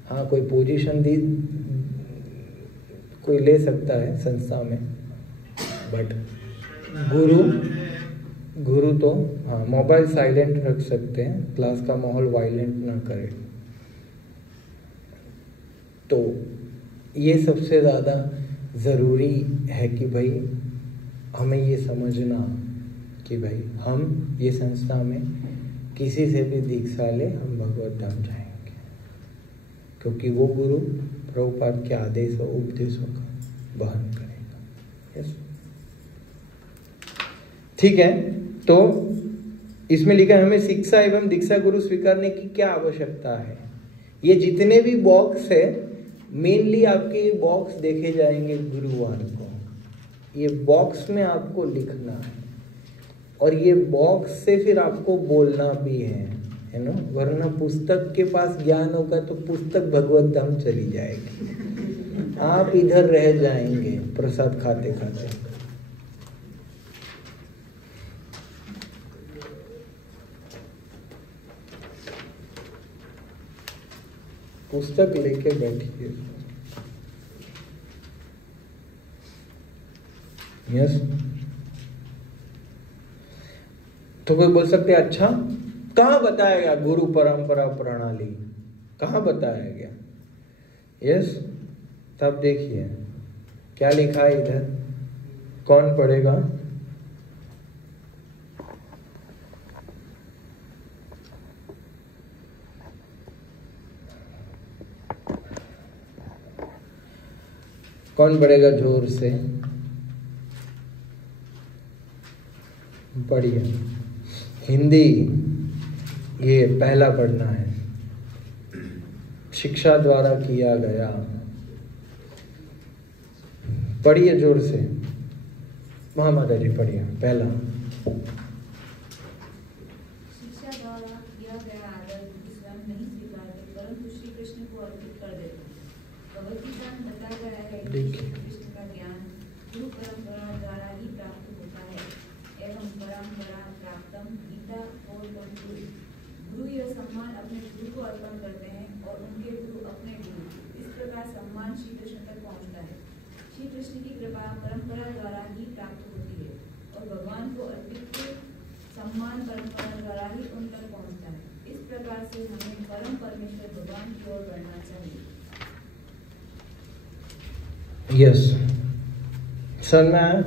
हाँ, कोई पोजीशन दी कोई ले सकता है संस्था में, बट गुरु तो हाँ, मोबाइल साइलेंट रख सकते हैं, क्लास का माहौल वायलेंट ना करे। तो ये सबसे ज़्यादा ज़रूरी है कि भाई हमें ये समझना कि भाई हम ये संस्था में किसी से भी दीक्षा ले, हम भगवत धाम जाएंगे, क्योंकि वो गुरु प्रभुपाद के आदेश और उपदेशों का वहन करेगा। यस, ठीक है। तो इसमें लिखा है हमें शिक्षा एवं दीक्षा गुरु स्वीकारने की क्या आवश्यकता है। ये जितने भी बॉक्स है, मेनली आपके बॉक्स देखे जाएंगे गुरुवार को। ये बॉक्स में आपको लिखना है और ये बॉक्स से फिर आपको बोलना भी है ना, वरना पुस्तक के पास ज्ञान होगा तो पुस्तक भगवत धाम चली जाएगी, आप इधर रह जाएंगे प्रसाद खाते खाते। पुस्तक लेके बैठिए। यस, तो कोई बोल सकते अच्छा कहाँ बताया गया गुरु परंपरा प्रणाली, कहाँ बताया गया। यस, तब देखिए क्या लिखा है इधर, कौन पढ़ेगा। कौन पढ़ेगा जोर से, पढ़िए। हिंदी ये पहला पढ़ना है। शिक्षा द्वारा किया गया, पढ़िए जोर से। महामाता जी पढ़िए पहला। शिक्षा द्वारा किया गया आदर स्वयं नहीं स्वीकारते, परंतु श्री कृष्ण को अर्पित कर देते हैं। भगवत गीता में बताया गया है कि श्री कृष्ण का ज्ञान गुरु परंपरा द्वारा ही प्राप्त होता है एवं परंपरा प्राप्तम गीता और गुरु यह सम्मान अपने गुरु को अर्पण करते हैं और उनके गुरु अपने गुरु। इस प्रकार सम्मान श्री कृष्ण तक पहुंचता है। श्री कृष्ण की कृपा परंपरा द्वारा ही प्राप्त होती है और भगवान को अर्पित सम्मान परंपरा द्वारा ही उन तक पहुंचता है। इस प्रकार से हमें परम परमेश्वर भगवान की ओर बढ़ना चाहिए। यस, समझ में आया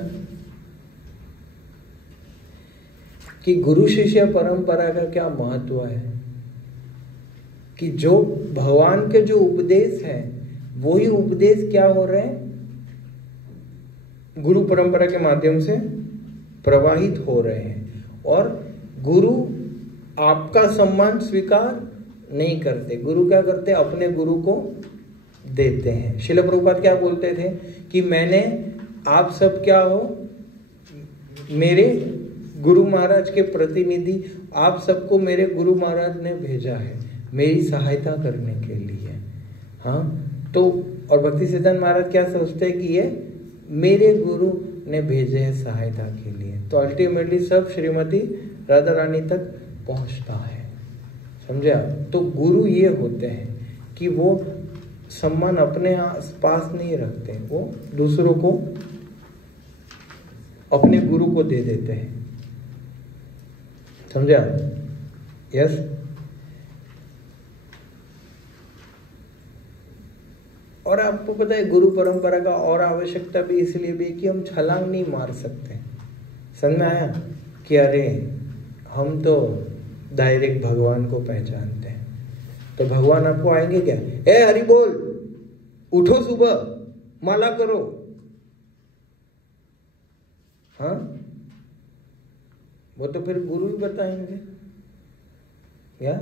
कि गुरु शिष्य परंपरा का क्या महत्व है, कि जो भगवान के जो उपदेश है वही उपदेश क्या हो रहे हैं, गुरु परंपरा के माध्यम से प्रवाहित हो रहे हैं। और गुरु आपका सम्मान स्वीकार नहीं करते, गुरु क्या करते, अपने गुरु को देते हैं। श्रील प्रभुपाद क्या बोलते थे कि मैंने, आप सब क्या हो, मेरे गुरु महाराज के प्रतिनिधि, आप सबको मेरे गुरु महाराज ने भेजा है मेरी सहायता करने के लिए। हाँ, तो और भक्ति सिद्धांत महाराज क्या सोचते हैं कि ये मेरे गुरु ने भेजे हैं सहायता के लिए। तो अल्टीमेटली सब श्रीमती राधा रानी तक पहुंचता है, समझे आप। तो गुरु ये होते हैं कि वो सम्मान अपने पास नहीं रखते, वो दूसरों को, अपने गुरु को दे देते हैं, समझे आप। यस, और आपको पता है गुरु परंपरा का और आवश्यकता भी इसलिए भी कि हम छलांग नहीं मार सकते। समझ में आया कि अरे हम तो डायरेक्ट भगवान को पहचानते हैं, तो भगवान आपको आएंगे क्या, ए हरि बोल, उठो सुबह माला करो। हाँ, वो तो फिर गुरु ही बताएंगे क्या,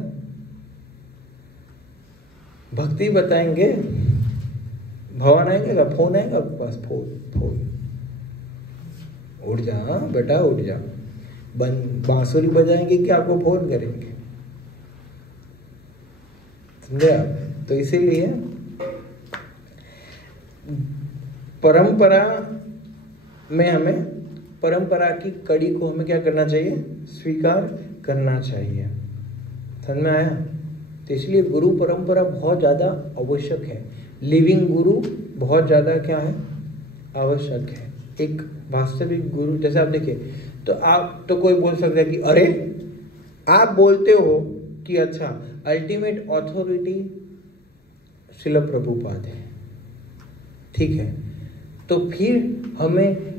भक्ति बताएंगे। भगवान आएंगे का फोन आएगा आपके पास, फोन उठ जा बेटा उठ जा, बांसुरी बजाएंगे कि आपको फोन करेंगे, समझे आप। तो इसीलिए परंपरा में हमें, परंपरा की कड़ी को हमें क्या करना चाहिए, स्वीकार करना चाहिए। समझ में आया। तो इसलिए गुरु परंपरा बहुत ज्यादा आवश्यक है, लिविंग गुरु बहुत ज्यादा क्या है, आवश्यक है। एक वास्तविक गुरु, जैसे आप देखिए, तो आप तो कोई बोल सकता है कि अरे आप बोलते हो कि अच्छा अल्टीमेट अथॉरिटी श्रील प्रभुपाद है, ठीक है, तो फिर हमें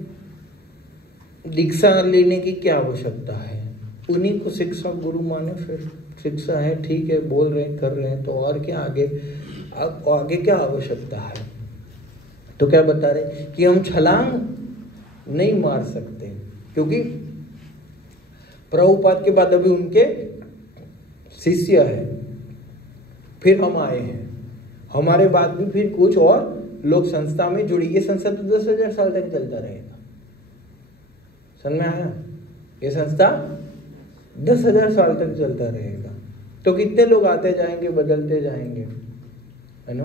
दीक्षा लेने की क्या आवश्यकता है। उन्हीं को शिक्षा गुरु माने, फिर शिक्षा है ठीक है, बोल रहे हैं कर रहे हैं, तो और क्या आगे, अब आगे क्या आवश्यकता है। तो क्या बता रहे कि हम छलांग नहीं मार सकते, क्योंकि प्रभुपाद के बाद अभी उनके शिष्य है, फिर हम आए हैं, हमारे बाद भी फिर कुछ और लोग संस्था में जुड़ी। ये संस्था तो 10,000 साल तक चलता रहेगा, समझ में आया। ये संस्था 10,000 साल तक चलता रहेगा, तो कितने लोग आते जाएंगे, बदलते जाएंगे, है ना।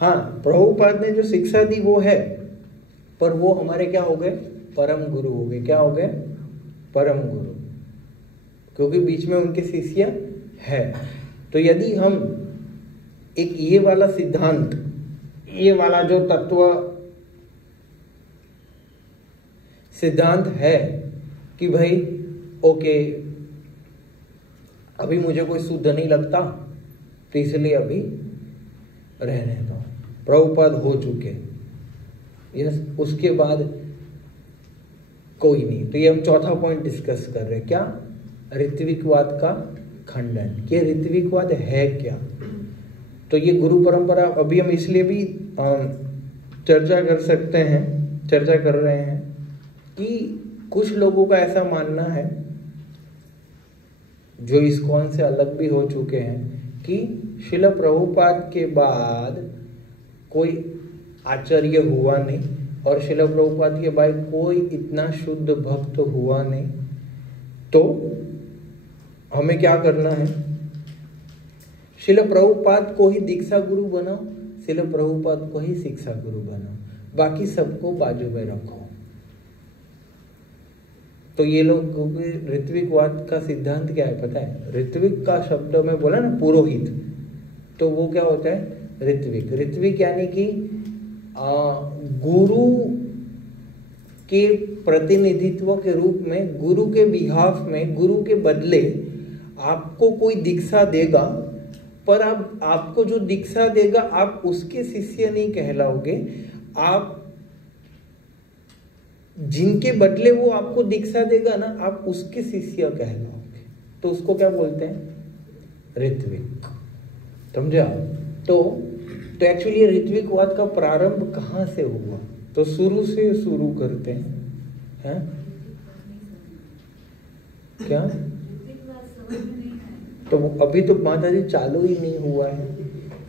हाँ, प्रभुपाद ने जो शिक्षा दी वो है, पर वो हमारे क्या हो गए, परम गुरु हो गए। क्या हो गए, परम गुरु, क्योंकि बीच में उनके शिष्य है। तो यदि हम एक ये वाला सिद्धांत, ये वाला जो तत्व सिद्धांत है कि भाई ओके, अभी मुझे कोई शुद्ध नहीं लगता तो इसलिए अभी रहने दो, प्रभुपाद हो चुके, यस, उसके बाद कोई नहीं। तो ये हम चौथा पॉइंट डिस्कस कर रहे हैं, क्या, ऋत्विकवाद का खंडन। कि ऋत्विकवाद है क्या। तो ये गुरु परंपरा अभी हम इसलिए भी चर्चा कर सकते हैं, चर्चा कर रहे हैं कि कुछ लोगों का ऐसा मानना है, जो इस्कॉन से अलग भी हो चुके हैं, कि श्रील प्रभुपाद के बाद कोई आचार्य हुआ नहीं, और श्रील प्रभुपाद के बाद कोई इतना शुद्ध भक्त हुआ नहीं, तो हमें क्या करना है, श्रील प्रभुपाद को ही दीक्षा गुरु बनाओ, श्रील प्रभुपाद को ही शिक्षा गुरु बनाओ, बाकी सबको बाजू में रखो। तो ये लोग ऋत्विकवाद का सिद्धांत क्या है पता है। ऋत्विक का शब्द में बोला ना, पुरोहित, तो वो क्या होता है, ऋत्विक। ऋत्विक यानी कि गुरु के प्रतिनिधित्व के रूप में, गुरु के बिहाफ में, गुरु के बदले आपको कोई दीक्षा देगा, पर अब आपको जो दीक्षा देगा आप उसके शिष्य नहीं कहलाओगे, आप जिनके बदले वो आपको दीक्षा देगा ना, आप उसके शिष्य कहलाओगे। तो उसको क्या बोलते हैं, ऋत्विक। समझे आप। तो एक्चुअली ऋत्विकवाद का प्रारंभ कहाँ से हुआ, तो शुरू से शुरू करते हैं, क्या। तो अभी तो माता जी चालू ही नहीं हुआ है,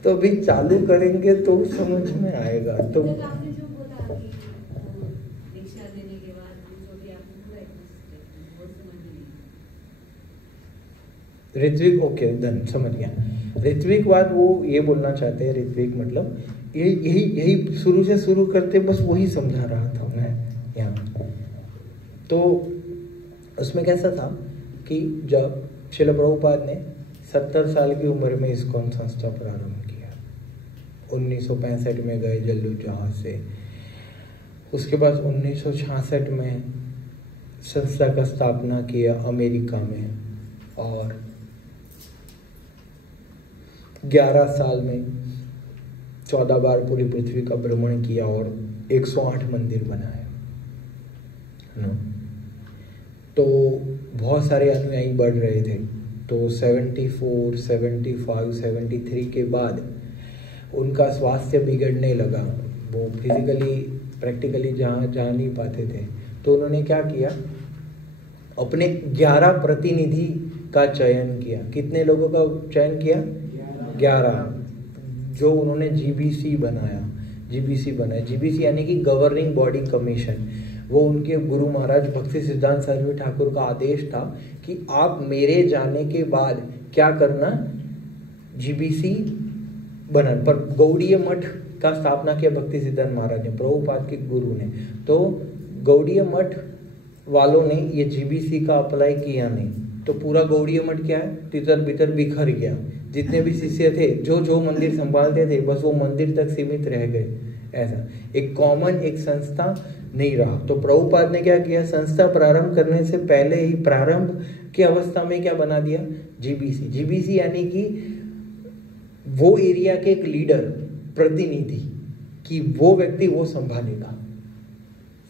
तो अभी चालू करेंगे तो समझ में आएगा। तो ऋत्विक, ओके धन समझ गया। ऋत्विकवाद वो ये बोलना चाहते हैं, ऋत्विक मतलब यही शुरू से शुरू करते, बस वही समझा रहा था मैं यहाँ। तो उसमें कैसा था कि जब श्रील प्रभुपाद ने 70 साल की उम्र में इस्कॉन संस्था प्रारंभ किया, 1965 में गए जल्लू जहाज से, उसके बाद 1966 में संस्था का स्थापना किया अमेरिका में, और 11 साल में 14 बार पूरी पृथ्वी का भ्रमण किया और 108 मंदिर बनाए ना। तो बहुत सारे अनुयायी बढ़ रहे थे। तो 74, 75, 73 के बाद उनका स्वास्थ्य बिगड़ने लगा, वो फिजिकली प्रैक्टिकली जा नहीं पाते थे। तो उन्होंने क्या किया, अपने 11 प्रतिनिधि का चयन किया। कितने लोगों का चयन किया, 11, जो उन्होंने जीबीसी बनाया। जीबीसी यानी कि गवर्निंग बॉडी कमीशन। वो उनके गुरु महाराज भक्ति सिद्धांत सरस्वती ठाकुर का आदेश था कि आप मेरे जाने के बाद क्या करना, जीबीसी बना। पर गौड़ीय मठ का स्थापना किया भक्ति सिद्धांत महाराज ने, प्रभुपाद के गुरु ने। तो गौड़ीय मठ वालों ने ये जीबीसी का अप्लाई किया नहीं, तो पूरा गौड़ीय मठ क्या है, तितर बितर बिखर गया। जितने भी शिष्य थे, जो मंदिर संभालते थे, बस वो मंदिर तक सीमित रह गए। ऐसा एक कॉमन एक संस्था नहीं रहा। तो प्रभुपाद ने क्या किया, संस्था प्रारंभ करने से पहले ही प्रारंभ की अवस्था में क्या बना दिया, जीबीसी यानी कि वो एरिया के एक लीडर, प्रतिनिधि, कि वो व्यक्ति वो संभालेगा,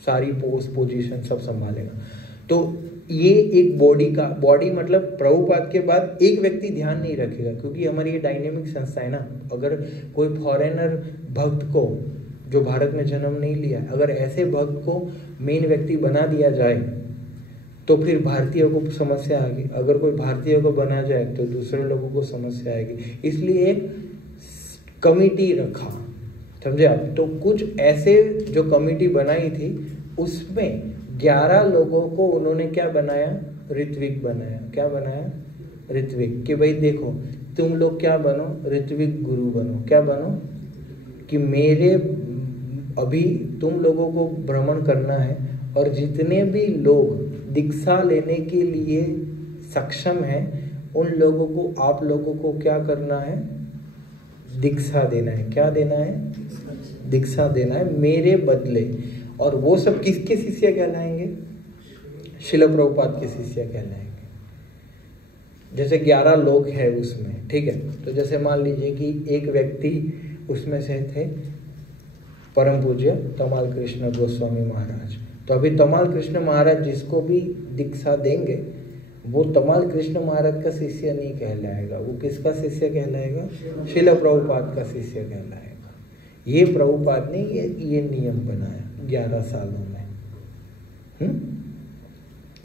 सारी पोस्ट पोजीशन सब संभालेगा। तो ये एक बॉडी मतलब प्रभुपाद के बाद एक व्यक्ति ध्यान नहीं रखेगा, क्योंकि हमारी ये डायनेमिक संस्था है ना। अगर कोई फॉरेनर भक्त को जो भारत में जन्म नहीं लिया, अगर ऐसे भक्त को मेन व्यक्ति बना दिया जाए तो फिर भारतीयों को समस्या आएगी, अगर कोई भारतीयों को बना जाए तो दूसरे लोगों को समस्या आएगी। इसलिए एक कमिटी रखा, समझे आप। तो कुछ ऐसे जो कमिटी बनाई थी उसमें 11 लोगों को उन्होंने क्या बनाया, ऋत्विक बनाया। क्या बनाया, ऋत्विक। कि भाई देखो तुम लोग क्या बनो, ऋत्विक गुरु बनो। क्या बनो कि मेरे अभी तुम लोगों को भ्रमण करना है और जितने भी लोग दीक्षा लेने के लिए सक्षम हैं उन लोगों को, आप लोगों को क्या करना है, दीक्षा देना है। क्या देना है, दीक्षा देना है मेरे बदले। और वो सब किसके शिष्य कहलाएंगे, श्रील प्रभुपाद के शिष्य कहलाएंगे। जैसे 11 लोग हैं उसमें, ठीक है। तो जैसे मान लीजिए कि एक व्यक्ति उसमें से थे परम पूज्य तमाल कृष्ण गोस्वामी महाराज। तो अभी तमाल कृष्ण महाराज जिसको भी दीक्षा देंगे वो तमाल कृष्ण महाराज का शिष्य नहीं कहलाएगा, वो किसका शिष्य कहलाएगा, श्रील प्रभुपाद का शिष्य कहलाएगा। ये प्रभुपाद ने ये नियम बनाया 11 सालों में।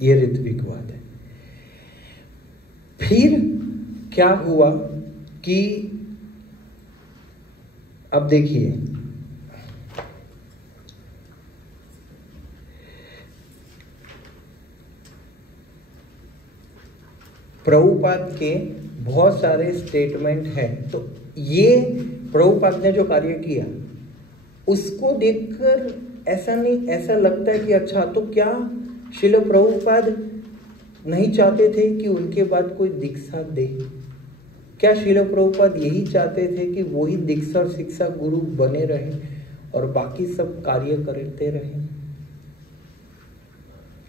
ये ऋत्विकवाद है। फिर क्या हुआ कि अब देखिए प्रभुपाद के बहुत सारे स्टेटमेंट हैं। तो ये प्रभुपाद ने जो कार्य किया उसको देखकर ऐसा लगता है कि अच्छा, तो क्या श्रील प्रभुपाद नहीं चाहते थे कि उनके बाद कोई दीक्षा दे? क्या श्रील प्रभुपाद यही चाहते थे कि वही दीक्षा और शिक्षा गुरु बने रहे और बाकी सब कार्य करते रहे?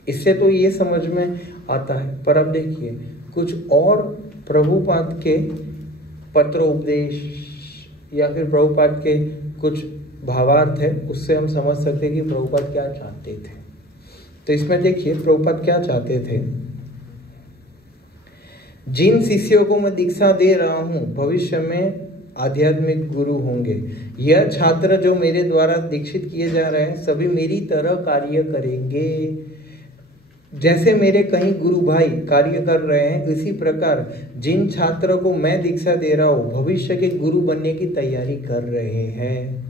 इससे तो ये समझ में आता है। पर अब देखिए कुछ और प्रभुपाद के पत्रोपदेश या फिर प्रभुपाद के कुछ भावार्थ है, उससे हम समझ सकते हैं कि प्रभुपाद क्या चाहते थे। तो इसमें देखिए प्रभुपाद क्या चाहते थे। जिन शिष्यों को मैं दीक्षा दे रहा हूं भविष्य में आध्यात्मिक गुरु होंगे। यह छात्र जो मेरे द्वारा दीक्षित किए जा रहे हैं सभी मेरी तरह कार्य करेंगे। जैसे मेरे कई गुरु भाई कार्य कर रहे हैं, इसी प्रकार जिन छात्रों को मैं दीक्षा दे रहा हूं भविष्य के गुरु बनने की तैयारी कर रहे हैं।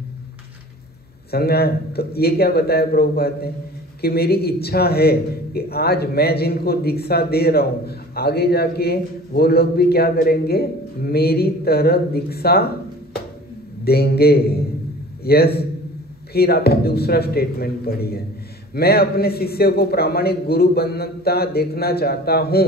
समझा? तो ये क्या बताया प्रभुपाद ने कि मेरी इच्छा है कि आज मैं जिनको दीक्षा दे रहा हूं आगे जाके वो लोग भी क्या करेंगे, मेरी तरह दीक्षा देंगे। यस। फिर आपने दूसरा स्टेटमेंट पढ़ी है, मैं अपने शिष्यों को प्रामाणिक गुरु बनता देखना चाहता हूं।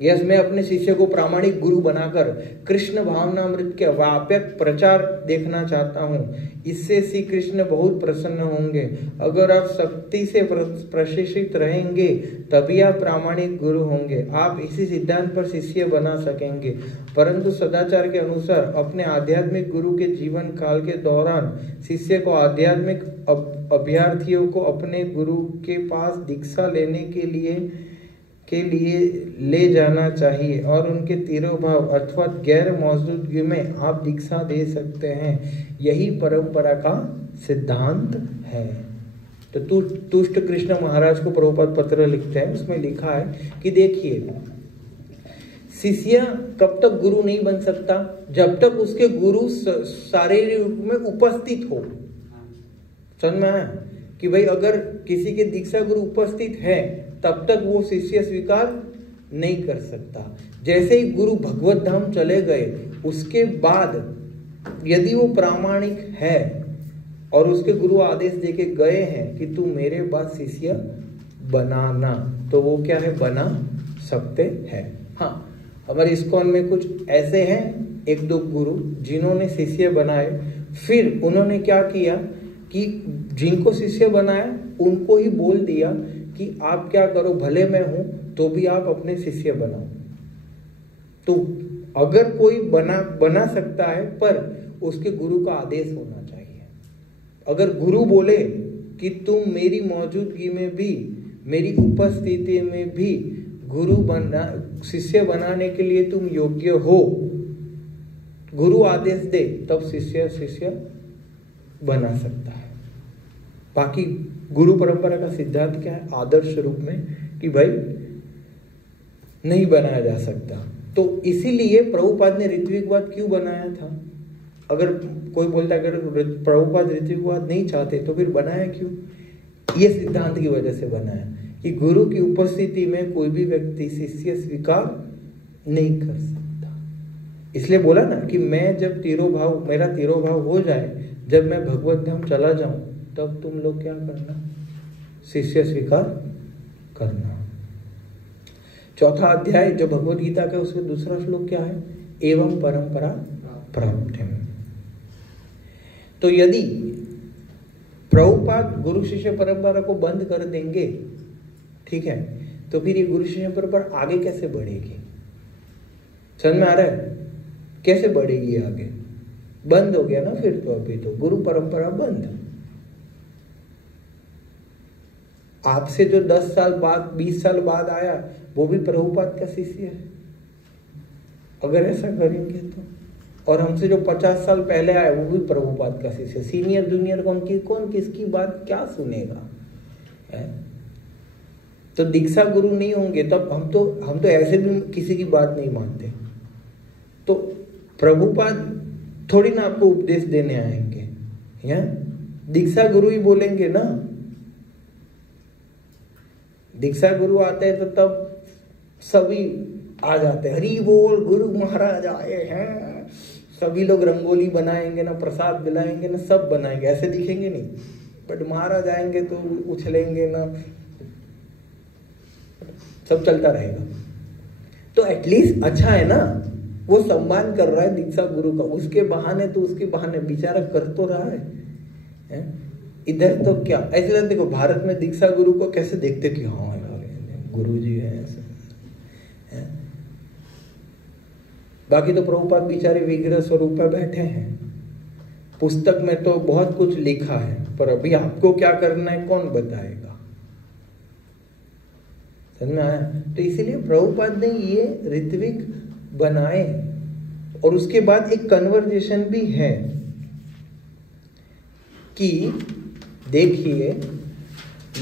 यस, मैं अपने शिष्य को प्रामाणिक गुरु बनाकर कृष्ण भावनामृत के व्यापक प्रचार देखना चाहता हूं। इससे श्री कृष्ण बहुत प्रसन्न होंगे। अगर आप शक्ति से प्रशिक्षित रहेंगे तभी आप प्रामाणिक गुरु होंगे। आप इसी सिद्धांत पर शिष्य बना सकेंगे। परंतु सदाचार के अनुसार अपने आध्यात्मिक गुरु के जीवन काल के दौरान शिष्य को आध्यात्मिक अभ्यर्थियों को अपने गुरु के पास दीक्षा लेने के लिए ले जाना चाहिए और उनके तिरोभाव अर्थात गैर मौजूदगी में आप दीक्षा दे सकते हैं। यही परंपरा का सिद्धांत है। तो तुष्ट कृष्ण महाराज को प्रभुपाद पत्र लिखते हैं, उसमें लिखा है कि देखिए शिष्य कब तक गुरु नहीं बन सकता, जब तक उसके गुरु शारीरिक रूप में उपस्थित हो। समझ में आया कि भाई अगर किसी के दीक्षा गुरु उपस्थित है तब तक वो शिष्य स्वीकार नहीं कर सकता। जैसे ही गुरु भगवत धाम चले गए उसके बाद यदि वो प्रामाणिक है और उसके गुरु आदेश देके गए हैं कि तू मेरे बाद शिष्य बनाना, तो वो क्या है, बना सकते हैं। हाँ, हमारे इस्कॉन में कुछ ऐसे हैं 1-2 गुरु जिन्होंने शिष्य बनाए, फिर उन्होंने क्या किया कि जिनको शिष्य बनाया उनको ही बोल दिया कि आप क्या करो, भले मैं हूं तो भी आप अपने शिष्य बनाओ। तो अगर कोई बना सकता है पर उसके गुरु का आदेश होना चाहिए। अगर गुरु बोले कि तुम मेरी मौजूदगी में भी मेरी उपस्थिति में भी गुरु बनना, शिष्य बनाने के लिए तुम योग्य हो, गुरु आदेश दे तब शिष्य बना सकता है। बाकी गुरु परंपरा का सिद्धांत क्या है? आदर्श रूप में कि भाई नहीं बनाया जा सकता। तो इसीलिए प्रभुपाद ने ऋत्विकवाद क्यों बनाया था? अगर कोई बोलता है अगर प्रभुपाद ऋत्विकवाद नहीं चाहते तो फिर बनाया क्यों? ये सिद्धांत की वजह से बनाया कि गुरु की उपस्थिति में कोई भी व्यक्ति शिष्य स्वीकार नहीं कर सकता। इसलिए बोला ना कि मैं जब मेरा तिरोभाव हो जाए, जब मैं भगवत धाम चला जाऊं, तब तुम लोग क्या करना? शिष्य स्वीकार करना। चौथा अध्याय जो भगवत गीता का, उसका दूसरा श्लोक क्या है? एवं परंपरा प्राप्तिम। तो यदि प्रभुपाद गुरु शिष्य परंपरा को बंद कर देंगे, ठीक है, तो फिर ये गुरु शिष्य परंपरा आगे कैसे बढ़ेगी? समझ में आ रहा है? कैसे बढ़ेगी आगे? बंद हो गया ना फिर तो, अभी तो गुरु परंपरा बंद। आपसे जो 10 साल बाद 20 साल बाद आया वो भी प्रभुपाद का शिष्य है, अगर ऐसा करेंगे तो। और हमसे जो 50 साल पहले आया वो भी प्रभुपाद का शिष्य। सीनियर जूनियर कौन किसकी बात क्या सुनेगा है? तो दीक्षा गुरु नहीं होंगे तब हम तो ऐसे भी किसी की बात नहीं मानते। तो प्रभुपाद थोड़ी ना आपको उपदेश देने आएंगे, या दीक्षा गुरु ही बोलेंगे ना। दीक्षा गुरु आते हैं तो तब सभी आ जाते हैं, हरि बोल गुरु महाराज आए हैं। सभी लोग रंगोली बनाएंगे ना, प्रसाद दिलाएंगे ना, सब बनाएंगे, ऐसे दिखेंगे नहीं। बट महाराज आएंगे तो उछलेंगे ना, सब चलता रहेगा। तो एटलीस्ट अच्छा है ना, वो सम्मान कर रहा है दीक्षा गुरु का। उसके बहाने बेचारा कर तो रहा है? इधर तो क्या ऐसे लगता, देखो भारत में दीक्षा गुरु को कैसे देखते कि हाँ गुरु जी है ऐसे है? बाकी तो प्रभुपाद बेचारे विग्रह स्वरूप में बैठे हैं। पुस्तक में तो बहुत कुछ लिखा है, पर अभी आपको क्या करना है कौन बताएगा? समझ में आया? तो इसीलिए प्रभुपाद ने ये ऋत्विक बनाए। और उसके बाद एक कन्वर्जेशन भी है कि देखिए,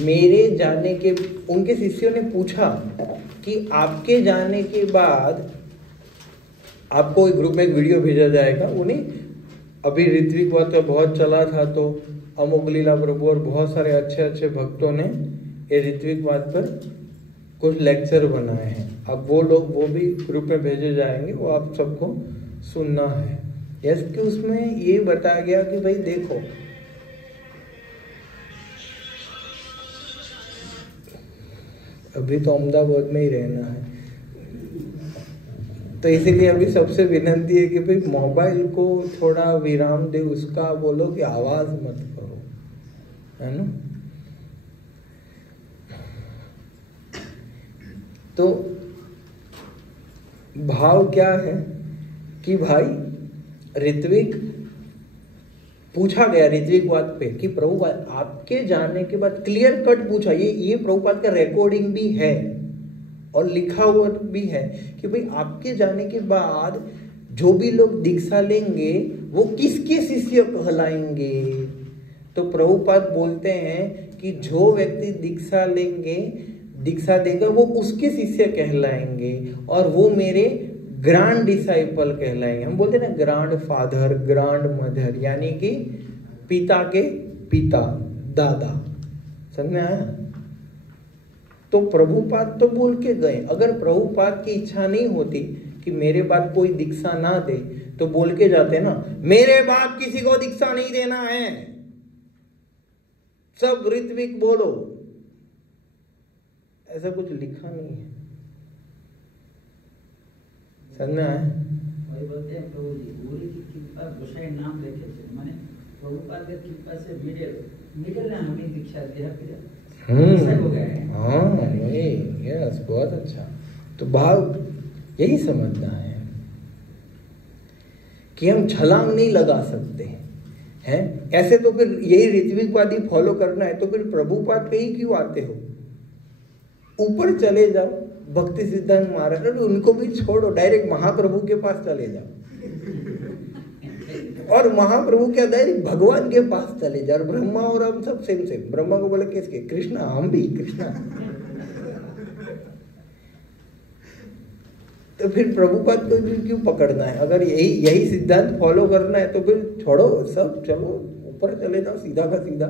मेरे जाने के, उनके शिष्यों ने पूछा कि आपके जाने के बाद आपको एक ग्रुप में एक वीडियो भेजा जाएगा। उन्हें अभी ऋत्विकवाद का बहुत चला था, तो अमोघलीला प्रभु और बहुत सारे अच्छे अच्छे भक्तों ने ये ऋत्विकवाद पर कुछ लेक्चर बनाए हैं। अब वो भी ग्रुप में भेजे जाएंगे, वो आप सबको सुनना है। यस, कि उसमें ये बताया गया कि भाई देखो, अभी तो अहमदाबाद में ही रहना है, तो इसीलिए अभी सबसे विनती है कि भाई मोबाइल को थोड़ा विराम दे, उसका बोलो कि आवाज मत करो, है ना। तो भाव क्या है कि भाई ऋत्विक पूछा गया ऋत्विकवाद पे कि प्रभुपाद आपके जाने के बाद, क्लियर कट पूछा, ये प्रभुपाद का रिकॉर्डिंग भी है और लिखा हुआ भी है कि भाई आपके जाने के बाद जो भी लोग दीक्षा लेंगे वो किसके शिष्य कहलाएंगे। तो प्रभुपाद बोलते हैं कि जो व्यक्ति दीक्षा देगा वो उसके शिष्य कहलाएंगे और वो मेरे ग्रांड डिसाइपल कहलाएंगे। हम बोलते हैं ना ग्रांड फादर, ग्रांड मदर, यानी कि पिता के पिता, दादा। समझ में आया? तो प्रभुपाद तो बोल के गए। अगर प्रभुपाद की इच्छा नहीं होती कि मेरे बाद कोई दीक्षा ना दे, तो बोल के जाते ना, मेरे बाद किसी को दीक्षा नहीं देना है, सब ऋत्विक बोलो। ऐसा कुछ लिखा नहीं है। समझ में आया? वही बोलते हैं प्रभु जी, गुरु की कृपा गोसाई नाम लेके थे, माने प्रभुपाद की कृपा से मिडिल ने हमें दीक्षा दिया, फिर हो गए। हाँ, यस, बहुत अच्छा। तो भाव यही समझना है कि हम छलांग नहीं लगा सकते हैं। ऐसे तो फिर यही ऋत्विकवादी फॉलो करना है तो फिर प्रभुपाद पे ही क्यों आते हो? ऊपर चले जाओ, भक्ति सिद्धांत महाराज, उनको भी छोड़ो, डायरेक्ट महाप्रभु के पास चले जाओ। और महाप्रभु क्या, डायरेक्ट भगवान के पास चले जाओ। ब्रह्मा और हम सब सेम सेम। ब्रह्मा को बोले किसके? कृष्णा, हम भी कृष्णा। तो फिर प्रभुपाद को भी क्यों पकड़ना है? अगर यही सिद्धांत फॉलो करना है तो फिर छोड़ो सब, चलो ऊपर चले जाओ, सीधा का सीधा,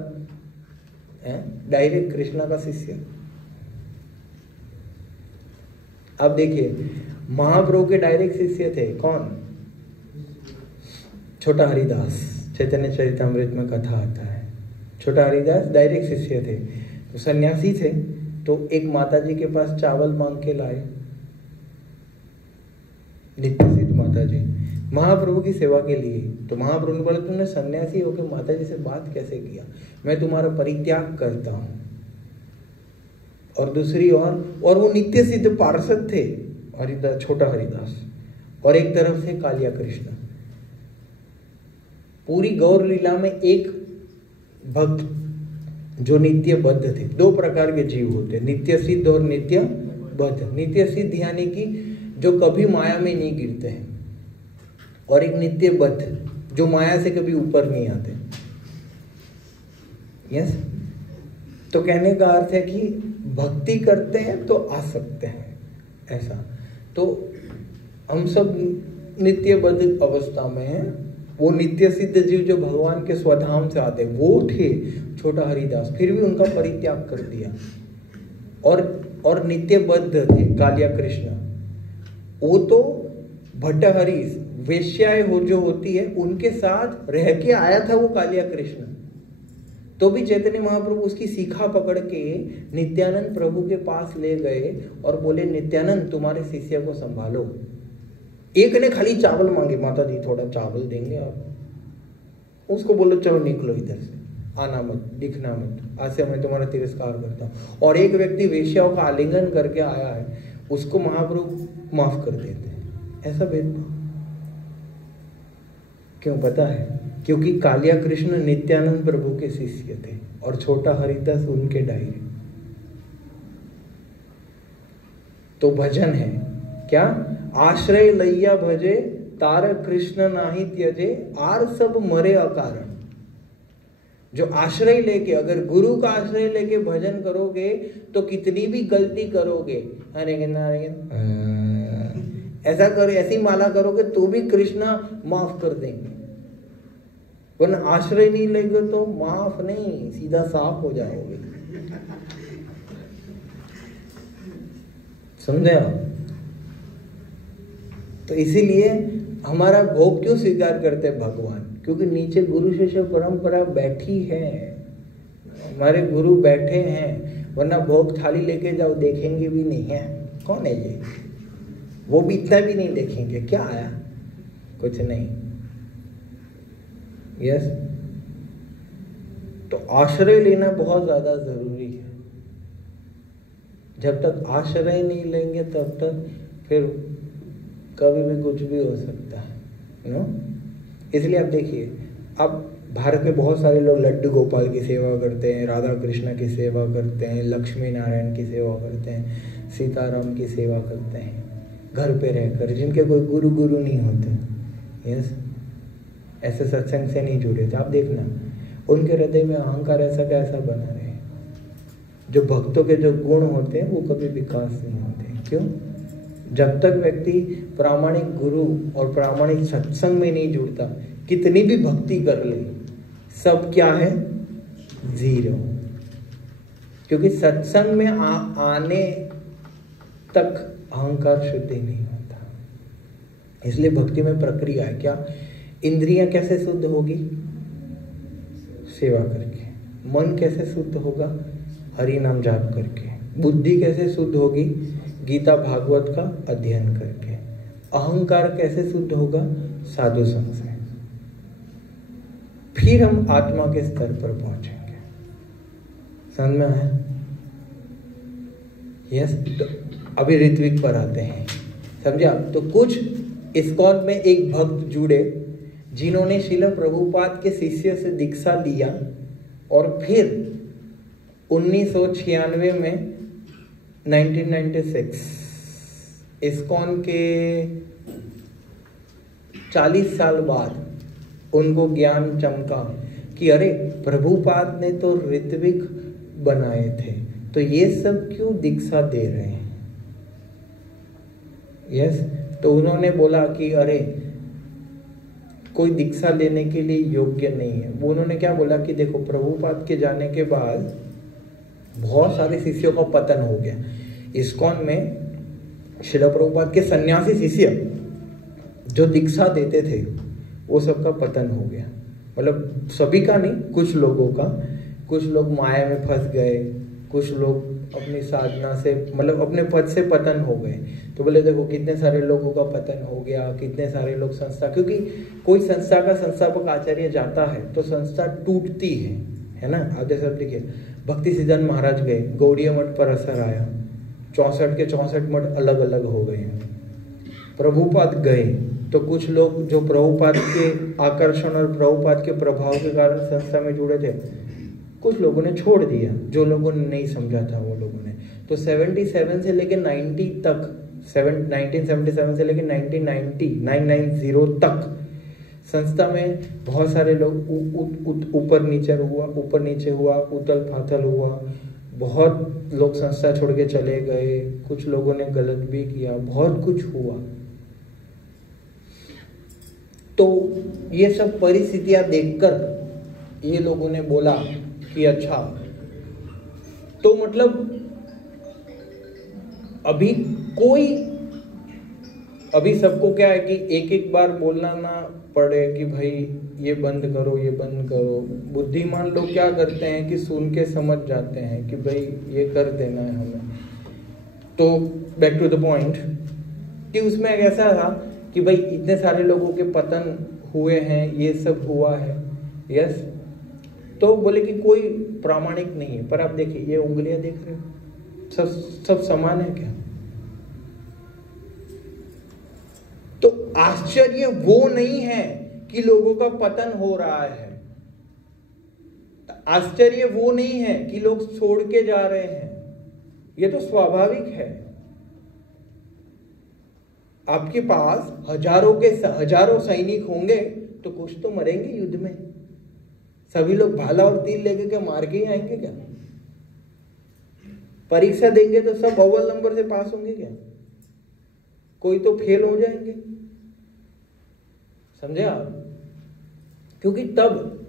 डायरेक्ट कृष्णा का शिष्य। अब देखिए, महाप्रभु के डायरेक्ट शिष्य थे कौन? छोटा हरिदास। चैतन्य चरितामृत में कथा आता है, छोटा हरिदास डायरेक्ट शिष्य थे। तो सन्यासी थे, तो एक माताजी के पास चावल मांग के लाए, नित्य सिद्ध माताजी, महाप्रभु की सेवा के लिए। तो महाप्रभु ने बोला, तुमने सन्यासी होकर माताजी से बात कैसे किया? मैं तुम्हारा परित्याग करता हूं। और दूसरी और वो नित्य सिद्ध पार्षद थे, हरिदास, छोटा हरिदास, और एक तरफ से कालिया कृष्ण। पूरी गौर लीला में एक भक्त जो नित्य बद्ध थे। दो प्रकार के जीव होते, नित्य सिद्ध और नित्य बद्ध। नित्य सिद्ध यानी कि जो कभी माया में नहीं गिरते हैं, और एक नित्य बद्ध जो माया से कभी ऊपर नहीं आते। यस, तो कहने का अर्थ है कि भक्ति करते हैं तो आ सकते हैं, ऐसा। तो हम सब नित्य बद्ध अवस्था में हैं। वो नित्य सिद्ध जीव जो भगवान के स्वधाम से आते, वो थे छोटा हरिदास, फिर भी उनका परित्याग कर दिया। और नित्य बद्ध थे कालिया कृष्ण। वो तो भट्टहरी वेश्याएं हो जो होती है, उनके साथ रह के आया था वो कालिया कृष्ण। तो भी चैतन्य महाप्रभु उसकी सीखा पकड़ के नित्यानंद प्रभु के पास ले गए और बोले, नित्यानंद तुम्हारे शिष्य को संभालो। एक ने खाली चावल मांगे, माता जी थोड़ा चावल देंगे, और उसको बोलो चलो निकलो इधर से, आना मत, दिखना मत, आज से मैं तुम्हारा तिरस्कार करता हूँ। और एक व्यक्ति वेश्याओं का आलिंगन करके आया है, उसको महाप्रभु माफ कर देते हैं। ऐसा भेदभाव क्यों? पता है, क्योंकि कालिया कृष्ण नित्यानंद प्रभु के शिष्य थे और छोटा हरिदास उनके डायरे। तो भजन है क्या? आश्रय लैया भजे, तार कृष्ण नाही त्यजे, आर सब मरे अकारण। जो आश्रय लेके, अगर गुरु का आश्रय लेके भजन करोगे तो कितनी भी गलती करोगे, ऐसा करो, ऐसी माला करोगे तो भी कृष्णा माफ कर देंगे। वरना आश्रय नहीं लेंगे तो माफ नहीं, सीधा साफ हो जाओगे। समझे आप? तो इसीलिए हमारा भोग क्यों स्वीकार करते हैं भगवान? क्योंकि नीचे गुरु शिष्य परंपरा बैठी है, हमारे गुरु बैठे हैं। वरना भोग थाली लेके जाओ, देखेंगे भी नहीं है कौन है ये, वो भी इतना भी नहीं देखेंगे, क्या आया, कुछ नहीं। यस, तो आश्रय लेना बहुत ज्यादा जरूरी है। जब तक आश्रय नहीं लेंगे तब तक फिर कभी भी कुछ भी हो सकता है, नो। इसलिए आप देखिए, अब भारत में बहुत सारे लोग लड्डू गोपाल की सेवा करते हैं, राधा कृष्ण की सेवा करते हैं, लक्ष्मी नारायण की सेवा करते हैं, सीताराम की सेवा करते हैं घर पे रहकर, जिनके कोई गुरु नहीं होते। यस, ऐसे सत्संग से नहीं जुड़े थे। आप देखना उनके हृदय में अहंकार ऐसा का ऐसा बना रहे। जो भक्तों के जो गुण होते हैं वो कभी विकास नहीं होते। क्यों? जब तक व्यक्ति प्रामाणिक गुरु और प्रामाणिक सत्संग में नहीं जुड़ता, कितनी भी भक्ति कर ले, सब क्या है? जीरो। क्योंकि सत्संग में आने तक अहंकार शुद्धि नहीं होता। इसलिए भक्ति में प्रक्रिया है क्या? इंद्रियां कैसे शुद्ध होगी? सेवा करके। मन कैसे शुद्ध होगा? हरि नाम जाप करके। बुद्धि कैसे शुद्ध होगी? गीता भागवत का अध्ययन करके। अहंकार कैसे शुद्ध होगा? साधु संग से। फिर हम आत्मा के स्तर पर पहुंचेंगे। समझ में आया? यस। तो अभी ऋत्विक पर आते हैं, समझे आप? तो कुछ इस्कॉन में एक भक्त जुड़े जिन्होंने श्रील प्रभुपाद के शिष्य से दीक्षा लिया और फिर 1996 में 1996 इस्कॉन के 40 साल बाद उनको ज्ञान चमका कि अरे प्रभुपाद ने तो ऋत्विक बनाए थे, तो ये सब क्यों दीक्षा दे रहे हैं। यस, तो उन्होंने बोला कि अरे कोई दीक्षा लेने के लिए योग्य नहीं है। वो उन्होंने क्या बोला कि देखो, प्रभुपाद के जाने के बाद बहुत सारे शिष्यों का पतन हो गया। इस्कॉन में श्रील प्रभुपाद के सन्यासी शिष्य जो दीक्षा देते थे वो सबका पतन हो गया। मतलब सभी का नहीं, कुछ लोगों का। कुछ लोग माया में फंस गए, कुछ लोग अपनी साधना से मतलब अपने पद से पतन हो गए। तो बोले देखो कितने सारे लोगों का पतन हो गया, कितने सारे लोग संस्था, क्योंकि कोई संस्था का संस्थापक आचार्य जाता है तो संस्था टूटती है ना। आप जैसे देखिए भक्ति सिद्धांत महाराज गए, गौड़ीय मठ पर असर आया, 64 के 64 मठ अलग अलग हो गए हैं। प्रभुपाद गए तो कुछ लोग जो प्रभुपाद के आकर्षण और प्रभुपाद के प्रभाव के कारण संस्था में जुड़े थे, कुछ लोगों ने छोड़ दिया, जो लोगों ने नहीं समझा था वो लोगों ने। तो 77 से लेकर 90 तक, 1977 से लेकर 1990 तक संस्था में बहुत सारे लोग ऊपर नीचे हुआ, उथल पाथल हुआ। बहुत लोग संस्था छोड़ के चले गए, कुछ लोगों ने गलत भी किया, बहुत कुछ हुआ। तो ये सब परिस्थितियां देखकर ये लोगों ने बोला कि अच्छा, तो मतलब अभी सबको क्या है कि एक एक बार बोलना ना पड़े कि भाई ये बंद करो, ये बंद करो। बुद्धिमान लोग क्या करते हैं कि सुन के समझ जाते हैं कि भाई ये कर देना है हमें। तो बैक टू द पॉइंट कि उसमें एक ऐसा था कि भाई इतने सारे लोगों के पतन हुए हैं, ये सब हुआ है। यस, तो बोले कि कोई प्रामाणिक नहीं है। पर आप देखिए ये उंगलियां देख रहे हो, सब समान है क्या? तो आश्चर्य वो नहीं है कि लोगों का पतन हो रहा है, आश्चर्य वो नहीं है कि लोग छोड़ के जा रहे हैं, ये तो स्वाभाविक है। आपके पास हजारों सैनिक होंगे तो कुछ तो मरेंगे युद्ध में। सभी लोग भाला और तीर लेके क्या मार के ही आएंगे क्या? परीक्षा देंगे तो सब अव्वल नंबर से पास होंगे क्या? कोई तो फेल हो जाएंगे। समझे आप? क्योंकि तब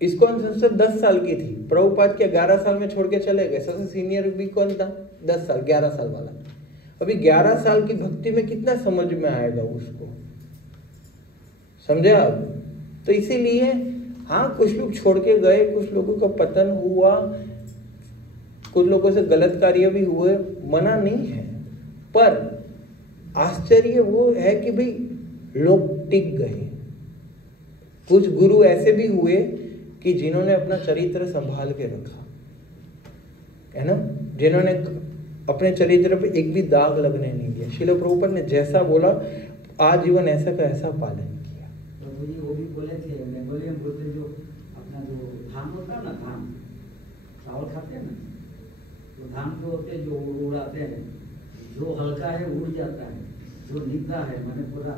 इस्कॉन संसद 10 साल की थी, प्रभुपाद के 11 साल में छोड़ के चले गए। सबसे सीनियर भी कौन था? 10 साल 11 साल वाला। अभी 11 साल की भक्ति में कितना समझ में आएगा उसको? समझे आप? तो इसीलिए हाँ, कुछ लोग छोड़ के गए, कुछ लोगों का पतन हुआ, कुछ लोगों से गलत कार्य भी हुए, मना नहीं है। पर आश्चर्य वो है कि भाई लोग टिक गए। कुछ गुरु ऐसे भी हुए कि जिन्होंने अपना चरित्र संभाल के रखा है ना, जिन्होंने अपने चरित्र पे एक भी दाग लगने नहीं दिया। श्रील प्रभुपाद ने जैसा बोला आजीवन ऐसा का ऐसा पालन किया। प्रभु जी वो भी बोले थे, बंगाली में बोलते जो अपना जो धान होता है ना, धान चावल खाते हैं ना, तो धान तो होते जो उड़ाते हैं, जो हल्का है उड़ जाता है, जो निकला है माने पूरा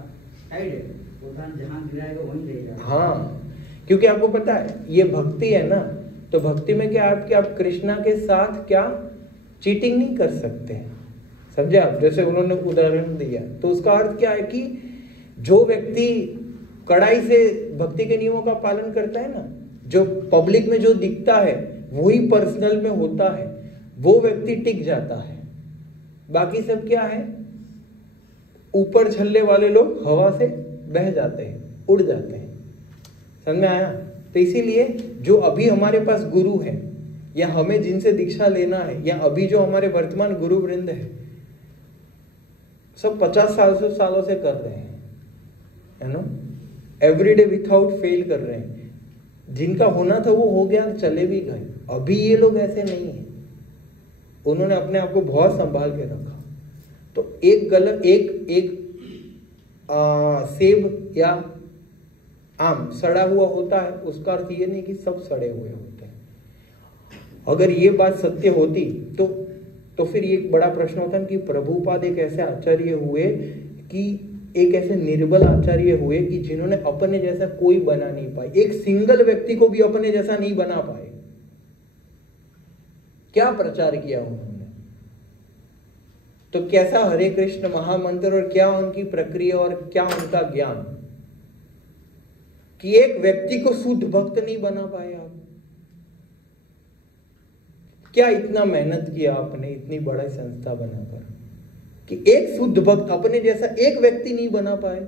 टाइट है, वो धान जहाँ गिराएगा वहीं ले जाएगा। हाँ, क्योंकि आपको पता है ये भक्ति है ना, तो भक्ति में क्या आप कृष्णा के साथ क्या चीटिंग नहीं कर सकते। समझे आप? जैसे उन्होंने उदाहरण दिया, तो उसका अर्थ क्या है कि जो व्यक्ति कड़ाई से भक्ति के नियमों का पालन करता है ना, जो पब्लिक में जो दिखता है वही पर्सनल में होता है, वो व्यक्ति टिक जाता है। बाकी सब क्या है, ऊपर छल्ले वाले लोग हवा से बह जाते हैं, उड़ जाते हैं। समझ में आया? तो इसीलिए जो अभी हमारे पास गुरु है या हमें जिनसे दीक्षा लेना है, या अभी जो हमारे वर्तमान गुरु वृंद है, सब 50 सालों से कर रहे हैं, है ना, एवरीडे विथआउट फेल कर रहे हैं। जिनका होना था वो हो गया, चले भी गए। अभी ये लोग ऐसे नहीं है, उन्होंने अपने आप को बहुत संभाल के रखा। तो एक सेब या आम सड़ा हुआ होता है, उसका अर्थ ये नहीं कि सब सड़े हुए होते हैं। अगर ये बात सत्य होती तो तो फिर ये एक बड़ा प्रश्न होता है कि प्रभुपाद एक ऐसे आचार्य हुए कि एक ऐसे निर्बल आचार्य हुए कि जिन्होंने अपने जैसा कोई बना नहीं पाए, एक सिंगल व्यक्ति को भी अपने जैसा नहीं बना पाए। क्या प्रचार किया उन्होंने, तो कैसा हरे कृष्ण महामंत्र और क्या उनकी प्रक्रिया और क्या उनका ज्ञान कि एक व्यक्ति को शुद्ध भक्त नहीं बना पाए आप। क्या इतना मेहनत किया आपने इतनी बड़ा संस्था बनाकर कि एक शुद्ध भक्त अपने जैसा एक व्यक्ति नहीं बना पाए।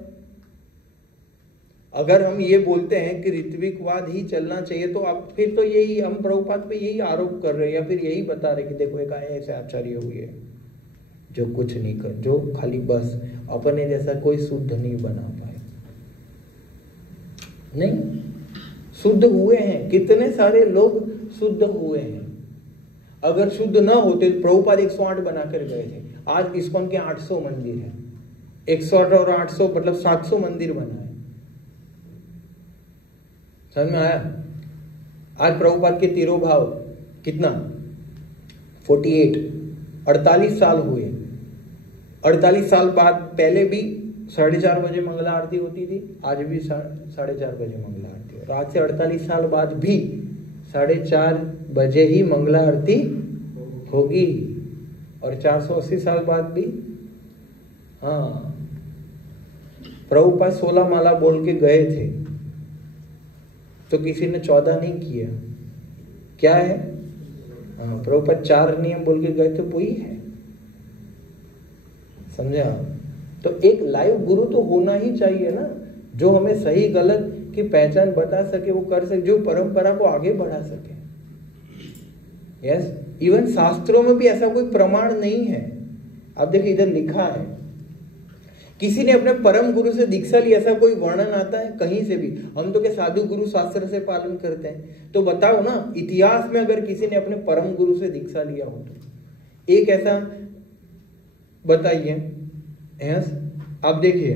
अगर हम ये बोलते हैं कि ऋत्विकवाद ही चलना चाहिए तो आप फिर तो यही हम प्रभुपाद पे यही आरोप कर रहे हैं या फिर यही बता रहे कि देखो एक ऐसे आचार्य हुए जो कुछ नहीं कर, जो खाली बस अपने जैसा कोई शुद्ध नहीं बना पाए। नहीं, शुद्ध हुए हैं, कितने सारे लोग शुद्ध हुए हैं। अगर शुद्ध ना होते तो प्रभुपाद 108 बनाकर गए थे। आज इस्कॉन के 800 मंदिर है, 108 और 800 मतलब 700 मंदिर बना है। समझ में आया? आज प्रभुपाद के तिरोभाव कितना 48 साल हुए। 48 साल बाद पहले भी 4:30 बजे मंगला आरती होती थी, आज भी 4:30 बजे मंगला आरती हो। आज से 48 साल बाद भी 4:30 बजे ही मंगला आरती होगी और 480 साल बाद भी। हाँ, प्रभुपाद 16 माला बोल के गए थे तो किसी ने 14 नहीं किया। क्या है? हाँ, प्रभुपाद 4 नियम बोल के गए थे, वही है। समझे आप? तो एक लाइव गुरु तो होना ही चाहिए ना, जो हमें सही गलत की पहचान बता सके, वो कर सके, जो परंपरा को आगे बढ़ा सके। यस, इवन शास्त्रों में भी ऐसा कोई प्रमाण नहीं है। आप देखिए इधर लिखा है, किसी ने अपने परम गुरु से दीक्षा ली, ऐसा कोई वर्णन आता है कहीं से भी? हम तो क्या साधु गुरु शास्त्र से पालन करते हैं, तो बताओ ना इतिहास में अगर किसी ने अपने परम गुरु से दीक्षा लिया हो तो एक ऐसा बताइए। यस, आप देखिए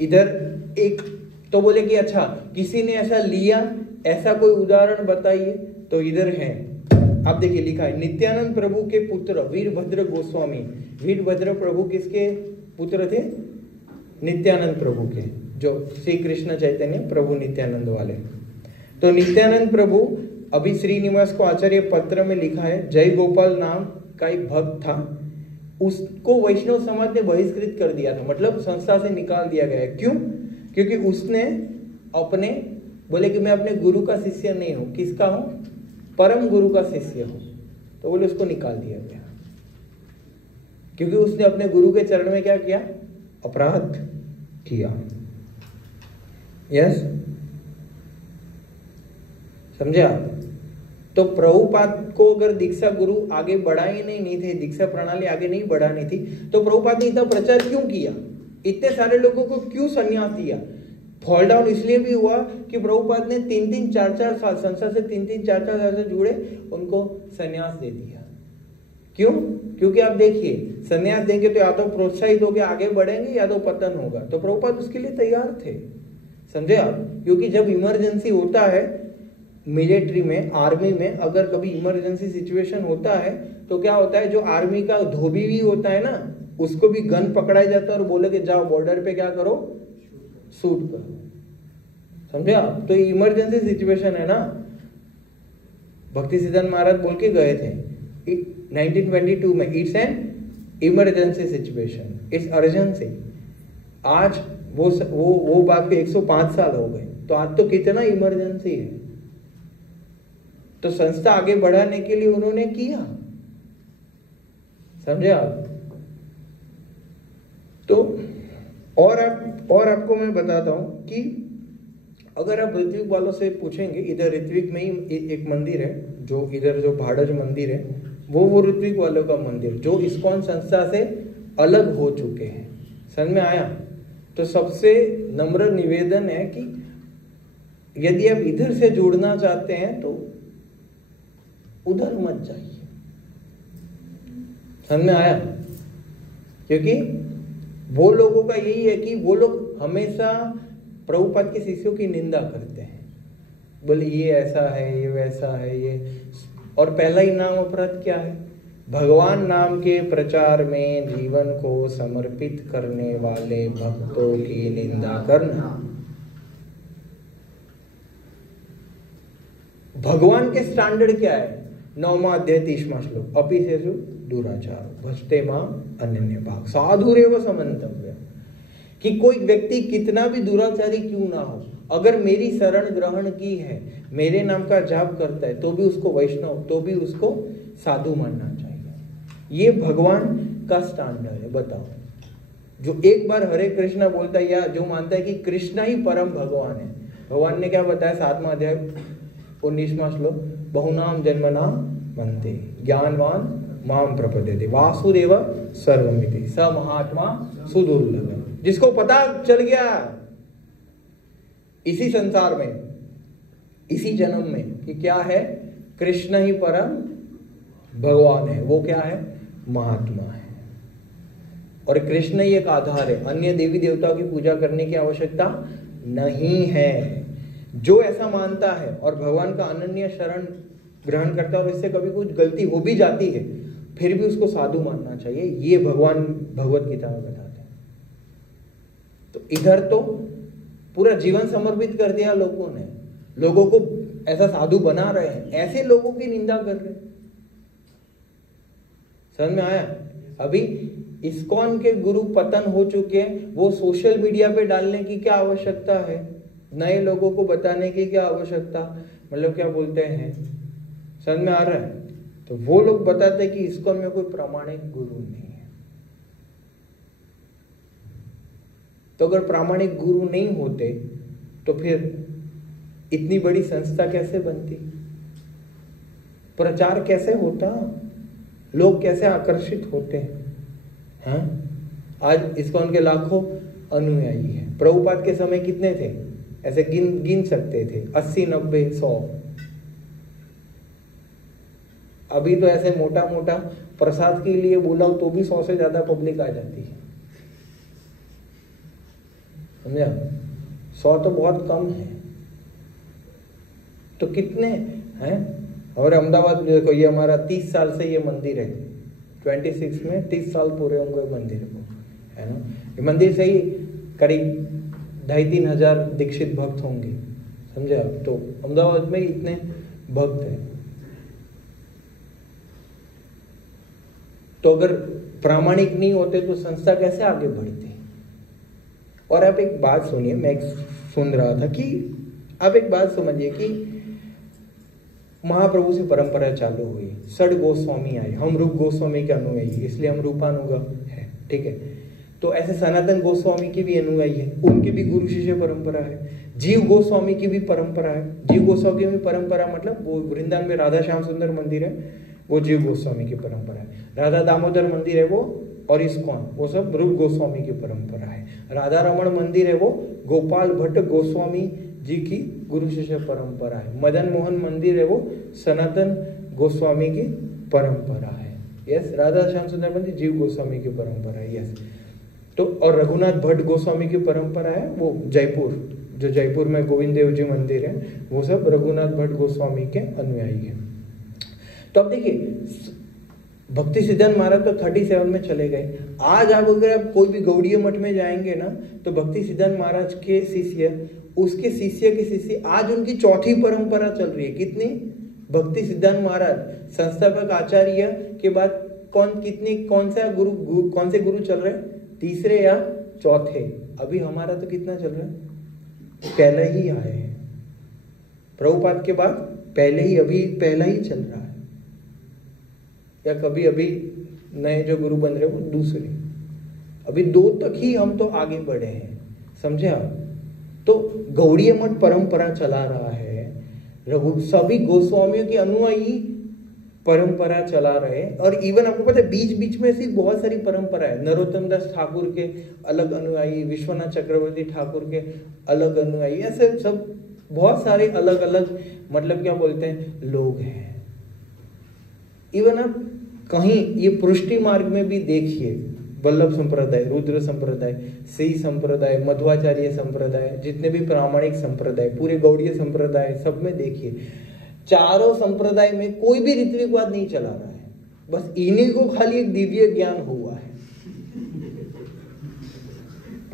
इधर एक तो बोले कि अच्छा किसी ने ऐसा लिया, ऐसा कोई उदाहरण बताइए, तो इधर है। आप देखिए लिखा है, नित्यानंद प्रभु के पुत्र वीरभद्र गोस्वामी। वीरभद्र प्रभु किसके पुत्र थे? नित्यानंद प्रभु के, जो श्री कृष्ण चैतन्य प्रभु नित्यानंद वाले। तो नित्यानंद प्रभु अभी श्रीनिवास को आचार्य पत्र में लिखा है, जय गोपाल नाम का एक भक्त था, उसको वैष्णव समाज ने बहिष्कृत कर दिया था, मतलब संस्था से निकाल दिया गया। क्यों? क्योंकि उसने अपने बोले कि मैं अपने गुरु का शिष्य नहीं हूं। किसका हूं? परम गुरु का शिष्य हूं। तो बोले उसको निकाल दिया गया, क्योंकि उसने अपने गुरु के चरण में क्या किया? अपराध किया। यस, समझे आप? तो प्रभुपाद को अगर दीक्षा गुरु आगे बढ़ाई नहीं थे, दीक्षा प्रणाली आगे नहीं बढ़ानी थी, तो प्रभुपाद ने इतना प्रचार क्यों किया? इतने सारे लोगों को क्यों संन्यास दिया? फॉल डाउन इसलिए भी हुआ कि प्रभुपाद ने 3-3, 4-4 साल संस्था से 3-3, 4-4 साल से जुड़े, उनको संन्यास दे दिया। क्यों? क्योंकि आप देखिए संन्यास देंगे तो या तो प्रोत्साहित होकर आगे बढ़ेंगे या तो पतन होगा। तो प्रभुपाद उसके लिए तैयार थे। समझे आप? क्योंकि जब इमरजेंसी होता है मिलिट्री में, आर्मी में, अगर कभी इमरजेंसी सिचुएशन होता है तो क्या होता है, जो आर्मी का धोबी भी होता है ना, उसको भी गन पकड़ाया जाता है और बोले कि जाओ बॉर्डर पे क्या करो, शूट करो। समझे आप? तो इमरजेंसी सिचुएशन है ना। भक्ति सिद्धांत महाराज बोल के गए थे 1922 में, it's an emergency situation, it's urgency. आज वो बात पे 105 साल हो गए, तो आज तो कितना इमरजेंसी है। तो संस्था आगे बढ़ाने के लिए उन्होंने किया। समझे आप? तो और आपको मैं बताता हूं कि अगर आप ऋत्विक वालों से पूछेंगे, इधर ऋत्विक में ही एक मंदिर है, जो इधर जो भाड़ज मंदिर है, वो ऋत्विक वालों का मंदिर, जो इस्कॉन संस्था से अलग हो चुके हैं। समझ में आया? तो सबसे नम्र निवेदन है कि यदि आप इधर से जुड़ना चाहते हैं तो उधर मत जाइए। समझ में आया? क्योंकि वो लोगों का यही है कि वो लोग हमेशा प्रभुपाद के शिष्यों की निंदा करते हैं, बोले ये ऐसा है, ये वैसा है, ये। और पहला ही नाम अपराध क्या है? भगवान नाम के प्रचार में जीवन को समर्पित करने वाले भक्तों की निंदा करना। भगवान के स्टैंडर्ड क्या है? 9वां अध्याय 30वां श्लोक, अपिशेषु दुराचार भजते मां अनन्य भाग साधुरेव समन्तव्य, कि कोई व्यक्ति कितना भी दुराचारी क्यों ना हो, अगर मेरी शरण ग्रहण की है, मेरे नाम का जाप करता है, तो भी उसको वैष्णव, तो भी उसको साधु मानना चाहिए। ये भगवान का स्टैंडर्ड है। बताओ, जो एक बार हरे कृष्णा बोलता है या जो मानता है कि कृष्णा ही परम भगवान है, भगवान ने क्या बताया? 7वां अध्याय 19वां श्लोक, बहुनाम जन्मनाम मनते ज्ञानवान माम प्रपद्यते वासुदेव सर्वमिति स महात्मा सुदुर्लभ। जिसको पता चल गया इसी संसार में, इसी जन्म में कि क्या है, कृष्ण ही परम भगवान है, वो क्या है? महात्मा है। और कृष्ण ही एक आधार है, अन्य देवी देवताओं की पूजा करने की आवश्यकता नहीं है। जो ऐसा मानता है और भगवान का अनन्य शरण ग्रहण करता है और इससे कभी कुछ गलती हो भी जाती है, फिर भी उसको साधु मानना चाहिए। ये भगवान भगवत गीता में बताते हैं। तो इधर तो पूरा जीवन समर्पित कर दिया लोगों ने, लोगों को ऐसा साधु बना रहे हैं, ऐसे लोगों की निंदा कर रहे हैं। समझ में आया? अभी इस्कॉन के गुरु पतन हो चुके हैं, वो सोशल मीडिया पे डालने की क्या आवश्यकता है? नए लोगों को बताने की क्या आवश्यकता? मतलब क्या बोलते हैं, समझ में आ रहा है? तो वो लोग बताते हैं कि इस्कॉन में कोई प्रामाणिक गुरु नहीं है। तो अगर प्रामाणिक गुरु नहीं होते तो फिर इतनी बड़ी संस्था कैसे बनती? प्रचार कैसे होता? लोग कैसे आकर्षित होते हैं? हाँ? आज इस्कॉन के लाखों अनुयायी हैं। प्रभुपाद के समय कितने थे? ऐसे गिन सकते थे, 80, 90, 100। अभी तो ऐसे मोटा मोटा प्रसाद के लिए बोला तो भी 100 से ज्यादा पब्लिक आ जाती है। समझा? 100 तो बहुत कम है। तो कितने हैं? और अहमदाबाद में देखो, ये हमारा 30 साल से ये मंदिर है, 26 में 30 साल पूरे होंगे मंदिर को, है ना? ये मंदिर से ही करीब 2,5-3 हजार दीक्षित भक्त होंगे। समझे आप? तो अहमदाबाद में इतने भक्त हैं। तो अगर प्रामाणिक नहीं होते तो संस्था कैसे आगे बढ़ती? और आप एक बात सुनिए, मैं सुन रहा था कि आप एक बात समझिए कि महाप्रभु से परंपरा चालू हुई, षड गोस्वामी आए, हम रूप गोस्वामी के अनुयायी, इसलिए हम रूपानुगा है, ठीक है? तो ऐसे सनातन गोस्वामी की भी अनुयायी है, उनकी भी गुरु शिष्य परंपरा है। जीव गोस्वामी की भी परंपरा है। जीव गोस्वामी की भी परंपरा मतलब वो वृंदावन में राधा श्याम सुंदर मंदिर है, वो जीव गोस्वामी की परंपरा है। राधा दामोदर मंदिर है वो, और इस्कॉन, वो सब रूप गोस्वामी की परंपरा है। राधा रमण मंदिर है वो गोपाल भट्ट गोस्वामी जी की गुरु शिष्य परंपरा है। मदन मोहन मंदिर है वो सनातन गोस्वामी की परंपरा है। यस, राधा श्याम सुंदर मंदिर जीव गोस्वामी की परंपरा है। यस, तो और रघुनाथ भट्ट गोस्वामी की परंपरा है वो जयपुर, जो जयपुर में गोविंद देव जी मंदिर है, वो सब रघुनाथ भट्ट गोस्वामी के अनुयायी है। तो अब देखिए, भक्ति सिद्धांत महाराज तो 37 में चले गए। आज आप अगर आप कोई भी गौड़ीय मठ में जाएंगे ना, तो भक्ति सिद्धांत महाराज के शिष्य, उसके शिष्य के शिष्य, आज उनकी चौथी परंपरा चल रही है। कितनी? भक्ति सिद्धांत महाराज संस्थापक आचार्य के बाद कौन से गुरु चल रहे? तीसरे या चौथे? अभी हमारा तो कितना चल रहा है? पहले ही आए हैं। प्रभुपाद के बाद पहले ही, अभी पहला ही चल रहा है। या कभी अभी नए जो गुरु बन रहे वो दूसरे, अभी 2 तक ही हम तो आगे बढ़े हैं। समझे आप? तो गौड़ीय मठ परंपरा चला रहा है, सभी गोस्वामियों की अनुयायी परंपरा चला रहे। और इवन आपको पता है बीच बीच में ऐसी बहुत सारी परंपरा है। नरोत्तम दास ठाकुर के अलग अनुयायी, विश्वनाथ चक्रवर्ती ठाकुर के अलग अनुयायी, ऐसे सब बहुत सारे अलग अलग मतलब क्या बोलते हैं लोग हैं। इवन आप कहीं ये पुष्टि मार्ग में भी देखिए, वल्लभ संप्रदाय, रुद्र संप्रदाय, श्री संप्रदाय, मध्वाचार्य संप्रदाय, जितने भी प्रामाणिक संप्रदाय, पूरे गौड़ीय संप्रदाय, सब में देखिए, चारों संप्रदाय में कोई भी रीति रिवाज नहीं चला रहा है। बस इन्हीं को खाली एक दिव्य ज्ञान हुआ है,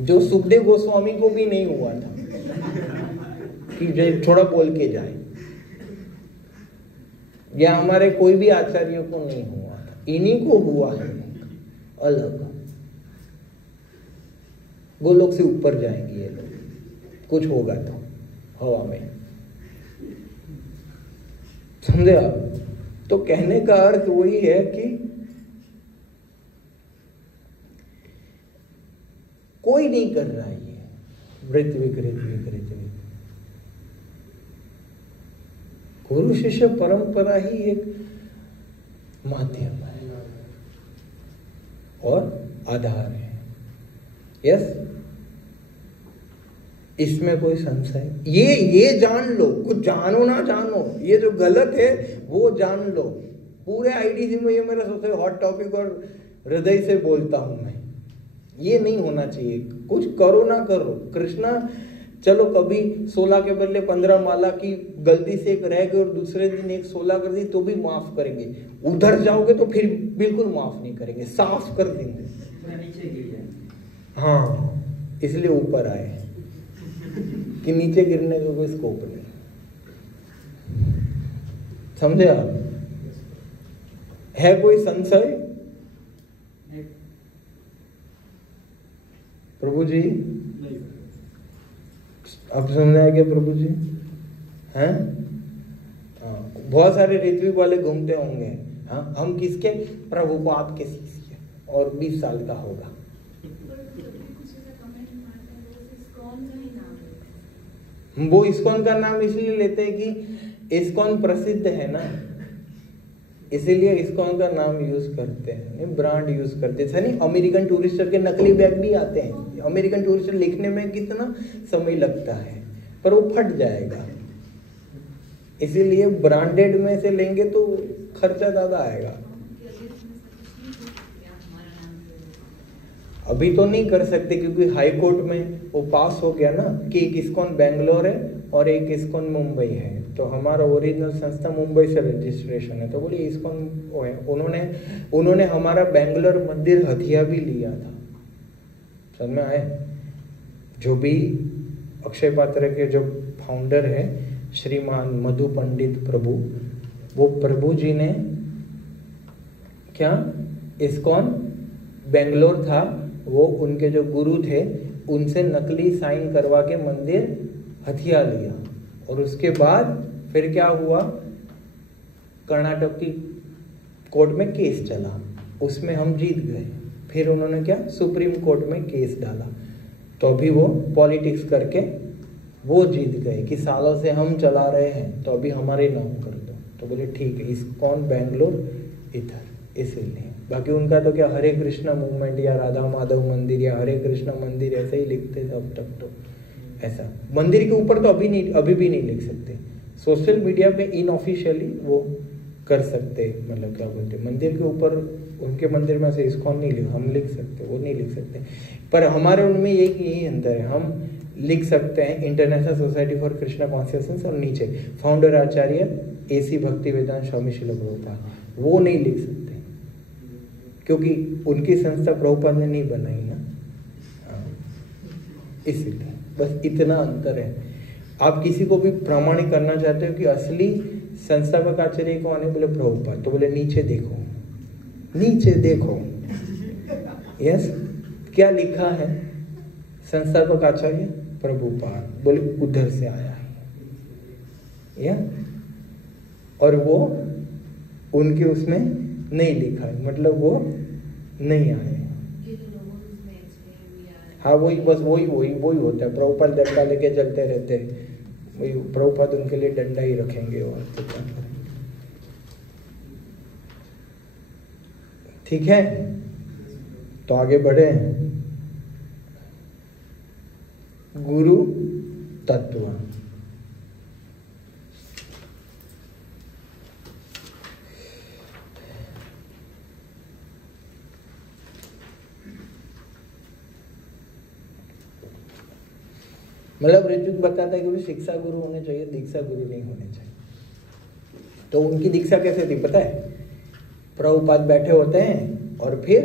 जो सुखदेव गोस्वामी को भी नहीं हुआ था कि थोड़ा बोल के जाए, या हमारे कोई भी आचार्यों को नहीं हुआ था, इन्हीं को हुआ है अलग। गोलोक से ऊपर जाएंगे ये लोग, कुछ होगा तो हवा में, समझे आप? तो कहने का अर्थ वही है कि कोई नहीं कर रहा है ये वृत्ति। गुरु शिष्य परंपरा ही एक माध्यम है और आधार है। यस, इसमें कोई संशय? ये जान लो, कुछ जानो ना जानो, ये जो गलत है वो जान लो। पूरे आईडीसी में ये मेरा सबसे हॉट टॉपिक और हृदय से बोलता हूं मैं, ये नहीं होना चाहिए। कुछ करो ना करो, कृष्णा चलो कभी 16 के बदले 15 माला की गलती से एक रह गई और दूसरे दिन एक 16 कर दी तो भी माफ करेंगे, उधर जाओगे तो फिर बिल्कुल माफ नहीं करेंगे, साफ कर देंगे। नीचे गिर जाए। हाँ, इसलिए ऊपर आए कि नीचे गिरने का कोई स्कोप नहीं। समझे आप? है कोई संशय? प्रभु जी अब समझ आ गया? प्रभु जी हैं? बहुत सारे ऋत्विक वाले घूमते होंगे, हाँ हम किसके? प्रभुपाद के शिष्य, और 20 साल का होगा। वो इस्कॉन का नाम इसलिए लेते हैं कि इस्कॉन प्रसिद्ध है ना, इसीलिए इस्कॉन का नाम यूज करते हैं, ब्रांड यूज करते हैं। नहीं, अमेरिकन टूरिस्टर के नकली बैग भी आते हैं। अमेरिकन टूरिस्टर लिखने में कितना समय लगता है, पर वो फट जाएगा, इसीलिए ब्रांडेड में से लेंगे तो खर्चा ज्यादा आएगा। अभी तो नहीं कर सकते क्योंकि हाई कोर्ट में वो पास हो गया ना कि एक इस्कॉन बेंगलोर है और एक इस्कॉन मुंबई है, तो हमारा ओरिजिनल संस्था मुंबई से रजिस्ट्रेशन है, तो बोलिए इस्कॉन वो है। उन्होंने हमारा बेंगलोर मंदिर हथिया भी लिया था, समझ में आए? जो भी अक्षय पात्र के जो फाउंडर है श्रीमान मधु पंडित प्रभु, वो प्रभु जी ने क्या इस्कॉन बेंगलोर था, वो उनके जो गुरु थे उनसे नकली साइन करवा के मंदिर हथिया लिया, और उसके बाद फिर क्या हुआ, कर्नाटक की कोर्ट में केस चला, उसमें हम जीत गए। फिर उन्होंने क्या सुप्रीम कोर्ट में केस डाला, तो अभी वो पॉलिटिक्स करके वो जीत गए कि सालों से हम चला रहे हैं तो अभी हमारे नाम कर दो। तो बोले ठीक है, इस्कॉन बेंगलोर इधर, इसीलिए। बाकी उनका तो क्या हरे कृष्णा मूवमेंट या राधा माधव मंदिर या हरे कृष्णा मंदिर ऐसे ही लिखते थे अब तक। तो ऐसा मंदिर के ऊपर तो अभी भी नहीं लिख सकते, सोशल मीडिया पे इनऑफिशियली वो कर सकते, मतलब क्या बोलते, मंदिर के ऊपर उनके मंदिर में से इस्कॉन नहीं लिख, हम लिख सकते, वो नहीं लिख सकते। पर हमारे उनमें यही अंतर है, हम लिख सकते हैं international society for Krishna consciousness, और नीचे फाउंडर आचार्य AC भक्ति वेदांत स्वामी श्रील प्रभुपाद, वो नहीं लिख सकते क्योंकि उनकी संस्था प्रभुपाद ने नहीं बनाई ना, इसीलिए बस इतना अंतर है। आप किसी को भी प्रमाणित करना चाहते हो कि असली संस्थापक आचार्य कौन है, बोले प्रभुपाद, तो बोले नीचे देखो, नीचे देखो, यस क्या लिखा है, संस्थापक आचार्य प्रभुपाद, बोले उधर से आया है, या और वो उनके उसमें नहीं लिखा है, मतलब वो नहीं आए। हाँ वही, बस वही होता है। प्रभुपाद डंडा लेके चलते रहते हैं, वही प्रभुपाद उनके लिए डंडा ही रखेंगे, और तो क्या करें। ठीक है, तो आगे बढ़े। गुरु तत्व, मतलब ऋत्विक बताता है कि शिक्षा गुरु होने चाहिए, दीक्षा गुरु नहीं होने चाहिए। तो उनकी दीक्षा कैसे थी पता है? प्रभुपाद बैठे होते हैं और फिर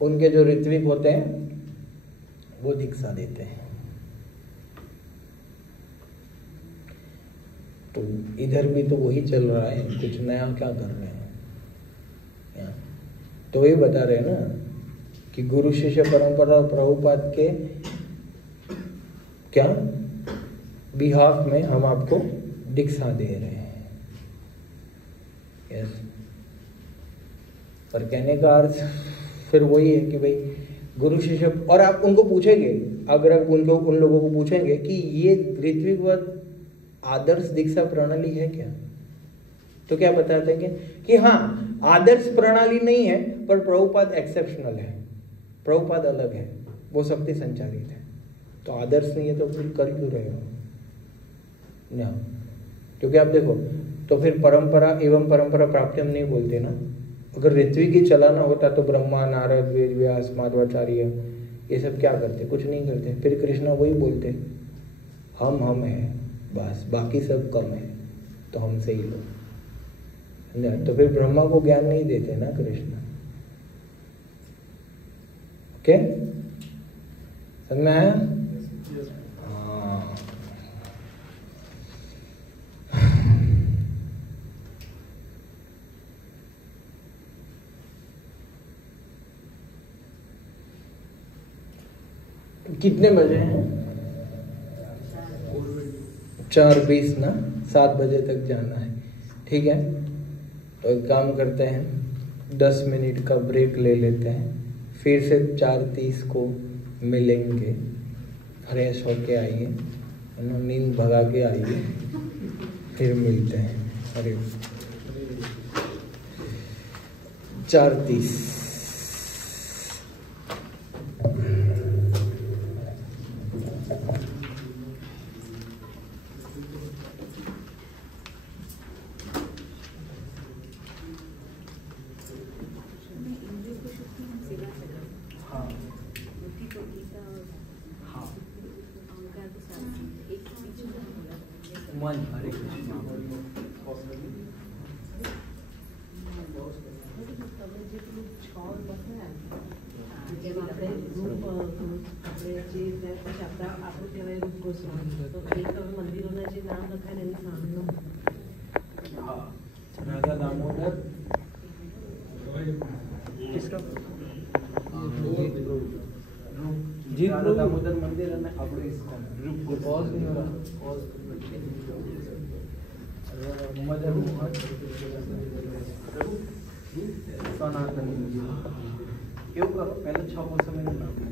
उनके जो ऋत्विक होते हैं वो दीक्षा देते हैं। तो इधर भी तो वही चल रहा है, कुछ नया क्या कर रहे हैं यहाँ? तो वही बता रहे हैं ना कि गुरु शिष्य परंपरा और प्रभुपाद के क्या बिहाफ में हम आपको दीक्षा दे रहे हैं। यस, पर कहने का अर्थ फिर वही है कि भाई गुरु शिष्य, और आप उनको पूछेंगे, अगर आप उन लोगों को पूछेंगे कि ये ऋत्विकवत आदर्श दीक्षा प्रणाली है क्या, तो क्या बताते हैं कि हाँ आदर्श प्रणाली नहीं है, पर प्रभुपाद एक्सेप्शनल है, प्रभुपाद अलग है, वो शक्ति संचारित है। तो आदर्श नहीं है तो फिर कर क्यों रहे हो ना? क्योंकि आप देखो तो फिर परंपरा एवं परंपरा प्राप्ति हम नहीं बोलते ना। अगर ऋत्विक ही चलाना होता तो ब्रह्मा, नारद, वेद व्यास, माधवाचार्य ये सब क्या करते? कुछ नहीं करते। फिर कृष्णा वही बोलते, हम हैं बस, बाकी सब कम है तो हमसे ही लो। तो फिर ब्रह्मा को ज्ञान नहीं देते ना कृष्ण। ओके, समझ में आया? हाँ, कितने बजे हैं? 4:20 ना, 7 बजे तक जाना है। ठीक है, तो एक काम करते हैं 10 मिनट का ब्रेक ले लेते हैं, फिर से 4:30 को मिलेंगे। फ्रेश होके आइए, नींद भगा के आइए, फिर मिलते हैं। अरे 4:30। राधा दामोदर किसका जी राधा दामोदर मंदिर है ना, આપણે इसका पॉज नहीं हो रहा, पॉज मदर मोहन सनातन એવું કરો, પહેલા 6 વર્ષ મેં નામ